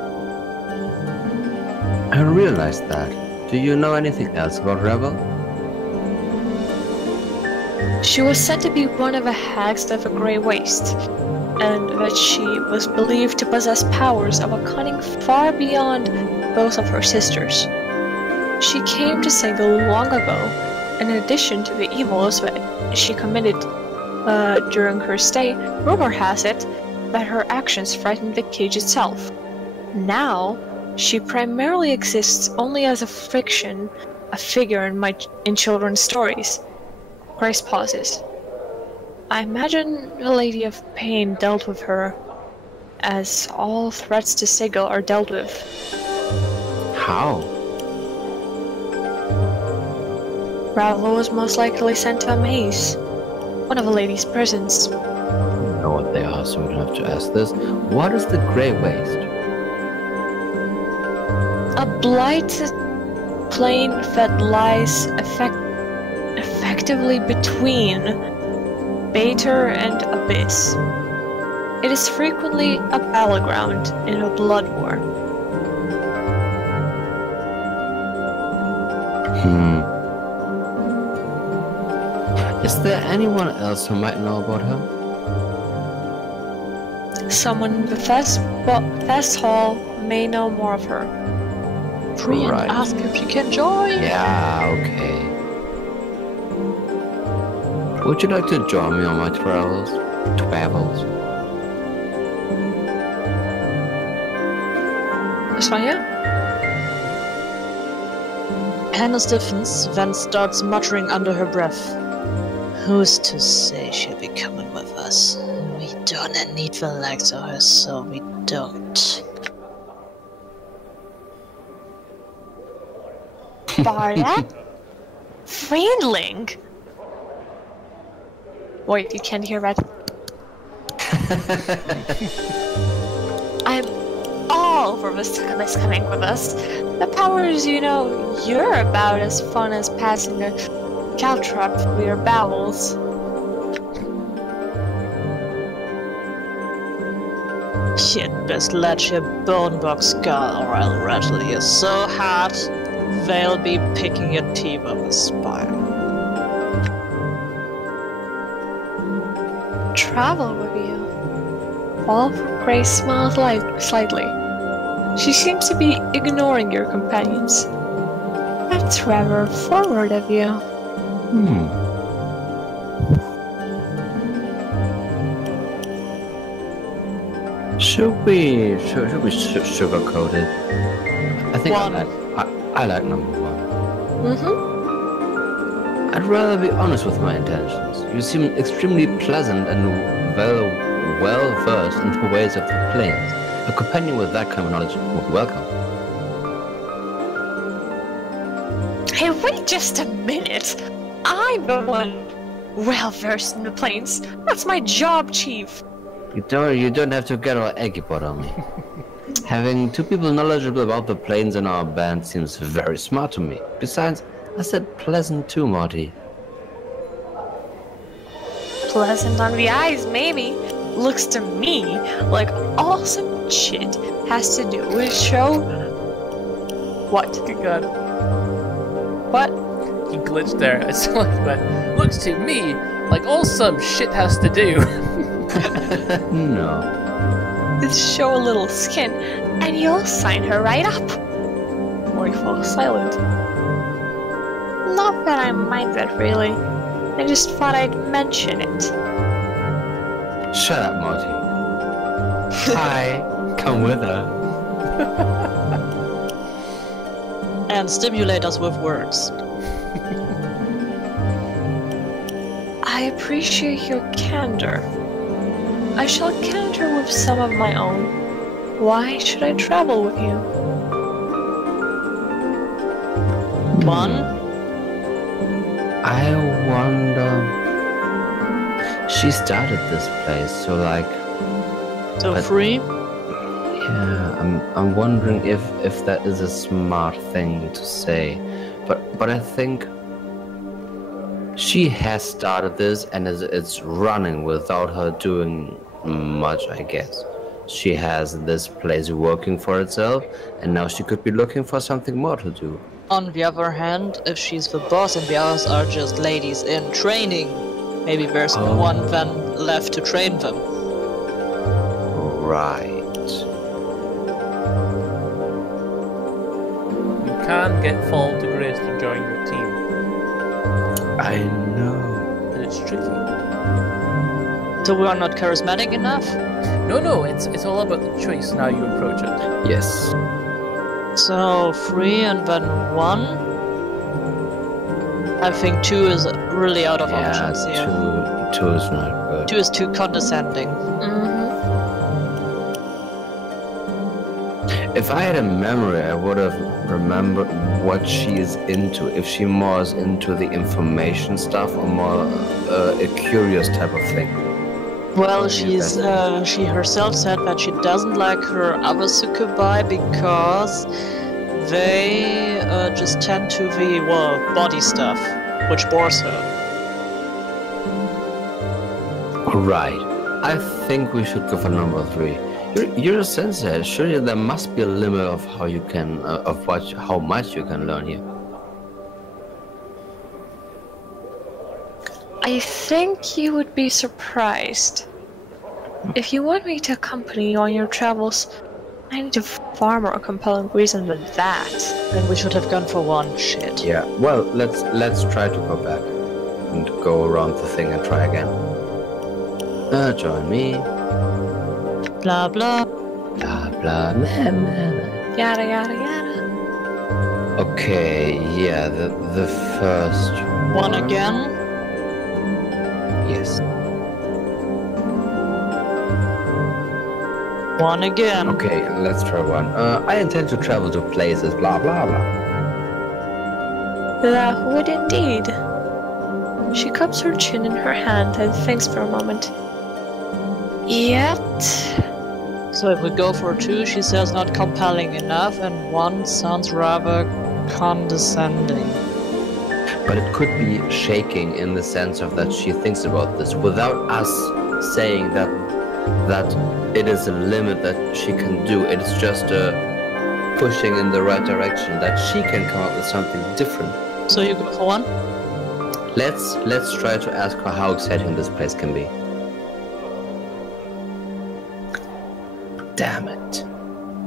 I realize that. Do you know anything else about Ravel? She was said to be one of the hags of a Grey Waste, and that she was believed to possess powers of a cunning far beyond those of her sisters. She came to Sigil long ago, and in addition to the evils that she committed during her stay, rumor has it that her actions frightened the cage itself. Now, she primarily exists only as a fiction, a figure in children's stories. Grace pauses. I imagine the Lady of Pain dealt with her, as all threats to Sigil are dealt with. How? Ravel was most likely sent to a maze, one of the lady's prisons. I know what they are, so we don't have to ask this. What is the Grey Waste? A blighted plane that lies effectively between Bater and Abyss. It is frequently a battleground in a blood war. Is there anyone else who might know about her? Someone in the Fest Hall may know more of her. Free and Right. ask if she can join. Yeah, okay. Would you like to join me on my travels? Sonia? Hannah stiffens, then starts muttering under her breath. Who's to say she'll be coming with us? We don't need the likes of her, so we don't. Barda? Friendling? Wait, you can't hear that? I'm all for this coming with us. The powers, you're about as fun as passing a caltrop through your bowels. You'd best let your bone box go, or I'll rattle you so hard they'll be picking your teeth off the spine. Travel with you. Oliver Grace smiled slightly. She seems to be ignoring your companions. That's rather forward of you. Should we sugarcoat it? I think I like number one. I'd rather be honest with my intentions. You seem extremely pleasant and well versed in the ways of the planes. A companion with that kind of knowledge would be welcome. Hey, wait just a minute! I'm the one well versed in the planes. That's my job, Chief. You don't have to get all eggy pot on me. Having two people knowledgeable about the planes in our band seems very smart to me. Besides, I said pleasant too, Marty. Pleasant on the eyes, maybe. Looks to me like all some shit has to do with show. What? Good God. What? He glitched there. I saw that. Looks to me like all some shit has to do. No. Just show a little skin, and you'll sign her right up. Or he falls silent. Not that I mind that, really. I just thought I'd mention it. Shut up, Marty. Hi, come with her. And stimulate us with words. I appreciate your candor. I shall canter with some of my own. Why should I travel with you? One? I wonder. She started this place, so like. So but- free? Yeah, I'm wondering if that is a smart thing to say, but I think she has started this and it's running without her doing much, I guess. She has this place working for itself, and now she could be looking for something more to do. On the other hand, if she's the boss and the others are just ladies in training, maybe there's one then left to train them. Right. You can get Fall to Grace to join your team, I know. but it's tricky. So we are not charismatic enough? No, it's all about the choice and how you approach it. Yes. So 3 and then 1? I think 2 is really out of options here. Two is not good. 2 is too condescending. If I had a memory, I would have remembered what she is into. If she more is into the information stuff or more a curious type of thing. Well, she herself said that she doesn't like her other succubi because they just tend to the, body stuff, which bores her. Right. I think we should go for number 3. You're a sensei. Surely there must be a limit of how you can, how much you can learn here. I think you would be surprised. If you want me to accompany you on your travels, I need a far more compelling reason than that. Then we should have gone for 1. Shit. Yeah. Well, let's try to go back and go around the thing and try again. Join me. Blah blah. Blah blah. Man. Yada yada yada. Okay. Yeah. The first 1 again. Yes. 1 again. Okay, let's try 1. I intend to travel to places, blah blah blah. That would indeed. She cups her chin in her hand and thinks for a moment. Yet... So if we go for 2, she says not compelling enough, and 1 sounds rather condescending. But it could be shaking in the sense of that she thinks about this without us saying that that it is a limit that she can do. It's just a pushing in the right direction, that she can come up with something different. So you go for one? Let's try to ask her how exciting this place can be. Damn it.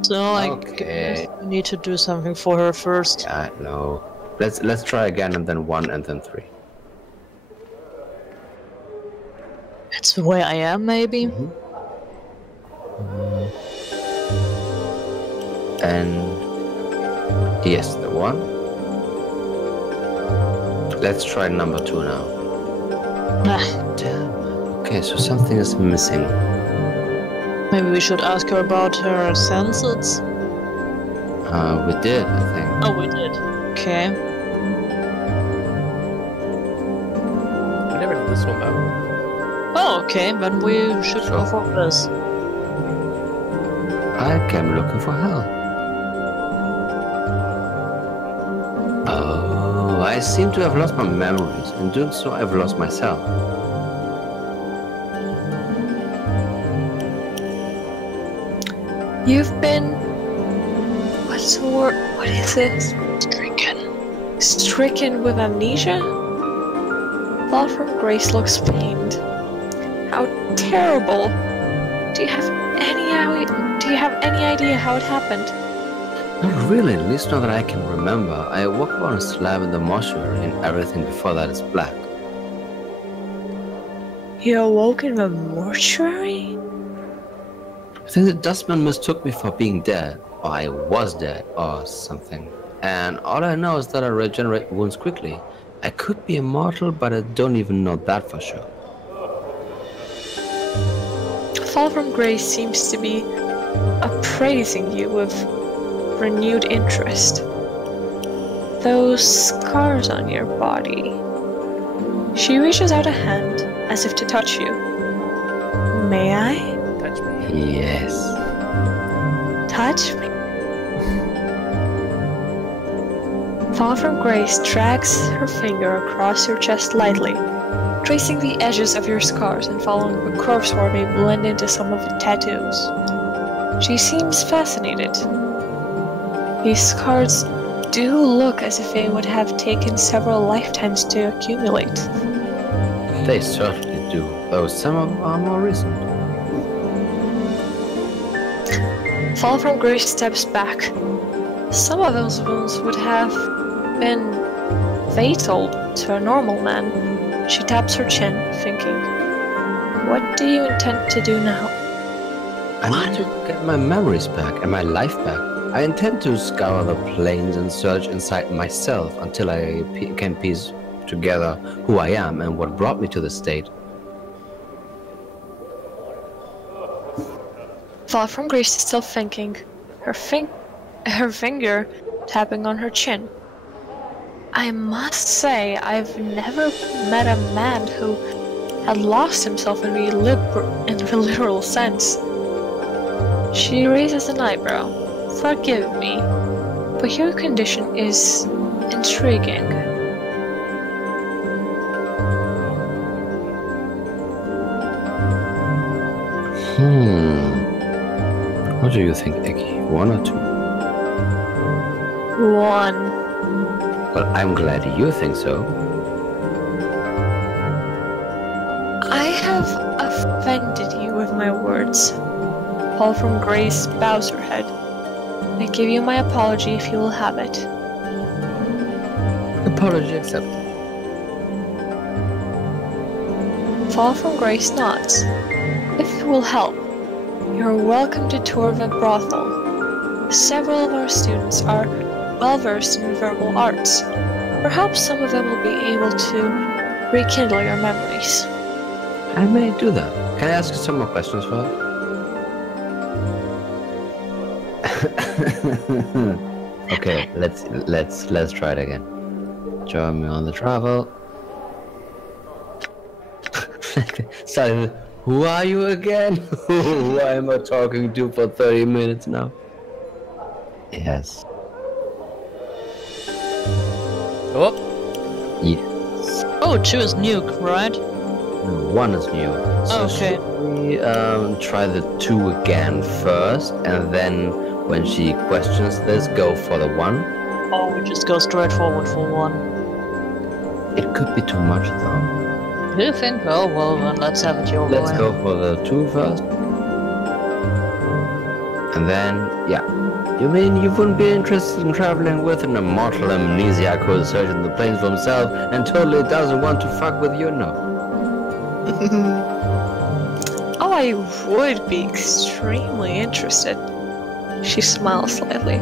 So I Okay. guess we need to do something for her first. Yeah, no. Let's try again, and then 1 and then 3. That's the way I am, maybe? And yes, the 1. Let's try number 2 now. Nah, Damn. Okay, so something is missing. maybe we should ask her about her senses. We did, I think. Oh, we did. Okay. I never did this one though. Oh, okay, then we should go for this. I came looking for help. Oh, I seem to have lost my memories. In doing so, I've lost myself. You've been... What's the word? What is it? Stricken with amnesia? Fall from Grace looks pained. How terrible! Do you have any idea how it happened? Not really, at least not that I can remember. I woke up on a slab in the mortuary and everything before that is black. You awoke in the mortuary? I think the dustman mistook me for being dead, or I was dead, or something. And all I know is that I regenerate wounds quickly. I could be immortal, but I don't even know that for sure. Fall from Grace seems to be appraising you with renewed interest. Those scars on your body. She reaches out a hand as if to touch you. May I? Touch me. Yes. Touch me. Fall from Grace drags her finger across your chest lightly, tracing the edges of your scars and following the curves where they blend into some of the tattoos. She seems fascinated. These scars do look as if they would have taken several lifetimes to accumulate. They certainly do, though some of them are more recent. Fall from Grace steps back. Some of those wounds would have been fatal to a normal man. She taps her chin, thinking, what do you intend to do now? I need to get my memories back and my life back. I intend to scour the plains and search inside myself until I can piece together who I am and what brought me to this state. Fall from Grace is still thinking, her finger tapping on her chin. I must say, I've never met a man who had lost himself in the literal sense. She raises an eyebrow. Forgive me, but your condition is intriguing. What do you think, Eggy? 1 or 2? 1. Well, I'm glad you think so. I have offended you with my words. Fall from Grace bows her head. I give you my apology if you will have it. Apology accepted. Fall from Grace nods. If it will help, you're welcome to tour the brothel. Several of our students are well-versed in verbal arts. Perhaps some of them will be able to rekindle your memories. I may do that. Can I ask you some more questions first? Okay, let's try it again. Join me on the travel. So, who are you again? Who am I talking to for 30 minutes now? Yes. Oh, Yes. Oh, choose nuke, right? No, 1 is new. So Okay. should we try the 2 again first, and then when she questions this, go for the 1? Or we just go straight forward for 1. It could be too much though. You think? Oh, well, then let's have it your way. Let's go for the 2 first. And then, yeah. You mean you wouldn't be interested in traveling with an immortal amnesiac who is searching the plains for himself and totally doesn't want to fuck with you? No. Oh, I would be extremely interested. She smiles slightly.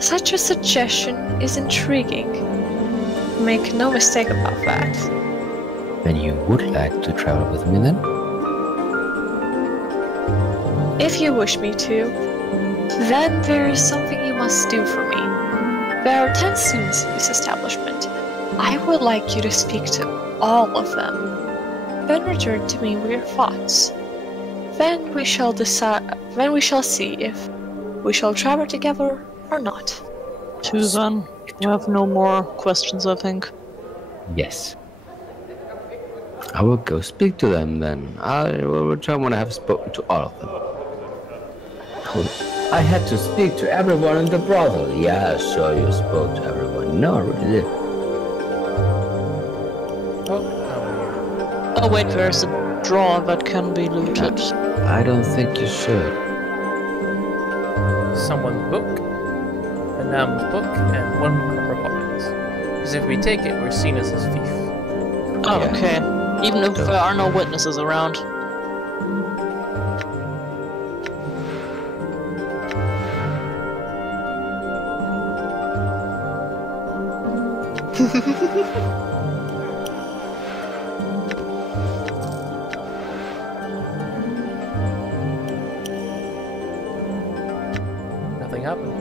Such a suggestion is intriguing. Make no mistake about that. Then you would like to travel with me then? If you wish me to, then there is something you must do for me. There are 10 students in this establishment. I would like you to speak to all of them. Then return to me with your thoughts. Then we shall decide. Then we shall see if we shall travel together or not. 2 then. We have no more questions, I think. Yes. I will go speak to them then. I will return when I have spoken to all of them. I had to speak to everyone in the brothel. Yeah, sure you spoke to everyone. No, I really did. Oh wait, there's a drawer that can be looted. I don't think you should. Someone's book, a Nam's book, and 1 copper pockets. Because if we take it, we're seen as his thief. Oh, Yeah. okay. Even if there are no witnesses around. Nothing happened.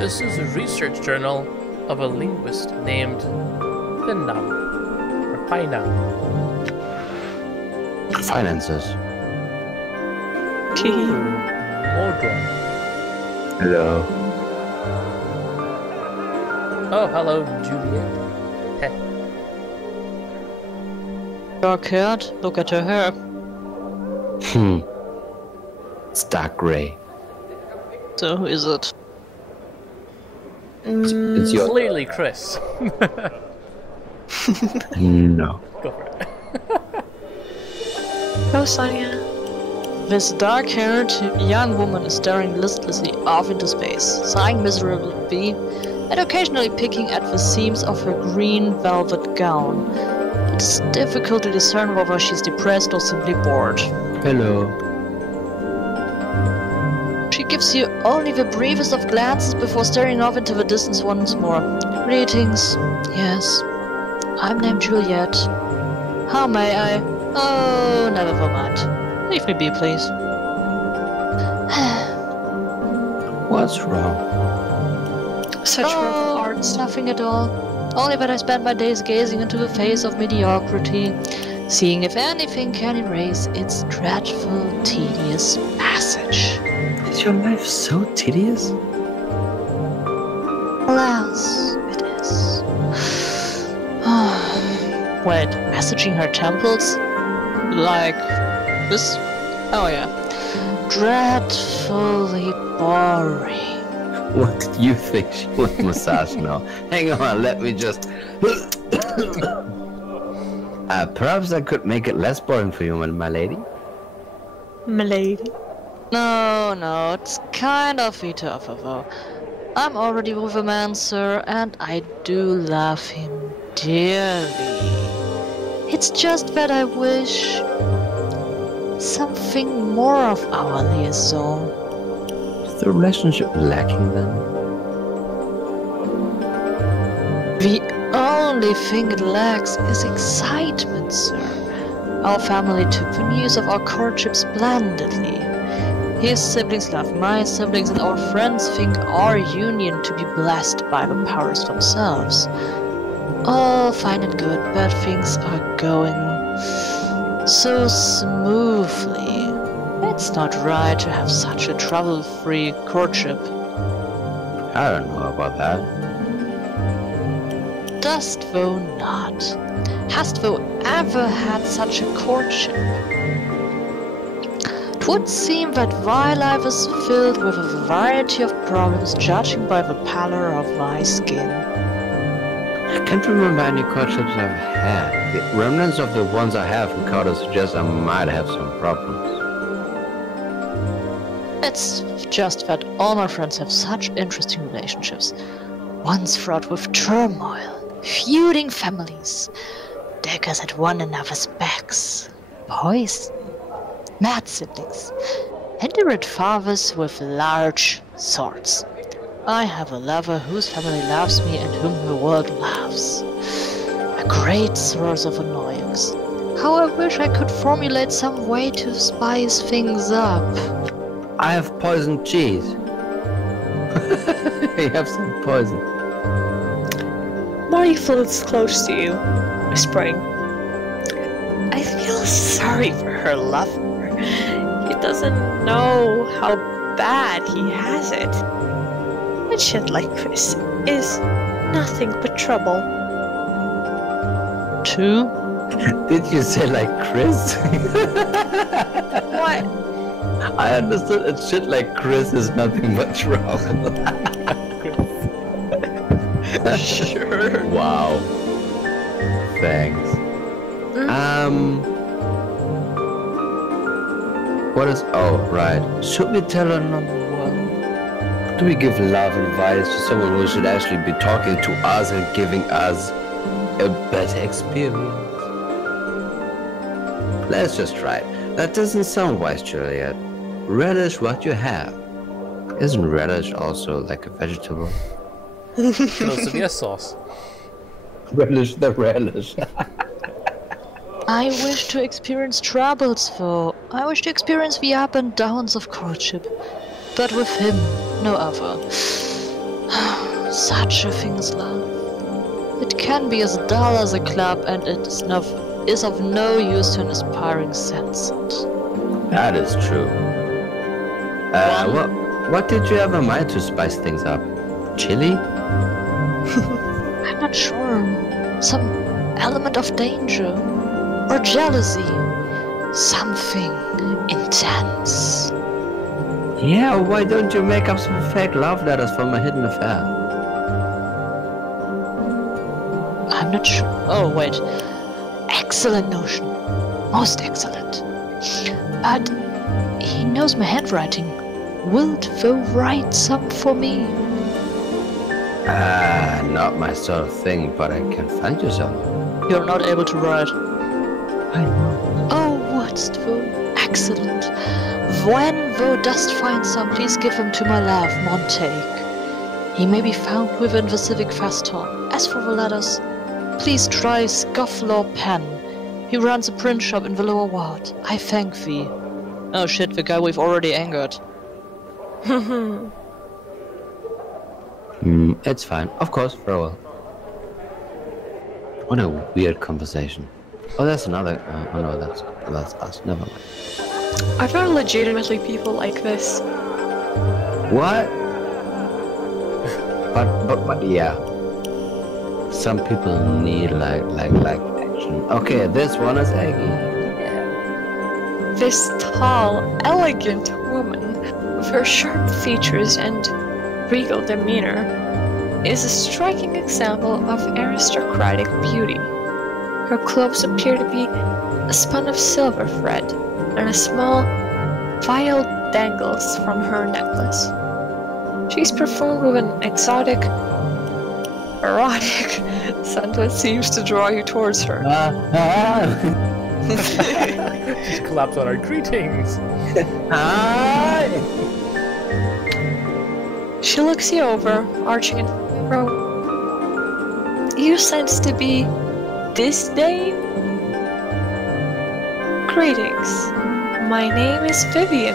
This is a research journal of a linguist named Finam, or Finam. Finances. Mordron. Hello. Oh, hello, Juliet. Heh. Dark haired, look at her hair. It's dark gray. So who is it? It's your... Clearly Chris. No. Go for it. Go, Sonia. This dark-haired young woman is staring listlessly off into space, sighing miserably, and occasionally picking at the seams of her green velvet gown. It's difficult to discern whether she's depressed or simply bored. Hello. She gives you only the briefest of glances before staring off into the distance once more. Greetings. Yes. I'm named Juliet. How may I? Oh, never mind. Leave me be, please. What's wrong? Such rough hearts. Nothing at all. Only that I spend my days gazing into the face of mediocrity, seeing if anything can erase its dreadful, tedious passage. Is your life so tedious? Alas, it is. Wait, messaging her temples? Like this? Oh yeah. Dreadfully boring. What did you think she was massage now? Hang on, let me just... perhaps I could make it less boring for you, my lady? Milady. No, it's kind of the tougher though. I'm already with a man, sir, and I do love him dearly. It's just that I wish something more of our liaison. Is the relationship lacking then? The only thing it lacks is excitement, sir. Our family took the news of our courtship splendidly. His siblings love my siblings, and our friends think our union to be blessed by the powers themselves. All fine and good, but things are going so smoothly. It's not right to have such a trouble-free courtship. I don't know about that. dost thou not? Hast thou ever had such a courtship? 'Twould seem that thy life is filled with a variety of problems, judging by the pallor of thy skin. I can't remember any courtships I've had. The remnants of the ones I have encountered suggest I might have some problems. It's just that all my friends have such interesting relationships. Ones fraught with turmoil, feuding families, daggers at one another's backs, poison, mad siblings, and irate fathers with large swords. I have a lover whose family loves me and whom the world loves. A great source of annoyance. How I wish I could formulate some way to spice things up. I have poisoned cheese. You have some poison. Marty floats close to you, whispering, I feel sorry for her lover. He doesn't know how bad he has it. And shit like this is nothing but trouble. Two? Did you say like Chris? What? I understood that shit like Chris is nothing but trouble. Sure. Wow. Thanks. What is... Oh, right. Should we tell her number one? Do we give love advice to someone who should actually be talking to us and giving us a better experience? Let's just try it. That doesn't sound wise, Juliet. Relish what you have. Isn't relish also like a vegetable? It can also be a sauce. Relish the relish. I wish to experience troubles, though. I wish to experience the up and downs of courtship. But with him, no other. Such a thing is love. It can be as dull as a club, and it is of no use to an aspiring sensate. That is true. What did you have in mind to spice things up? Chili? I'm not sure. Some element of danger. Or jealousy. Something intense. Yeah, why don't you make up some fake love letters from a hidden affair? I'm not sure. Oh, wait. Excellent notion. Most excellent. But he knows my handwriting. Wilt thou write some for me? Not my sort of thing, but I can find you some. You're not able to write. I know. Oh, wouldst thou? Excellent. When thou dost find some, please give him to my love, Montague. He may be found within the civic fast hall. As for the letters, please try Scofflaw Pen. He runs a print shop in the lower ward. I thank thee. Oh shit, the guy we've already angered. It's fine. Of course, farewell. What a weird conversation. Oh, that's another... oh no, that's us. Never mind. Are there legitimately people like this? What? But yeah. Some people need like action. Okay, this one is Aggie. This tall, elegant woman, with her sharp features and regal demeanor, is a striking example of aristocratic beauty. Her clothes appear to be spun of silver thread, and a small vial dangles from her necklace. She's performed with an exotic, erotic scent that seems to draw you towards her. Just collapse on our greetings. Hi! She looks you over, arching an eyebrow. You sense to be disdain? Greetings. My name is Vivian.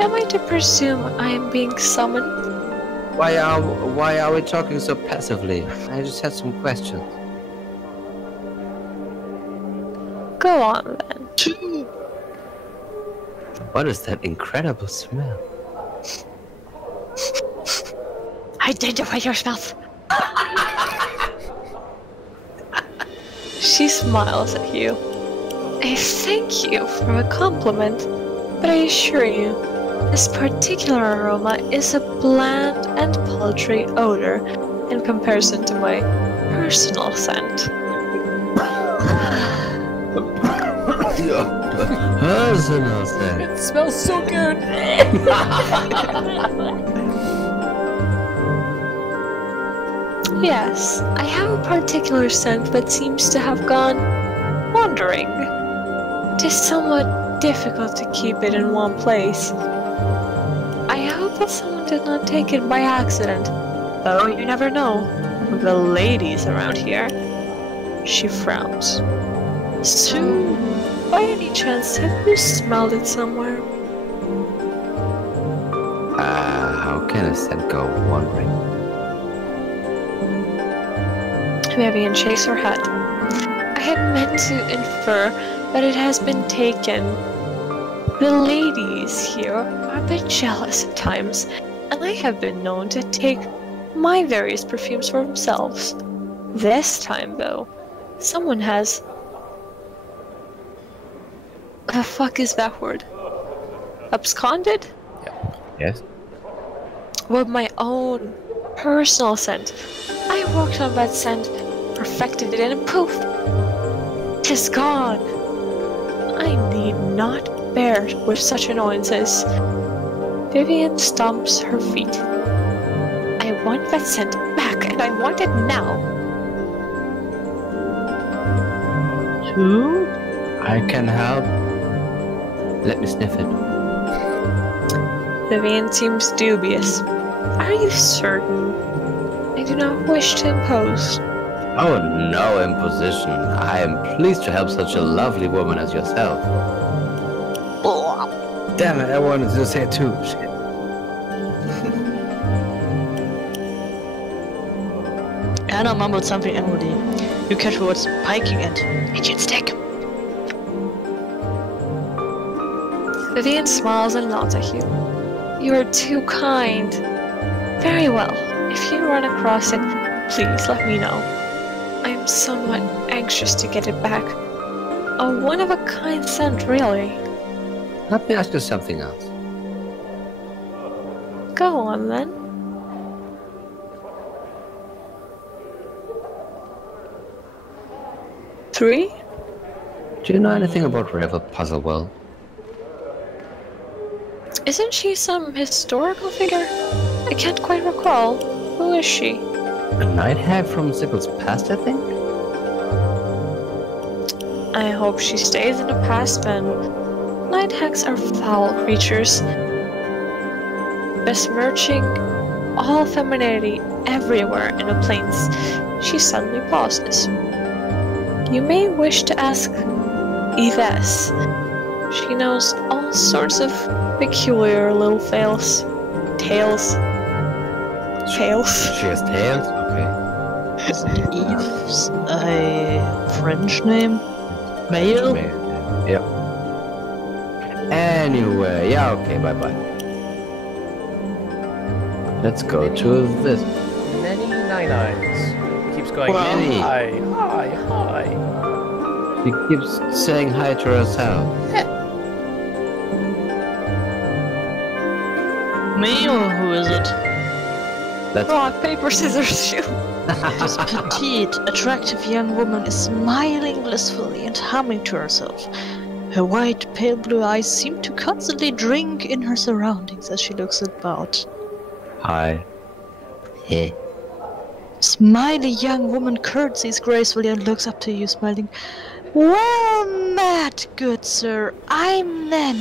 Am I to presume I am being summoned? Why are we talking so passively? I just had some questions. Go on then. What is that incredible smell? Identify yourself. She smiles at you. I thank you for a compliment, but I assure you, this particular aroma is a bland and paltry odor in comparison to my personal scent. Personal scent. It smells so good. Yes, I have a particular scent that seems to have gone wandering. It is somewhat difficult to keep it in one place. I hope that someone did not take it by accident, though you never know with the ladies around here. She frowns. Sue, by any chance, have you smelled it somewhere? How can a scent go wandering? Vivian shakes her head. I had meant to infer that it has been taken. The ladies here are a bit jealous at times, and I have been known to take my various perfumes for themselves. This time, though, someone has... The fuck is that word? Absconded? Yes? With my own personal scent. I worked on that scent, perfected it, and poof! 'Tis gone! I need not bear with such annoyances. Vivian stomps her feet. I want that scent back, and I want it now. Two? I can help. Let me sniff it. Vivian seems dubious. Are you certain? I do not wish to impose. Oh, no imposition. I am pleased to help such a lovely woman as yourself. Damn it, I wanted to say it too. Shit. Anna mumbled something angrily. You catch the words piking and agent stick. Vivian smiles and nods at you. You are too kind. Very well. If you run across it, please let me know. I am somewhat anxious to get it back. A one-of-a-kind scent, really. Let me ask you something else. Go on, then. Three? Do you know anything about River Puzzlewell? Isn't she some historical figure? I can't quite recall. Who is she? A night hag from Sybil's past, I think? I hope she stays in the past, then. Night hags are foul creatures, besmirching all femininity everywhere in the plains. She suddenly pauses. You may wish to ask Yves. She knows all sorts of peculiar little tales. Tales. She has tails? Okay. Isn't Yves a French name? Male? Yep. Anyway, yeah, okay, bye-bye. Let's go to this. Many nine eyes. Keeps going. Wow. Hi, hi, hi. She keeps saying hi to herself. Me or who is it? That's Rock, paper, scissors, shoot. This petite, attractive young woman is smiling blissfully and humming to herself. Her white, pale blue eyes seem to constantly drink in her surroundings as she looks about. hi. Hey. Smiley young woman curtsies gracefully and looks up to you, smiling. Well met, good sir. I'm Nen.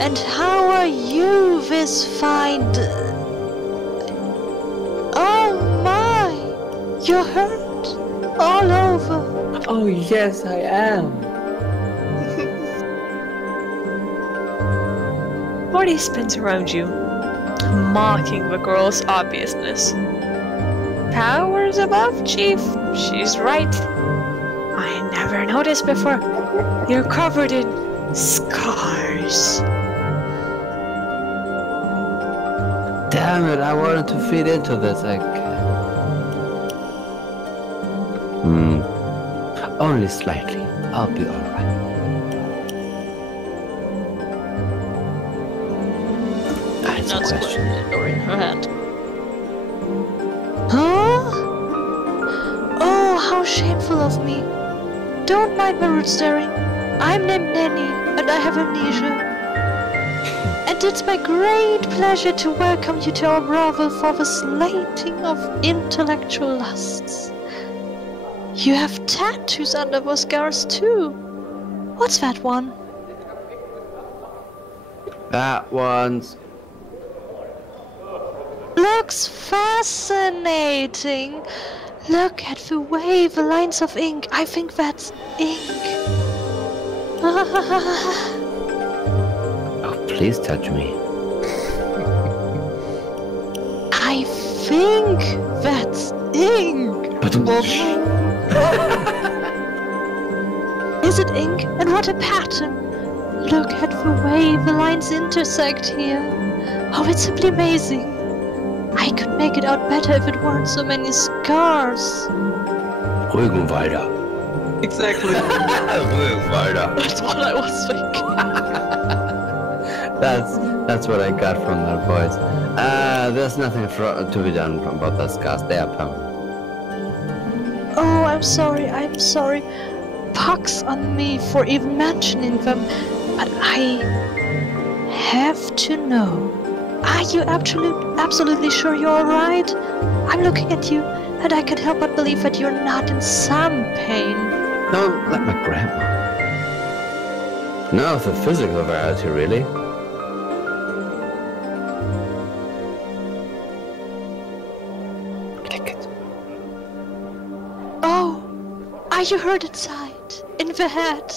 And how are you this fine Oh my! You're hurt all over. Oh yes, I am. Marty spins around you, mocking the girl's obviousness. Powers above, Chief. She's right. I never noticed before. You're covered in scars. Damn it, I wanted to feed into this. I can't. Only slightly. I'll be alright. That's a question. Or in her hand. Huh? Oh, how shameful of me. Don't mind my rude staring. I'm named Nanny, and I have amnesia. And it's my great pleasure to welcome you to our brothel for the slating of intellectual lusts. You have tattoos under those scars too. What's that one? That one's... Looks fascinating. Look at the way the lines of ink. I think that's ink. Oh, please touch me. I think that's ink. But Is it ink? And what a pattern! Look at the way the lines intersect here. Oh, it's simply amazing. I could make it out better if it weren't so many scars. Rügenwalder. Exactly. Rügenwalder. That's what I was thinking. That's what I got from that voice. There's nothing to be done about those scars. They are permanent. Oh, I'm sorry. Pox on me for even mentioning them, but I have to know. Are you absolutely sure you're alright? I'm looking at you, and I can't help but believe that you're not in some pain. No, like my grandma. No, the physical variety, really. Click it. Oh, are you hurt inside? In the head?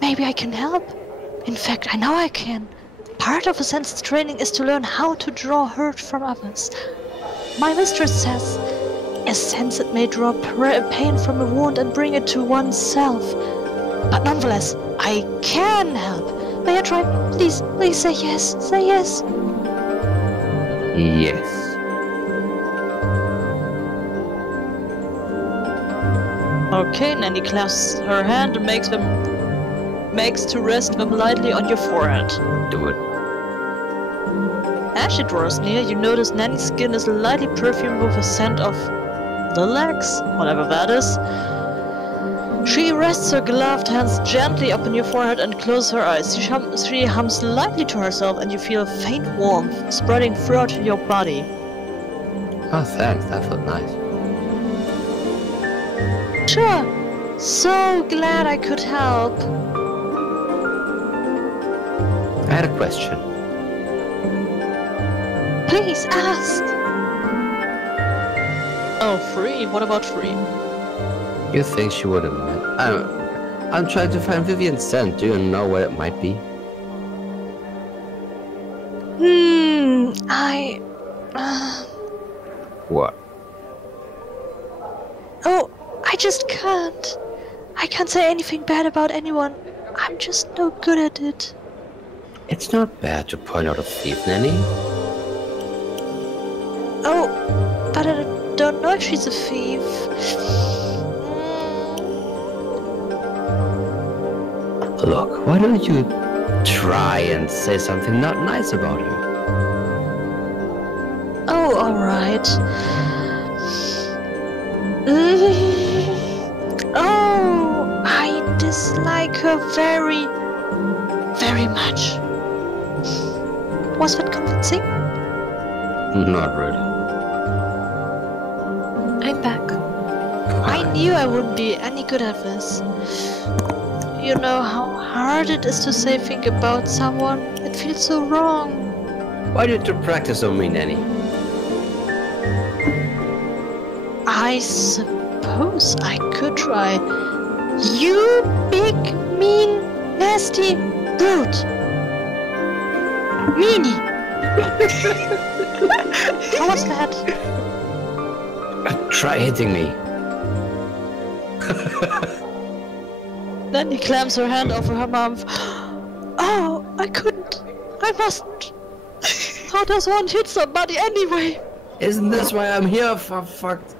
Maybe I can help. In fact, I know I can. Part of a sense training is to learn how to draw hurt from others. My mistress says, a sense it may draw pain from a wound and bring it to oneself. But nonetheless, I can help. May I try? Please say yes. Say yes. Yes. Okay, Nanny clasps her hand and makes to rest them lightly on your forehead. Do it. As she draws near, you notice Nanny's skin is lightly perfumed with a scent of lilacs, whatever that is. She rests her gloved hands gently upon your forehead and closes her eyes. She hums lightly to herself, and you feel a faint warmth spreading throughout your body. Oh, thanks. That felt nice. Sure. So glad I could help. I had a question. Please ask. Oh, free? What about free? You think she would have met? I'm trying to find Vivian's scent. Do you know what it might be? What? Oh, I just can't. I can't say anything bad about anyone. I'm just no good at it. It's not bad to point out a thief, Nanny. Oh, but I don't know if she's a thief. Look, why don't you try and say something not nice about her? Oh, alright. Oh, I dislike her very, very much. Was that convincing? Not really. I'm back. I knew I wouldn't be any good at this. You know how hard it is to say things about someone. It feels so wrong. Why did you practice on me, Nanny? I suppose I could try. You big, mean, nasty brute. Meanie. How was that? Try hitting me. Then he clams her hand over her mouth. Oh, I couldn't. I mustn't. How does one hit somebody anyway? Isn't this why I'm here, for fuck's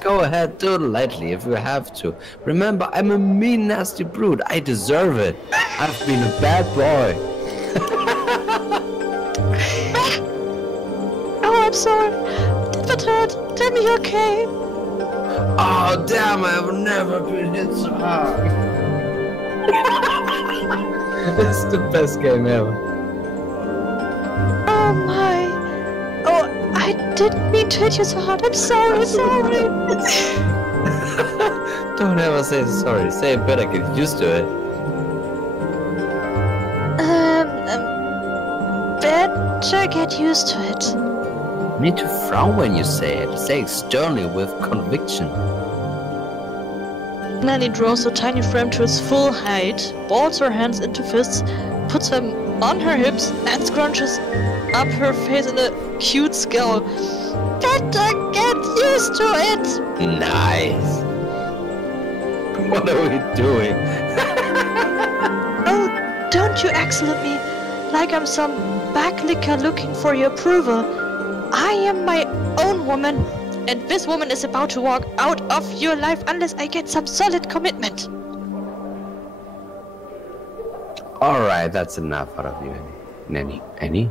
Go ahead, do it lightly if you have to. Remember, I'm a mean, nasty brute. I deserve it. I've been a bad boy. Oh, I'm sorry. Did that hurt? Tell me you're okay. Oh, damn, I've never been hit so hard. It's the best game ever. Oh my. Oh, I didn't mean to hit you so hard. I'm sorry, sorry. Don't ever say sorry. Say it better, get used to it. Better get used to it. You need to frown when you say it. Say it sternly with conviction. Nanny draws the tiny frame to its full height, balls her hands into fists, puts them on her hips, and scrunches up her face in a cute scowl. Better get used to it! Nice. What are we doing? Oh, don't you excellent me like I'm some backlicker looking for your approval. I am my own woman, and this woman is about to walk out of your life unless I get some solid commitment. Alright, that's enough out of you, Nanny. Nanny?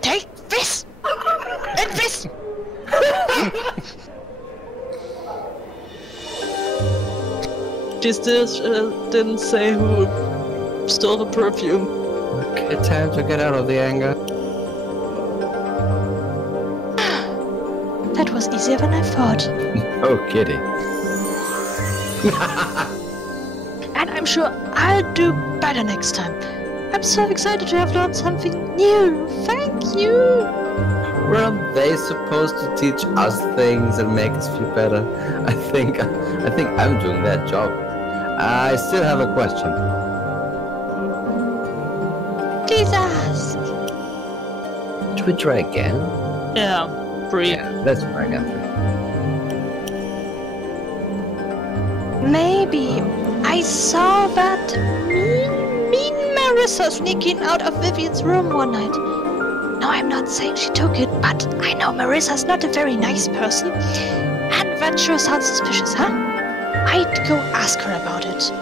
Take this! And this! She still didn't say who stole the perfume. Okay, time to get out of the anger. That was easier than I thought. No kidding. And I'm sure I'll do better next time. I'm so excited to have learned something new. Thank you. Weren't they supposed to teach us things and make us feel better? I think I'm doing that job. I still have a question. Please ask. Should we try again? Yeah, free. Yeah, let's try again. Maybe I saw that mean Marissa sneaking out of Vivian's room one night. No, I'm not saying she took it, but I know Marissa's not a very nice person. And that sure sounds suspicious, huh? I'd go ask her about it.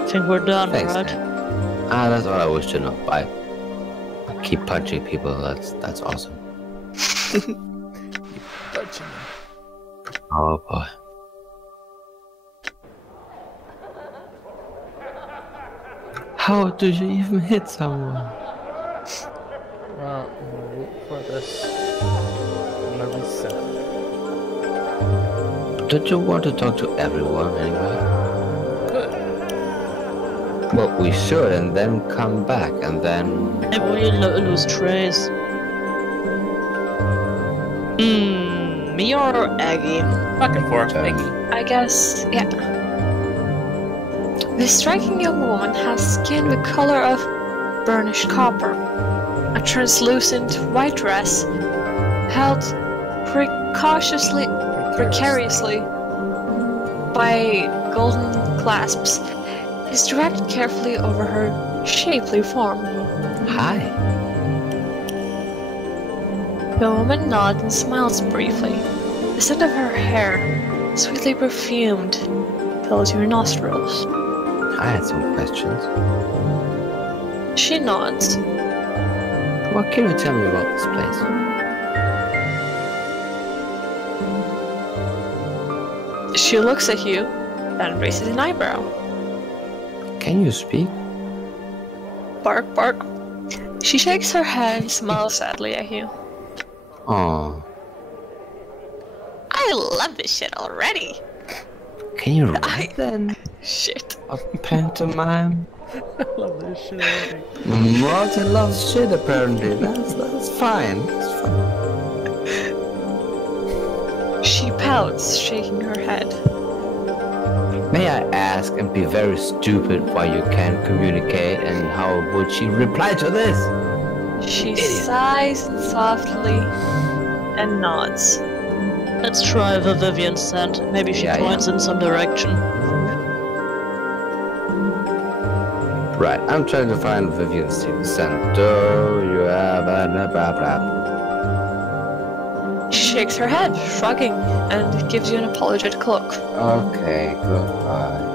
I think we're done, Thanks, right? man. That's all I wish to know. Bye. Keep punching people. That's awesome. Touching them. Oh boy. How do you even hit someone? Well, we'll wait for this. I'm gonna reset. Don't you want to talk to everyone anyway? Good. Well, we should, and then come back, and then... Maybe we lose trace. Me or Aggie? Back and forth, Turn. Aggie. I guess, yeah. The striking young woman has skin the color of burnished copper. A translucent white dress, held precariously by golden clasps, is draped carefully over her shapely form. Hi. The woman nods and smiles briefly. The scent of her hair, sweetly perfumed, fills your nostrils. I had some questions. She nods. What can you tell me about this place? She looks at you, then raises an eyebrow. Can you speak? Bark, bark. She shakes her head and smiles sadly at you. Oh, I love this shit already. can you write then? Shit. A pantomime? I love this shit already. Martin loves shit apparently. That's fine. That's fine. She pouts, shaking her head. May I ask and be very stupid why you can't communicate, and how would she reply to this? She sighs softly and nods. Let's try the Vivian scent. Maybe she points in some direction. Right, I'm trying to find Vivian's scent. Do you have a blah blah? shakes her head, shrugging, and gives you an apologetic look. Okay, goodbye.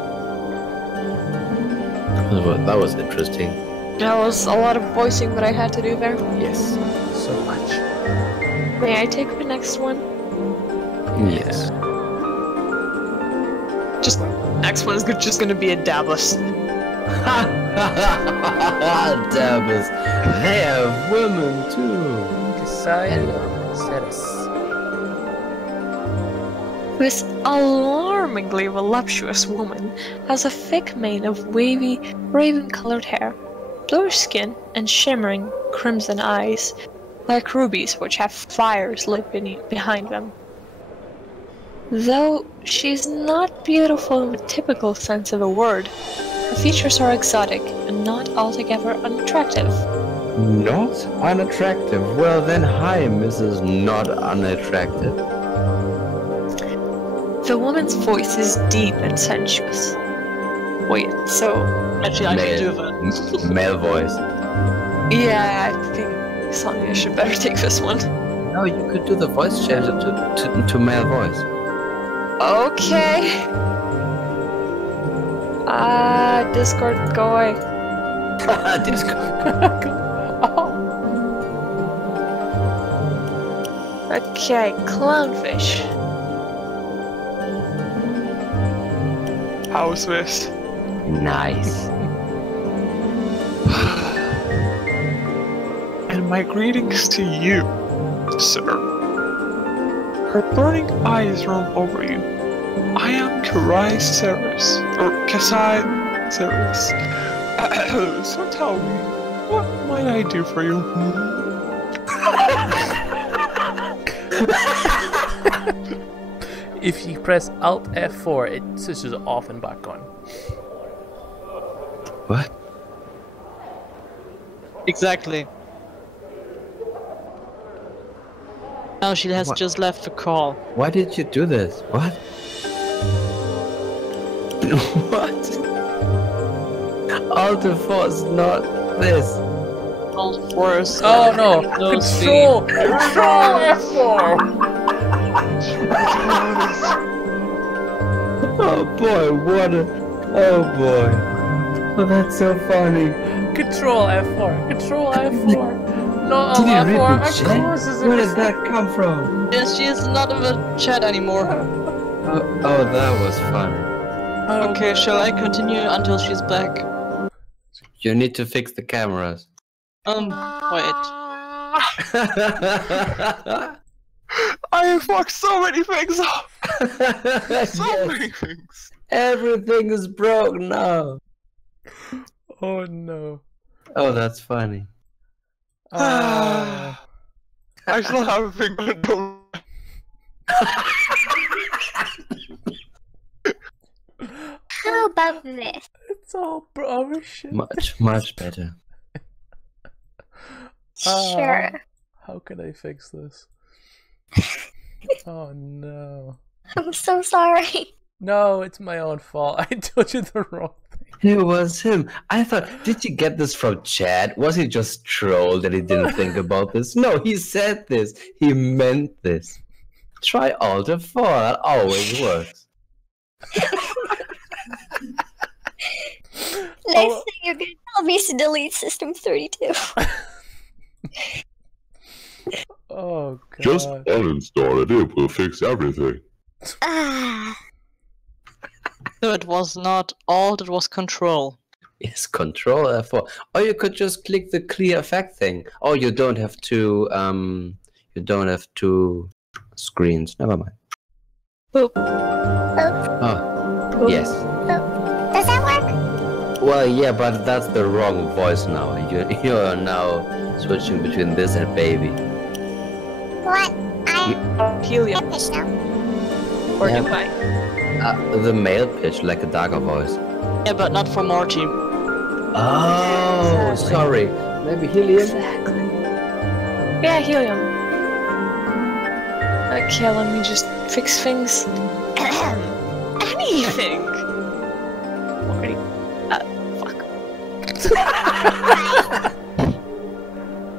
That was interesting. That was a lot of voicing that I had to do there. Yes, so much. May I take the next one? Yes. Just next one is just gonna be a Davos. Devils. They have women too. Decide. Ceres. This alarmingly voluptuous woman has a thick mane of wavy, raven-colored hair, blue skin, and shimmering crimson eyes, like rubies which have fires lit behind them. Though she's not beautiful in the typical sense of the word, her features are exotic and not altogether unattractive. Not unattractive. Well then, hi, Mrs. Not Unattractive. The woman's voice is deep and sensuous. Wait, so... Actually, I can do that. Male voice. Yeah, I think Sonya should better take this one. No, you could do the voice change to male voice. Okay. Discord, go away. Discord. Okay, clownfish. How's this? Nice. And my greetings to you, sir. Her burning eyes roam over you. I am Karai Ceres, or Kasai Ceres. So tell me, what might I do for you? If you press Alt F4, it switches off and back on. What? Exactly. Now she has just left the call. Why did you do this? What? What? Alt F4 is not this. Alt force. Oh no! Control! Control F4! Oh boy, what a... Oh boy. Oh, that's so funny. Control F4! Control F4! No, Did you F4! read the Of chat? course it's Where did that come from? Yes, she is not in the chat anymore. Oh, that was fun. Okay, shall I continue until she's back? You need to fix the cameras. Wait. I fucked so many things up! So Yes. many things! Everything is broke now. Oh no. Oh, that's funny. I still have a thing, but don't. How about this? It's all oh shit. Much better. Sure. How can I fix this? Oh no. I'm so sorry. No, it's my own fault. I told you the wrong thing. It was him. I thought, did you get this from Chad? Was he just trolled that he didn't think about this? No, he said this. He meant this. Try Alt F4. That always works. Next thing you're gonna tell me is to delete System 32. Oh god. Just uninstall it, it will fix everything. So it was not Alt, it was Control. Yes, Control F4. Or you could just click the clear effect thing. Oh, you don't have to. You don't have two screens. Never mind. Boop. Oh, yes. Does that work? Well, yeah, but that's the wrong voice now. You are now switching between this and baby. What? Helium. Fish now. Or Yeah. do I? The male pitch, like a darker voice. Yeah, but not for Morty. Oh, sorry. Maybe helium. Exactly. Yeah, helium. Okay, let me just fix things. Anything. Morty. Fuck.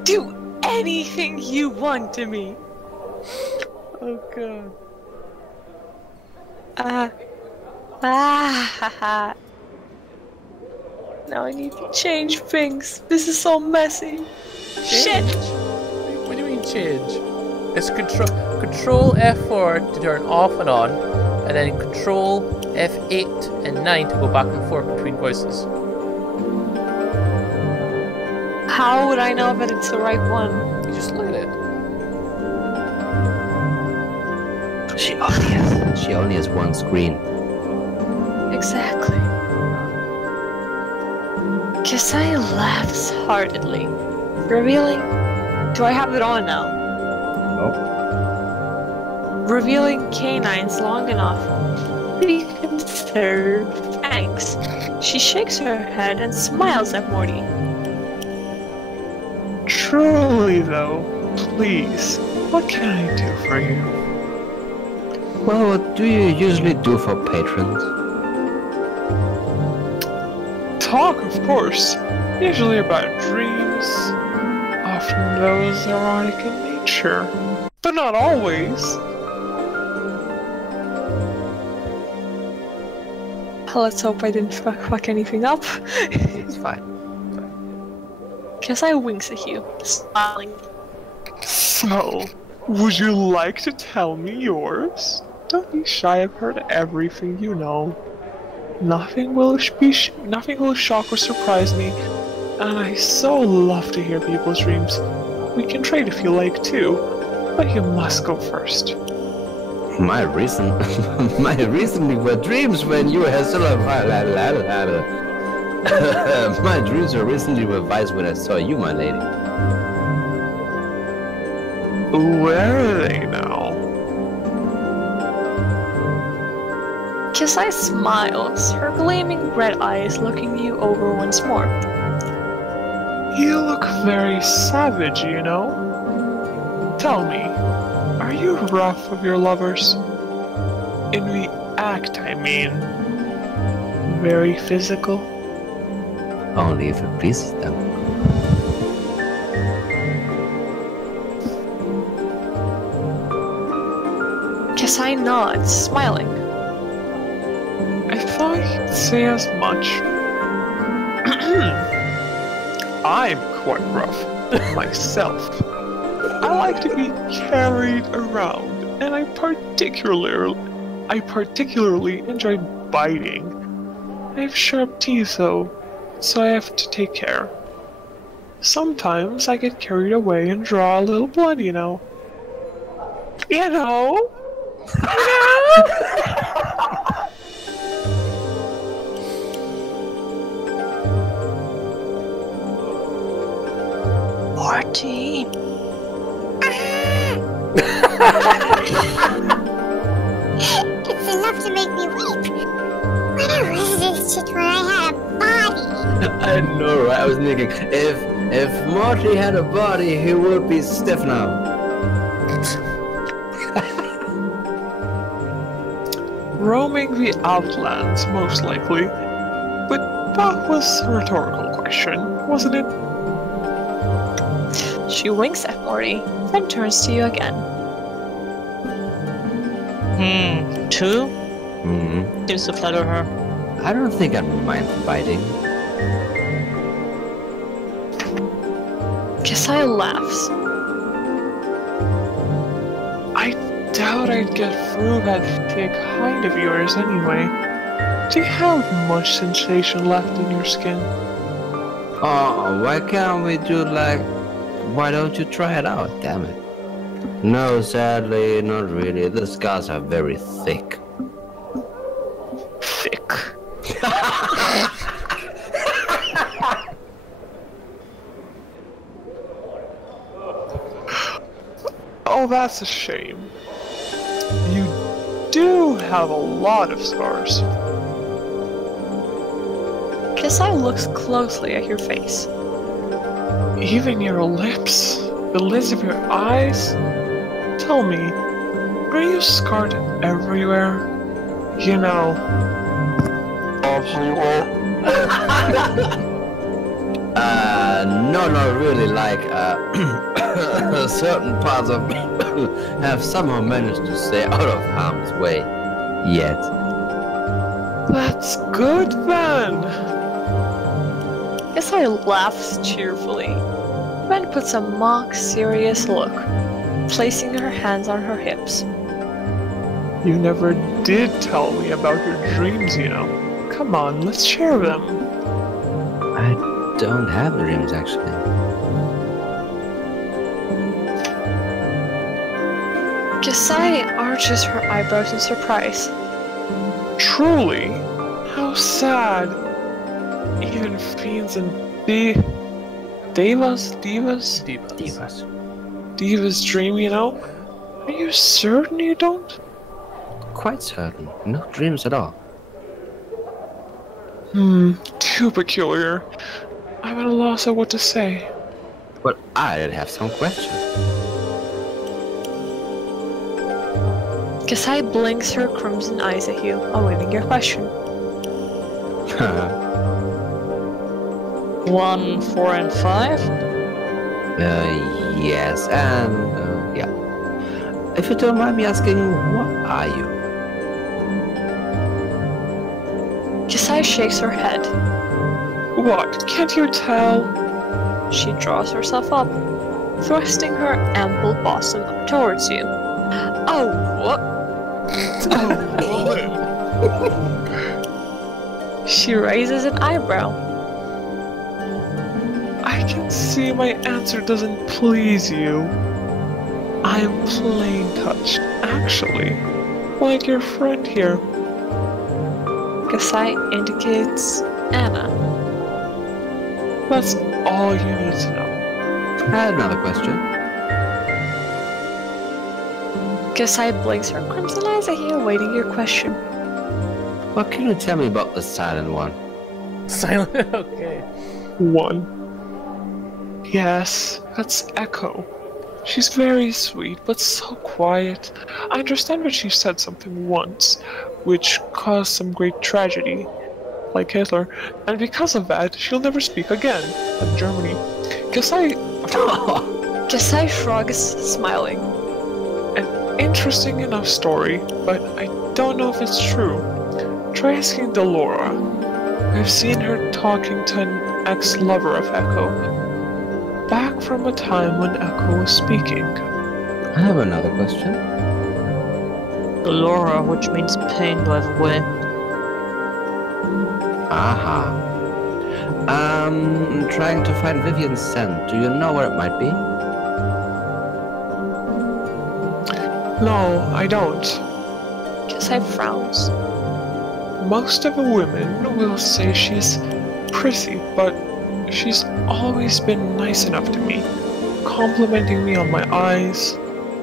Do anything you want to me. Oh god. Now I need to change things. This is so messy. Shit! What do you mean change? It's control F4 to turn off and on, and then control F8 and 9 to go back and forth between voices. How would I know that it's the right one? You just look at it. She only has one screen. Exactly. Kasai laughs heartedly, revealing... Do I have it on now? Nope. Revealing canines long enough to be considered fangs. She shakes her head and smiles at Morty. Truly though, please, what can I do for you? Well, what do you usually do for patrons? Talk, of course. Usually about dreams. Often those erotic in nature. But not always. Let's hope I didn't fuck anything up. It's fine. Kasai winks at you, smiling. So, would you like to tell me yours? Don't be shy, I've heard everything you know. Nothing will shock or surprise me, and I so love to hear people's dreams. We can trade if you like too, but you must go first. My recently were dreams when you had still my dreams were recently revised when I saw you, my lady. Where are they now? Kasai smiles, her gleaming red eyes looking you over once more. You look very savage, you know? Tell me, are you rough with your lovers? In the act, I mean. Very physical? Only if it pleases them. Kasai nods, smiling. I thought you'd say as much. I'm quite rough myself. I like to be carried around, and I particularly enjoy biting. I have sharp teeth though, so I have to take care. Sometimes I get carried away and draw a little blood, you know. You know? Morty. It's enough to make me weep. Whatever is this shit where I had a body? I know, right? I was thinking, if Morty had a body, he would be stiff now. Roaming the Outlands, most likely. But that was a rhetorical question, wasn't it? She winks at Morty, then turns to you again. Two? Mm-hmm. Seems to flatter her. I don't think I'd mind biting. Kasai laughs. I doubt I'd get through that thick hide of yours anyway. Do you have much sensation left in your skin? Oh, why can't we do like... Why don't you try it out, damn it? No, sadly, not really. The scars are very thick. Thick. Oh, that's a shame. You do have a lot of scars. Kasai looks closely at your face. Even your lips, the lids of your eyes. Tell me, are you scarred everywhere? You know, everywhere. No, no, really, like, certain parts of me have somehow managed to stay out of harm's way. Yet. That's good then. Kasai laughs cheerfully, then puts a mock serious look, placing her hands on her hips. You never did tell me about your dreams, you know. Come on, let's share them. I don't have dreams, actually. Kasai arches her eyebrows in surprise. Truly? How sad. Even fiends and divas dream, you know? Are you certain you don't? Quite certain. No dreams at all. Too peculiar. I'm at a loss of what to say. But I did have some questions. Kasai blinks her crimson eyes at you, awaiting your question. 1, 4, and 5? Yes, and, yeah. If you don't mind me asking, what are you? Kasai shakes her head. What? Can't you tell? She draws herself up, thrusting her ample bosom up towards you. Oh, what? She raises an eyebrow. I can see my answer doesn't please you. I am plain touched, actually. Like your friend here. Kasai indicates Anna. That's all you need to know. I had another question. Kasai blinks her crimson eyes at you, awaiting your question. What can you tell me about the Silent One? Silent? Okay. 1. Yes, that's Echo. She's very sweet, but so quiet. I understand that she said something once, which caused some great tragedy, like Hitler, and because of that, she'll never speak again, in Germany. Kasai shrugs, smiling. An interesting enough story, but I don't know if it's true. Try asking Delora. I've seen her talking to an ex-lover of Echo, back from a time when Echo was speaking. I have another question. Laura, which means pain, by the way. Aha. I'm trying to find Vivian's scent. Do you know where it might be? No, I don't. Kasai frowns. Most of the women will say she's pretty, but she's always been nice enough to me, complimenting me on my eyes,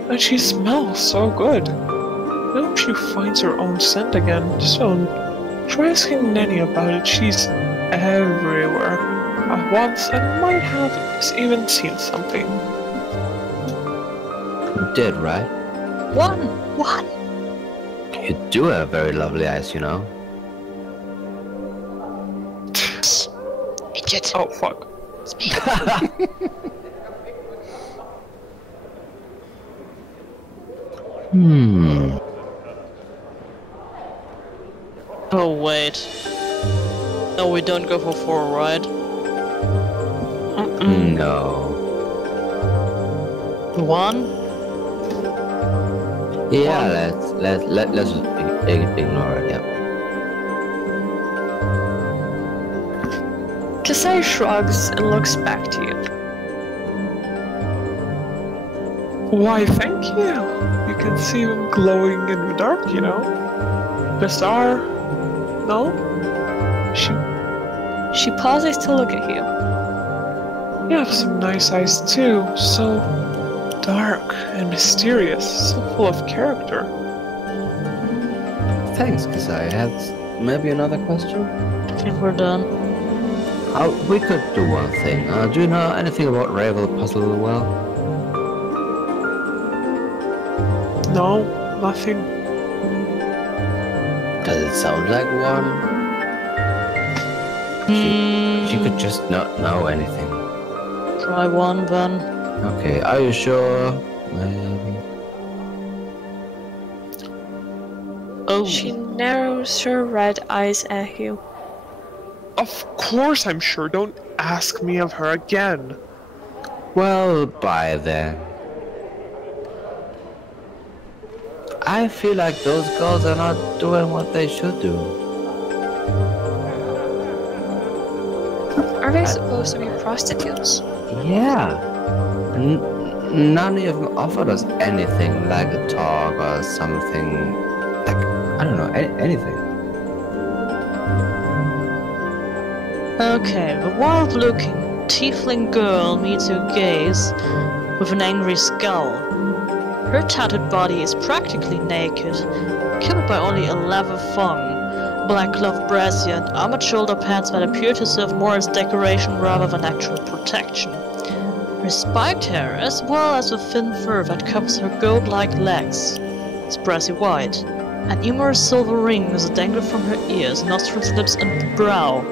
and she smells so good. I hope she finds her own scent again soon. Try asking Nenny about it. She's everywhere at once and might have even seen something. You did, right? 1! You do have very lovely eyes, you know. Idiot. Oh, fuck. Speak. Oh, wait. No, we don't go for 4, right? No. 1? Yeah, let's just ignore it, yeah. Kasai shrugs and looks back to you. Why, thank you. You can see them glowing in the dark, you know. The star. No? She pauses to look at you. You have some nice eyes too. So dark and mysterious. So full of character. Thanks, Kasai. Had maybe another question? I think we're done. We could do one thing. Do you know anything about Ravel Puzzle well? No, nothing. Does it sound like one? She could just not know anything. Try one then. Okay, are you sure? Maybe. Oh. She narrows her red eyes at you. Of course I'm sure. Don't ask me of her again. Well, bye then. I feel like those girls are not doing what they should do. Are they supposed to be prostitutes? Yeah. None of them offered us anything like a talk or something. Like, I don't know, anything. Okay, the wild-looking tiefling girl meets your gaze with an angry scowl. Her tattered body is practically naked, covered by only a leather thong, black cloth brassiere, and armored shoulder pads that appear to serve more as decoration rather than actual protection. Her spiked hair, as well as the thin fur that covers her goat-like legs, is brassy white, and numerous silver rings dangle from her ears, nostrils, lips, and brow.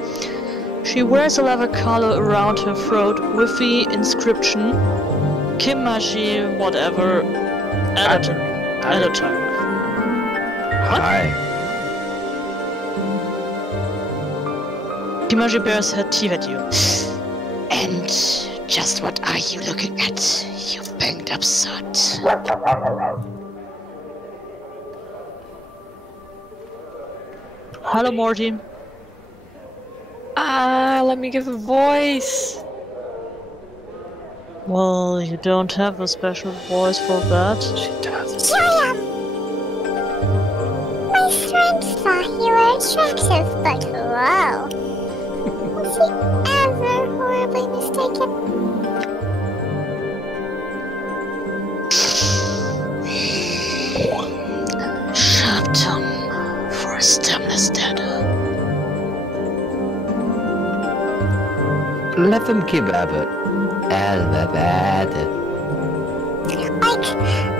She wears a leather collar around her throat with the inscription Kimashi whatever editor. Hi. Kimashi bears her teeth at you. And just what are you looking at, you banged up sot? Hello, Morty. Let me give a voice. Well, you don't have a special voice for that. She does. Here I am. My friend thought you were attractive, but whoa. Was he ever horribly mistaken? Sharp tongue for a stemless dead. Let them keep at it. Like,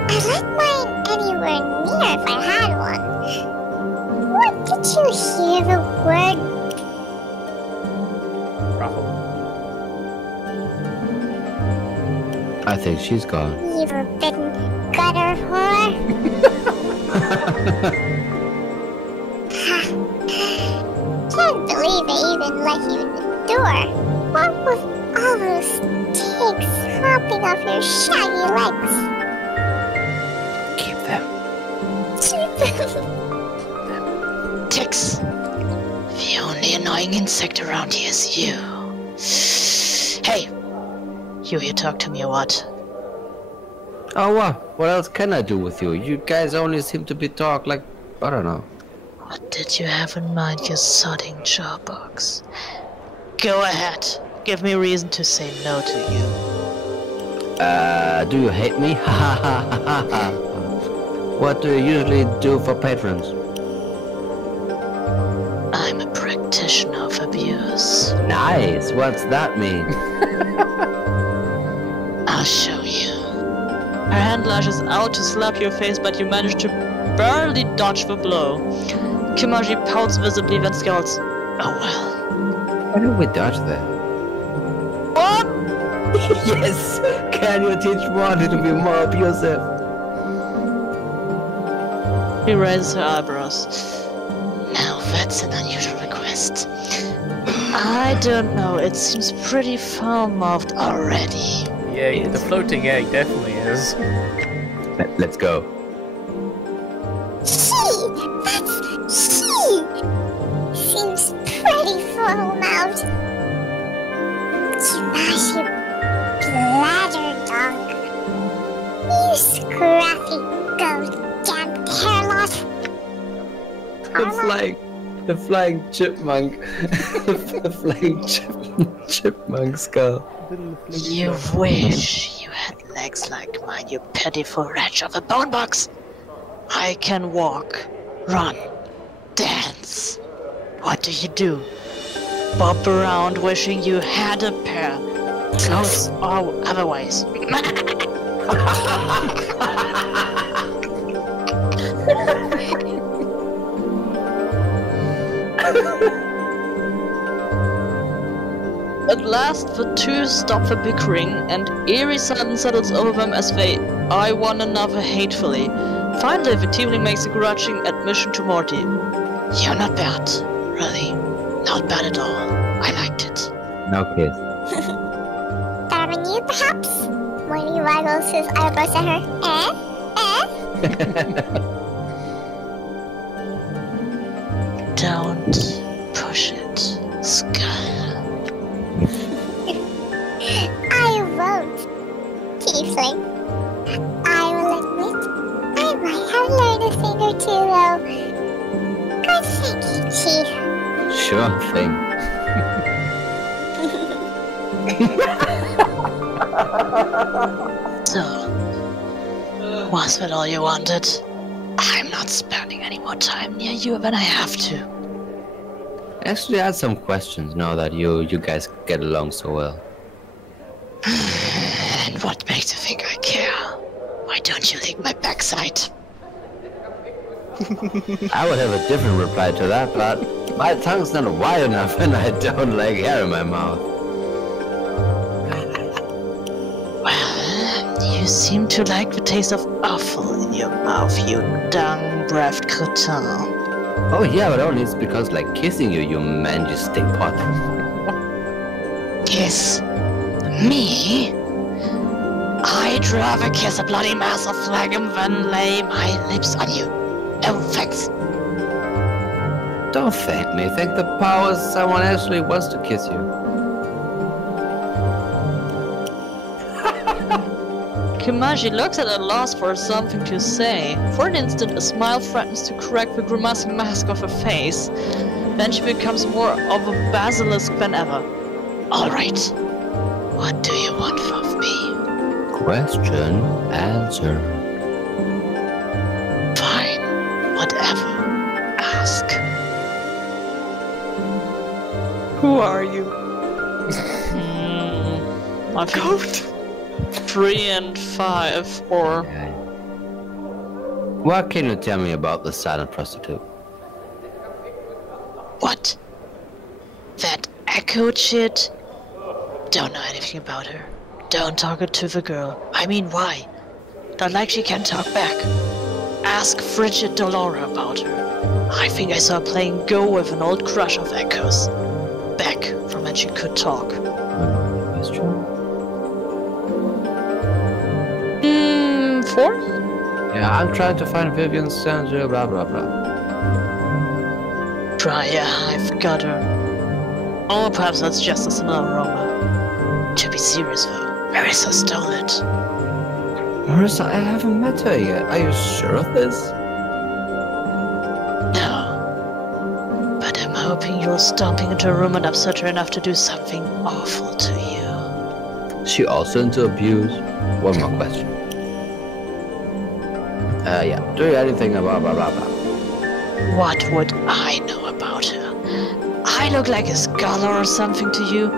I'd like mine anywhere near if I had one. What did you hear the word Ruffle. I think she's gone. you forbidden gutter whore? Can't believe they even let you in the door. What with all those ticks hopping off your shaggy legs? Keep them. Ticks. The only annoying insect around here is you. Hey! You here talk to me or what? Oh, what? What else can I do with you? You guys only seem to be talk like, I don't know. What did you have in mind, you sodding jawbox? Go ahead. Give me reason to say no to you. Do you hate me? Ha ha ha ha ha. What do you usually do for patrons? I'm a practitioner of abuse. Nice. What's that mean? I'll show you. Her hand lashes out to slap your face, but you manage to barely dodge the blow. Kimaji pouts visibly, then scowls. Oh well. Why don't we dodge that? What? Yes! Can you teach Marty to be more abusive? She raises her eyebrows. Now that's an unusual request. I don't know, it seems pretty foul-mouthed Already. Yeah, the floating egg definitely is. Let's go. She! That's she! Seems pretty foul-mouthed. Smash your bladder dog. You scruffy goddamn hair loss. The flying chipmunk. The flying chipmunk skull. You wish you had legs like mine, you pitiful wretch of a bone box. I can walk, Run. Dance. What do? Bob around wishing you had a pair. Close or otherwise. At last, the two stop the bickering, and eerie silence settles over them as they eye one another hatefully. Finally, the tiefling makes a grudging admission to Morty. You're not bad, really. Not bad at all. I liked it. No kiss. Better than you, perhaps? Morty waggles his eyebrows at her. Don't push it, Skull. I won't, tiefling. I will admit, I might have learned a thing or two, though. Good thinking, Chief. Sure thing. So, was that all you wanted? I'm not spending any more time near you than I have to. Actually, I had some questions now that you guys get along so well. And what makes you think I care? Why don't you lick my backside? I would have a different reply to that, but my tongue's not wide enough and I don't like hair in my mouth. Well, you seem to like the taste of offal in your mouth, you dung-breathed cretin. Oh yeah, but only it's because like kissing you mangy stink pot. Kiss me? I'd rather kiss a bloody mass of phlegm than lay my lips on you. Oh, thanks. Don't thank me. Thank the powers someone actually wants to kiss you. Kumaji looks at a loss for something to say. For an instant, a smile threatens to crack the grimacing mask of her face. Then she becomes more of a basilisk than ever. Alright. What do you want from me? Question answer. Fine. Whatever. Ask. Who are you? I think 3 and 5, or... What can you tell me about the silent prostitute? What? That echo shit? Don't know anything about her. Don't talk it to the girl. I mean, why? Not like she can talk back. Ask Frigid Dolora about her. I think I saw her playing Go with an old crush of Echo's. Back from when she could talk. Question? 4? Yeah, I'm trying to find Vivian Sanger, blah blah blah. Try, yeah, I've got her. Or perhaps that's just a similar aroma. To be serious though, Marissa stole it. Marissa, I haven't met her yet. Are you sure of this? No. But I'm hoping you're stomping into a room and upset her enough to do something awful to you. She also into abuse? One more question. Yeah. Do you anything about blah blah blah? What would I know about her? I look like a scholar or something to you?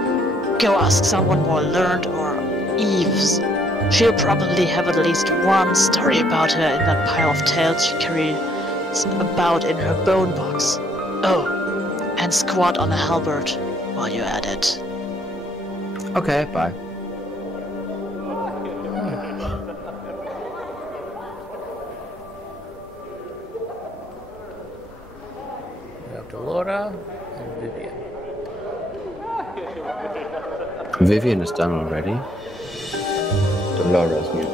Go ask someone more learned or Eve's. She'll probably have at least one story about her in that pile of tales she carries about in her bone box. Oh, and squat on a halberd while you're at it. Okay, bye. We have Delora and Vivian. Vivian is done already. Delora's new.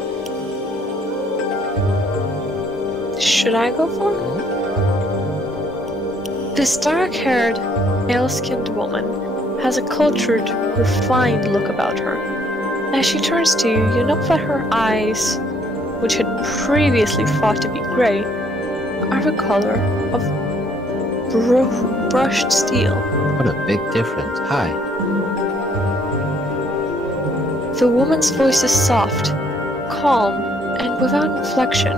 Should I go for it? This dark-haired, pale-skinned woman has a cultured, refined look about her. As she turns to you, you note that her eyes, which had previously thought to be grey, are the color of brushed steel. What a big difference. Hi. The woman's voice is soft, calm, and without inflection.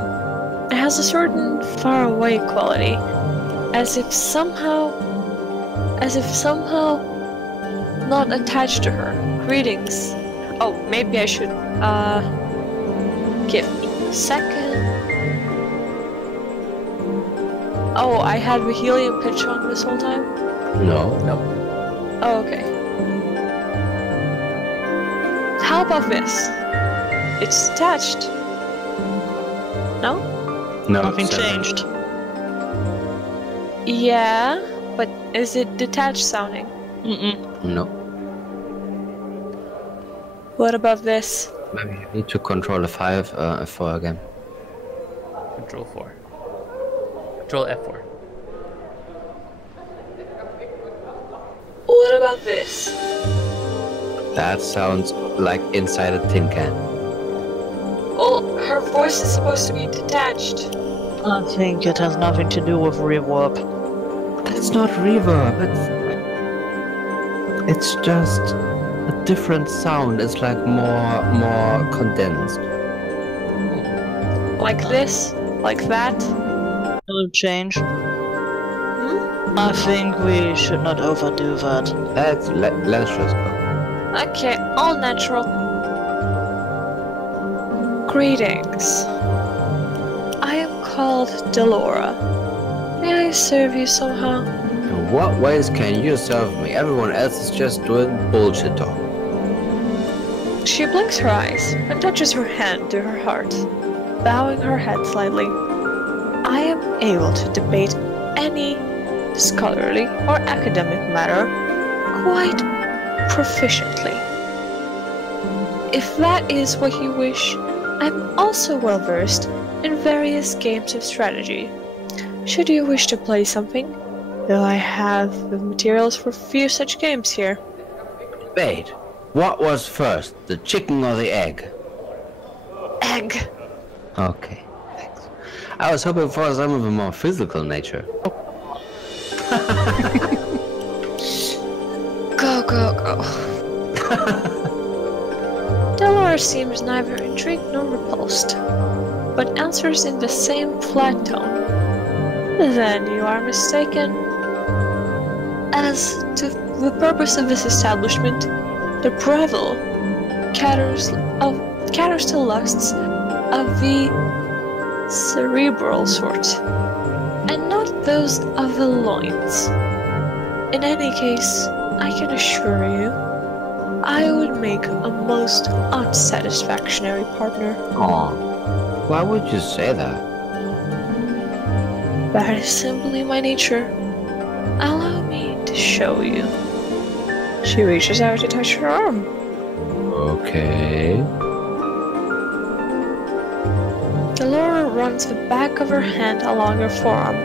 It has a certain far-away quality, as if somehow not attached to her. Greetings. Oh, maybe I should, give me a second. Oh, I had the helium pitch on this whole time? No. No. Oh, okay. above this? It's detached. No? No, Nothing sorry. changed. Yeah, but is it detached sounding? No. What above this? Maybe you need to control a 5, F4 again. Control 4. Control F4. What about this? That sounds like inside a tin can. Well, her voice is supposed to be detached. I think it has nothing to do with reverb. It's not reverb, it's just a different sound. It's like more condensed. Like this? Like that? It'll change. I think we should not overdo that. Let's just go. Okay, all natural. Greetings. I am called Delora. May I serve you somehow? In what ways can you serve me? Everyone else is just doing bullshit talk. She blinks her eyes and touches her hand to her heart, bowing her head slightly. I am able to debate any scholarly or academic matter quite proficiently. If that is what you wish, I'm also well versed in various games of strategy. Should you wish to play something, though I have the materials for few such games here. Wait, what was first, the chicken or the egg? Egg. Okay, thanks. I was hoping for some of a more physical nature. Go, go, go. Delora seems neither intrigued nor repulsed, but answers in the same flat tone. Then you are mistaken. As to the purpose of this establishment, the Breville caters to lusts of the cerebral sort, and not those of the loins. In any case, I can assure you, I would make a most unsatisfactory partner. Aw, why would you say that? That is simply my nature. Allow me to show you. She reaches out to touch her arm. Okay. Delora runs the back of her hand along her forearm.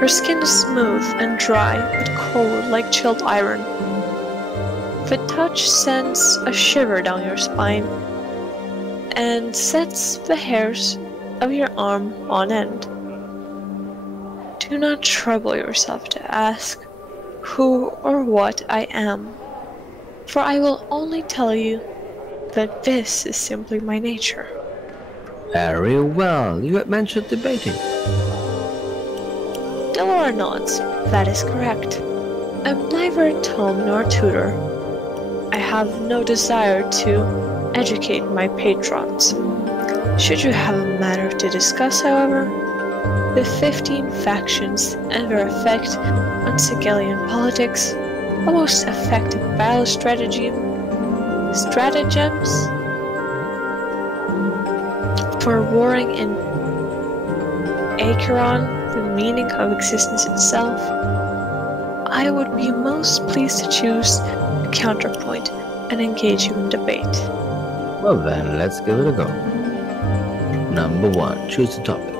Her skin is smooth and dry, but cold like chilled iron. The touch sends a shiver down your spine and sets the hairs of your arm on end. Do not trouble yourself to ask who or what I am, for I will only tell you that this is simply my nature. Very well, you had mentioned debating. Delora nods. That is correct. I'm neither a tome nor a tutor. I have no desire to educate my patrons. Should you have a matter to discuss, however, the 15 factions and their effect on Sigillian politics, the most effective battle stratagems for warring in Acheron, the meaning of existence itself, I would be most pleased to choose a counterpoint and engage you in debate. Well then, let's give it a go. Number 1, choose a topic.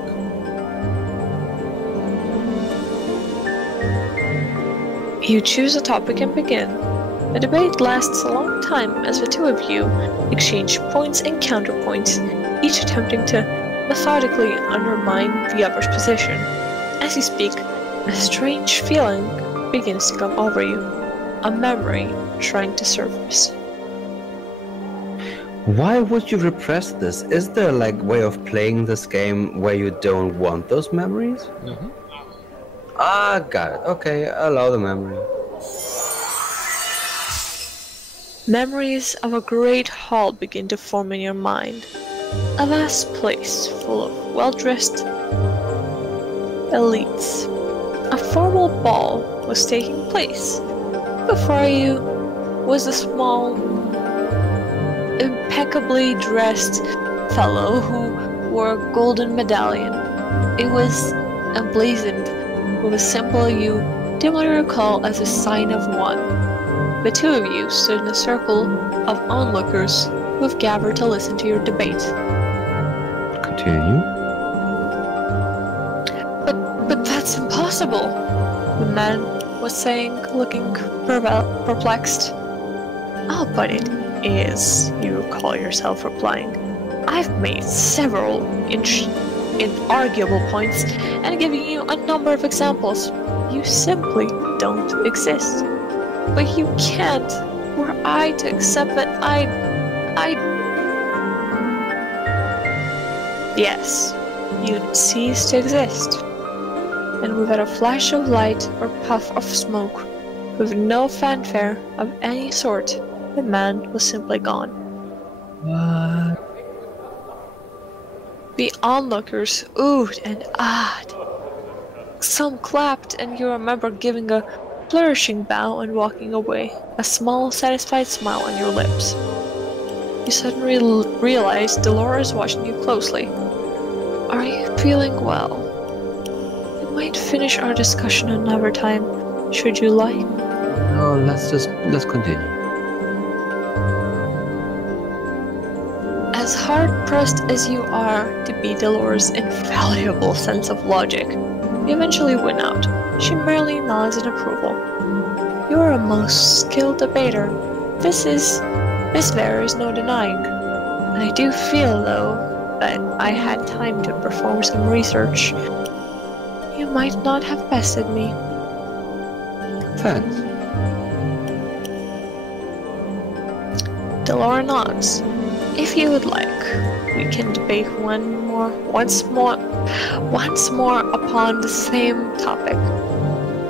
You choose a topic and begin. The debate lasts a long time as the two of you exchange points and counterpoints, each attempting to methodically undermine the other's position. As you speak, a strange feeling begins to come over you, a memory trying to surface. Why would you repress this? Is there like way of playing this game where you don't want those memories? Mm-hmm. Ah, got it. Okay, allow the memory. Memories of a great hall begin to form in your mind. A vast place full of well-dressed elites. A formal ball was taking place. Before you was a small impeccably dressed fellow who wore a golden medallion. It was emblazoned with a symbol you dimly recall as a sign of one. The two of you stood in a circle of onlookers who have gathered to listen to your debate. Continue. But that's impossible, the man was saying, looking perplexed. Oh, but it is, you call yourself replying. I've made several inarguable points and given you a number of examples. You simply don't exist. But you can't. Were I to accept that Yes, you'd cease to exist. And without a flash of light or puff of smoke, with no fanfare of any sort, the man was simply gone. What? The onlookers oohed and ahed. Some clapped, and you remember giving a flourishing bow and walking away, a small, satisfied smile on your lips. You suddenly realize Dolores is watching you closely. Are you feeling well? We might finish our discussion another time, should you like. No, let's continue. As hard-pressed as you are to beat Dolores' infallible sense of logic, you eventually win out. She merely nods in approval. You are a most skilled debater. This there is no denying. And I do feel, though, that I had time to perform some research. You might not have bested me. Thanks. Delora nods. If you would like, we can debate once more upon the same topic.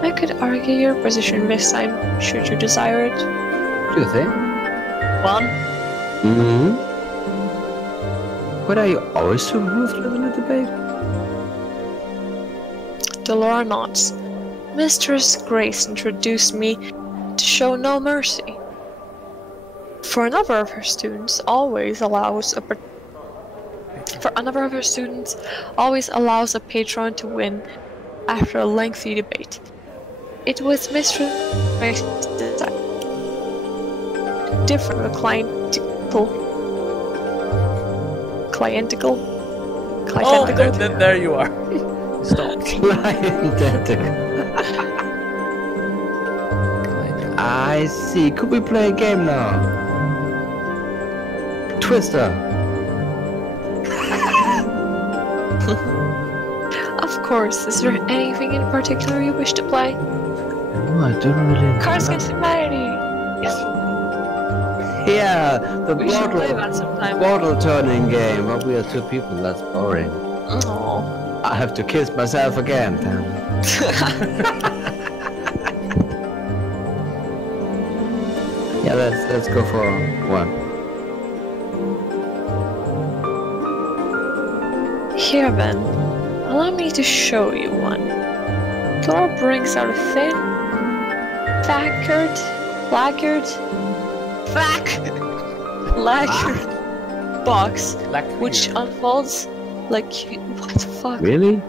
I could argue your position this time, should you desire it. Do you think? One? Mm-hmm. But are you always so ruthless in a debate? Delora nods. Mistress Grace introduced me to show no mercy. For another of her students always allows a patron to win after a lengthy debate. It was Mistress Grace's design. Different with clientical. Oh, there you are. Stop. I see. Could we play a game now? Twister. Of course. Is there anything in particular you wish to play? No, I don't really. Cards Against Humanity. Yes. Yeah, the We should play that sometime. bottle turning game. But we are two people. That's boring. Oh. I have to kiss myself again. Damn. Yeah, let's go for one. Here then, allow me to show you one. Dora brings out a thin, lacquered box, which unfolds like what the fuck? Really?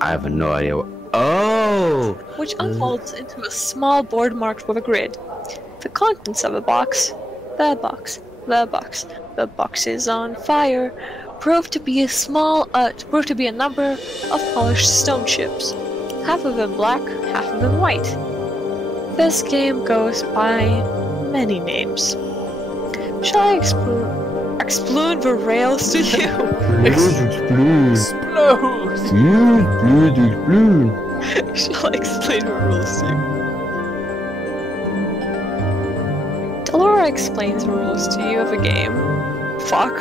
I have no idea. Oh! Which unfolds into a small board marked with a grid. The contents of the box is on fire, proved to be a number of polished stone chips, half of them black, half of them white. This game goes by many names. Shall I explode the rails to you? Explode! Shall I explain the rules to you? Delora explains the rules to you of the game. Fuck.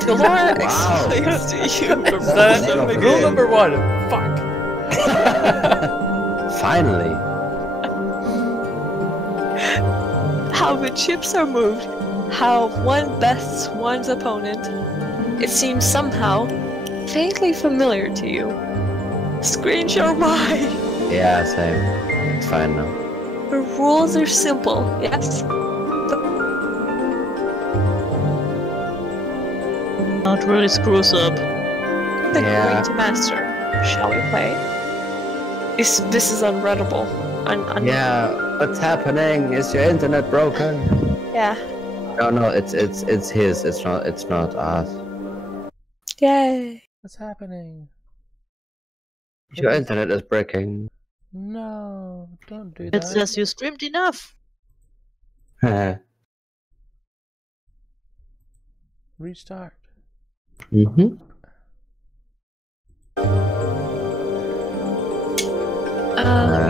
Delora explains to you Rule number 1. Fuck. Finally. How the chips are moved, how one bests one's opponent. It seems somehow faintly familiar to you. Screen share mind. Yeah, same. It's fine now. The rules are simple, yes? Not really screws up. The Yeah. Great Master. Shall we play? This is unreadable. Yeah, what's happening? Is your internet broken? Yeah. No, it's his. It's not us. Yay. What's happening? Your internet is breaking. No, don't do It that. says you streamed enough. Restart.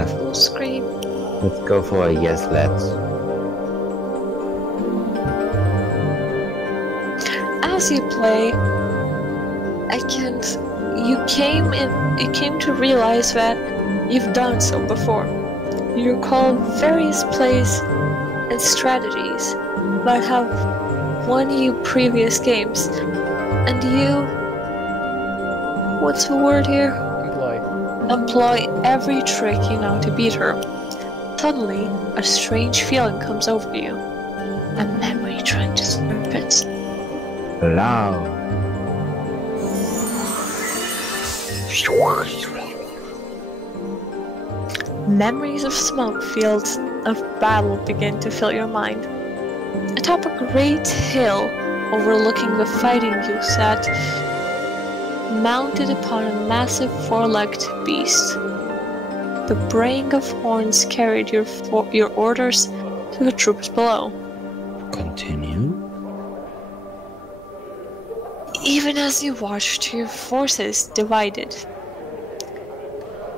Full screen. Let's go for a yes, let's. As you play, you came to realize that you've done so before. You recall various plays and strategies that have won you previous games, and you, what's the word here? Employ every trick you know to beat her. Suddenly, a strange feeling comes over you. A memory trying to surface. Loud. Memories of smoke fields of battle begin to fill your mind. Atop a great hill overlooking the fighting you sat, mounted upon a massive four-legged beast. The braying of horns carried your orders to the troops below. Continue. Even as you watched your forces divided,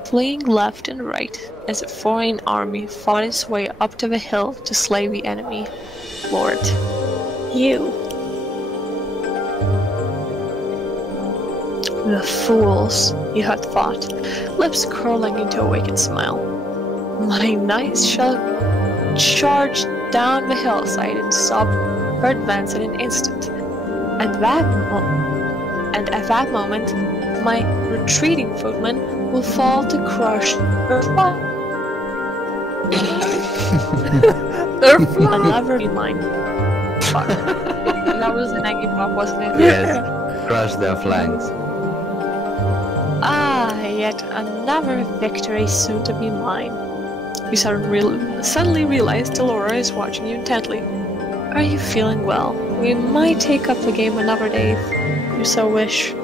fleeing left and right as a foreign army fought its way up to the hill to slay the enemy. Lord, you. The fools, you had thought, lips curling into a wicked smile. My knights shall charge down the hillside and stop her advance in an instant. At that moment, my retreating footmen will fall to crush her fly. They're flying. Another be mine. Fuck. That was an eggy pop, wasn't it? Yes. Crush their flanks. Yet another victory soon to be mine. You suddenly realize Delora is watching you intently. Are you feeling well? We might take up the game another day if you so wish.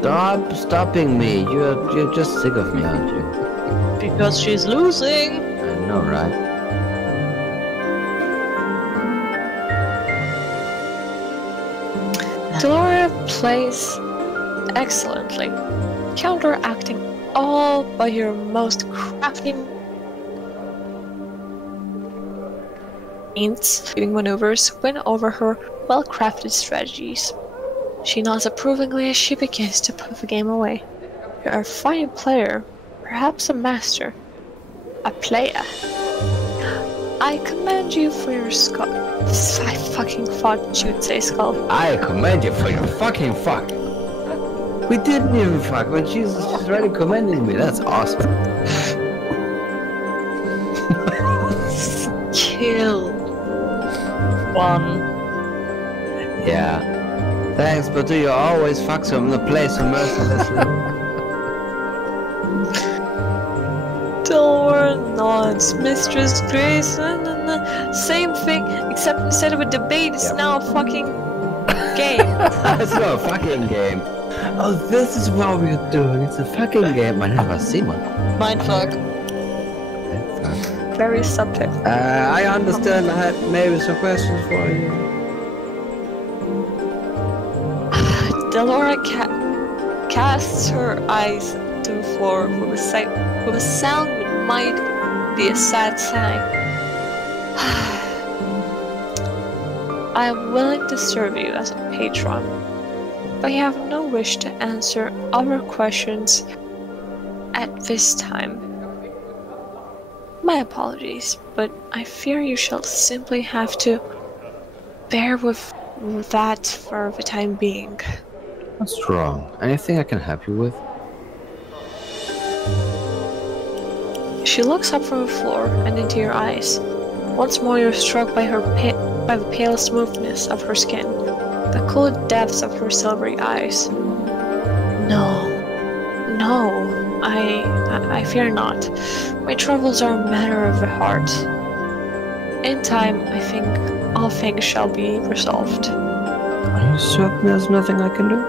Stop stopping me. You're just sick of me, aren't you? Because she's losing. I know, right? Delora plays excellently, counteracting all by her most crafty means, maneuvers, win over her well-crafted strategies. She nods approvingly as she begins to put the game away. You're a fine player, perhaps a master, a player. I commend you for your skull. I fucking thought you'd say skull. I commend you for your fucking fuck. We didn't even fuck, but she's already commending me. That's awesome. Kill. One. Yeah. Thanks, but do you always fuck some in the place so mercilessly? Delora nods, Mistress Grace, same thing, except instead of a debate, it's now a fucking game. It's not a fucking game. Oh, this is what we're doing. It's a fucking game. I never seen one. Mindfuck. Very subject. I understand. I had maybe some questions for you. Delora casts her eyes to the floor with a sound that might be a sad sigh. I am willing to serve you as a patron, but I have no wish to answer other questions at this time. My apologies, but I fear you shall simply have to bear with that for the time being. What's wrong? Anything I can help you with? She looks up from the floor and into your eyes. Once more you're struck by the pale smoothness of her skin, the cool depths of her silvery eyes. No, I fear not. My troubles are a matter of the heart. In time, I think all things shall be resolved. Are you certain there's nothing I can do?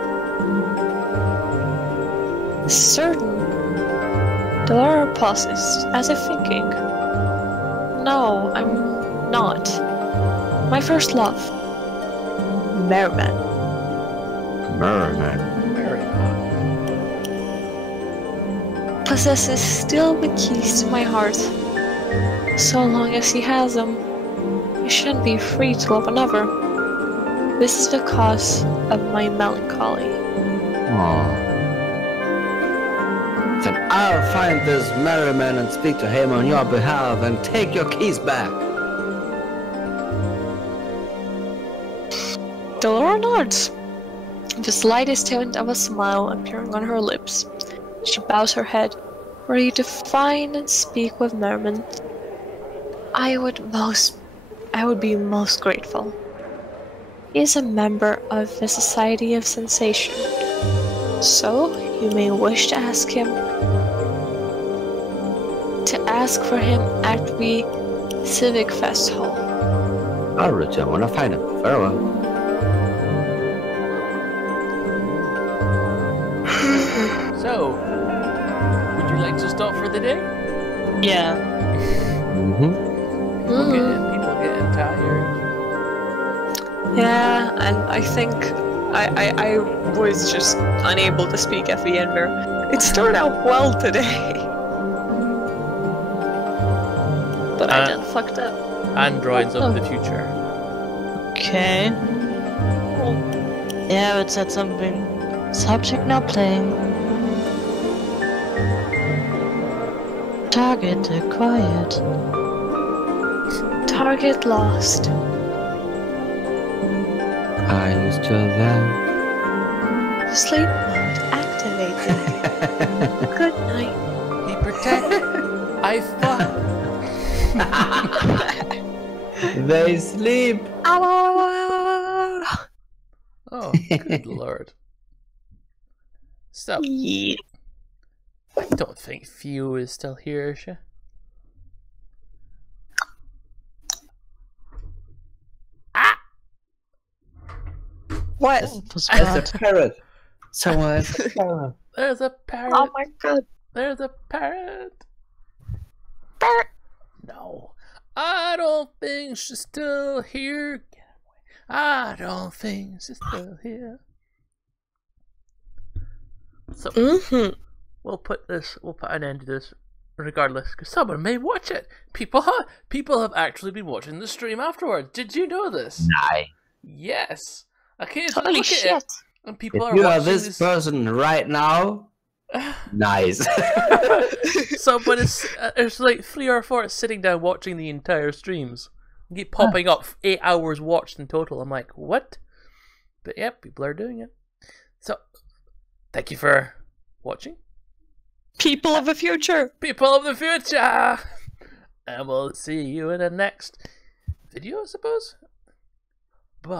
Certain? Delora pauses, as if thinking. No, I'm not. My first love. Merman. Merman. Possesses still the keys to my heart. So long as he has them, I shouldn't be free to love another. This is the cause of my melancholy. Aww. Then I'll find this merryman and speak to him on your behalf and take your keys back. Delora nods, the slightest hint of a smile appearing on her lips. She bows her head, ready to find and speak with Merman. I would be most grateful. He is a member of the Society of Sensation, so you may wish to ask him for him at the Civic Fest Hall. I'll return when I find him. Farewell. So, would you like to stop for the day? Yeah. People getting tired. Yeah, and I think I was just unable to speak at the end there. It started out well today. But I done fucked up. Androids of the future. Okay. Yeah, it said something. Subject not playing. Target acquired. Target lost. Are you still there? Sleep mode activated. Good night. He protect. I fuck. They sleep. Oh, good lord. So, Yeah. I don't think Few is still here, is she? What? There's a parrot. Somewhere. There's a parrot. Oh my god. There's a parrot. Parrot. No. I don't think she's still here. Get away. I don't think she's still here. So, we'll put an end to this regardless, because someone may watch it. People have actually been watching the stream afterwards. Did you know this? Nah. Yes. Okay, Holy look shit. at it. And people If are you are watching this person right now, nice. So, but it's like 3 or 4 sitting down watching the entire streams. They keep popping up 8 hours watched in total. I'm like, what? But yeah, people are doing it. So, thank you for watching. People of the future. People of the future. And we'll see you in the next video, I suppose. Bye.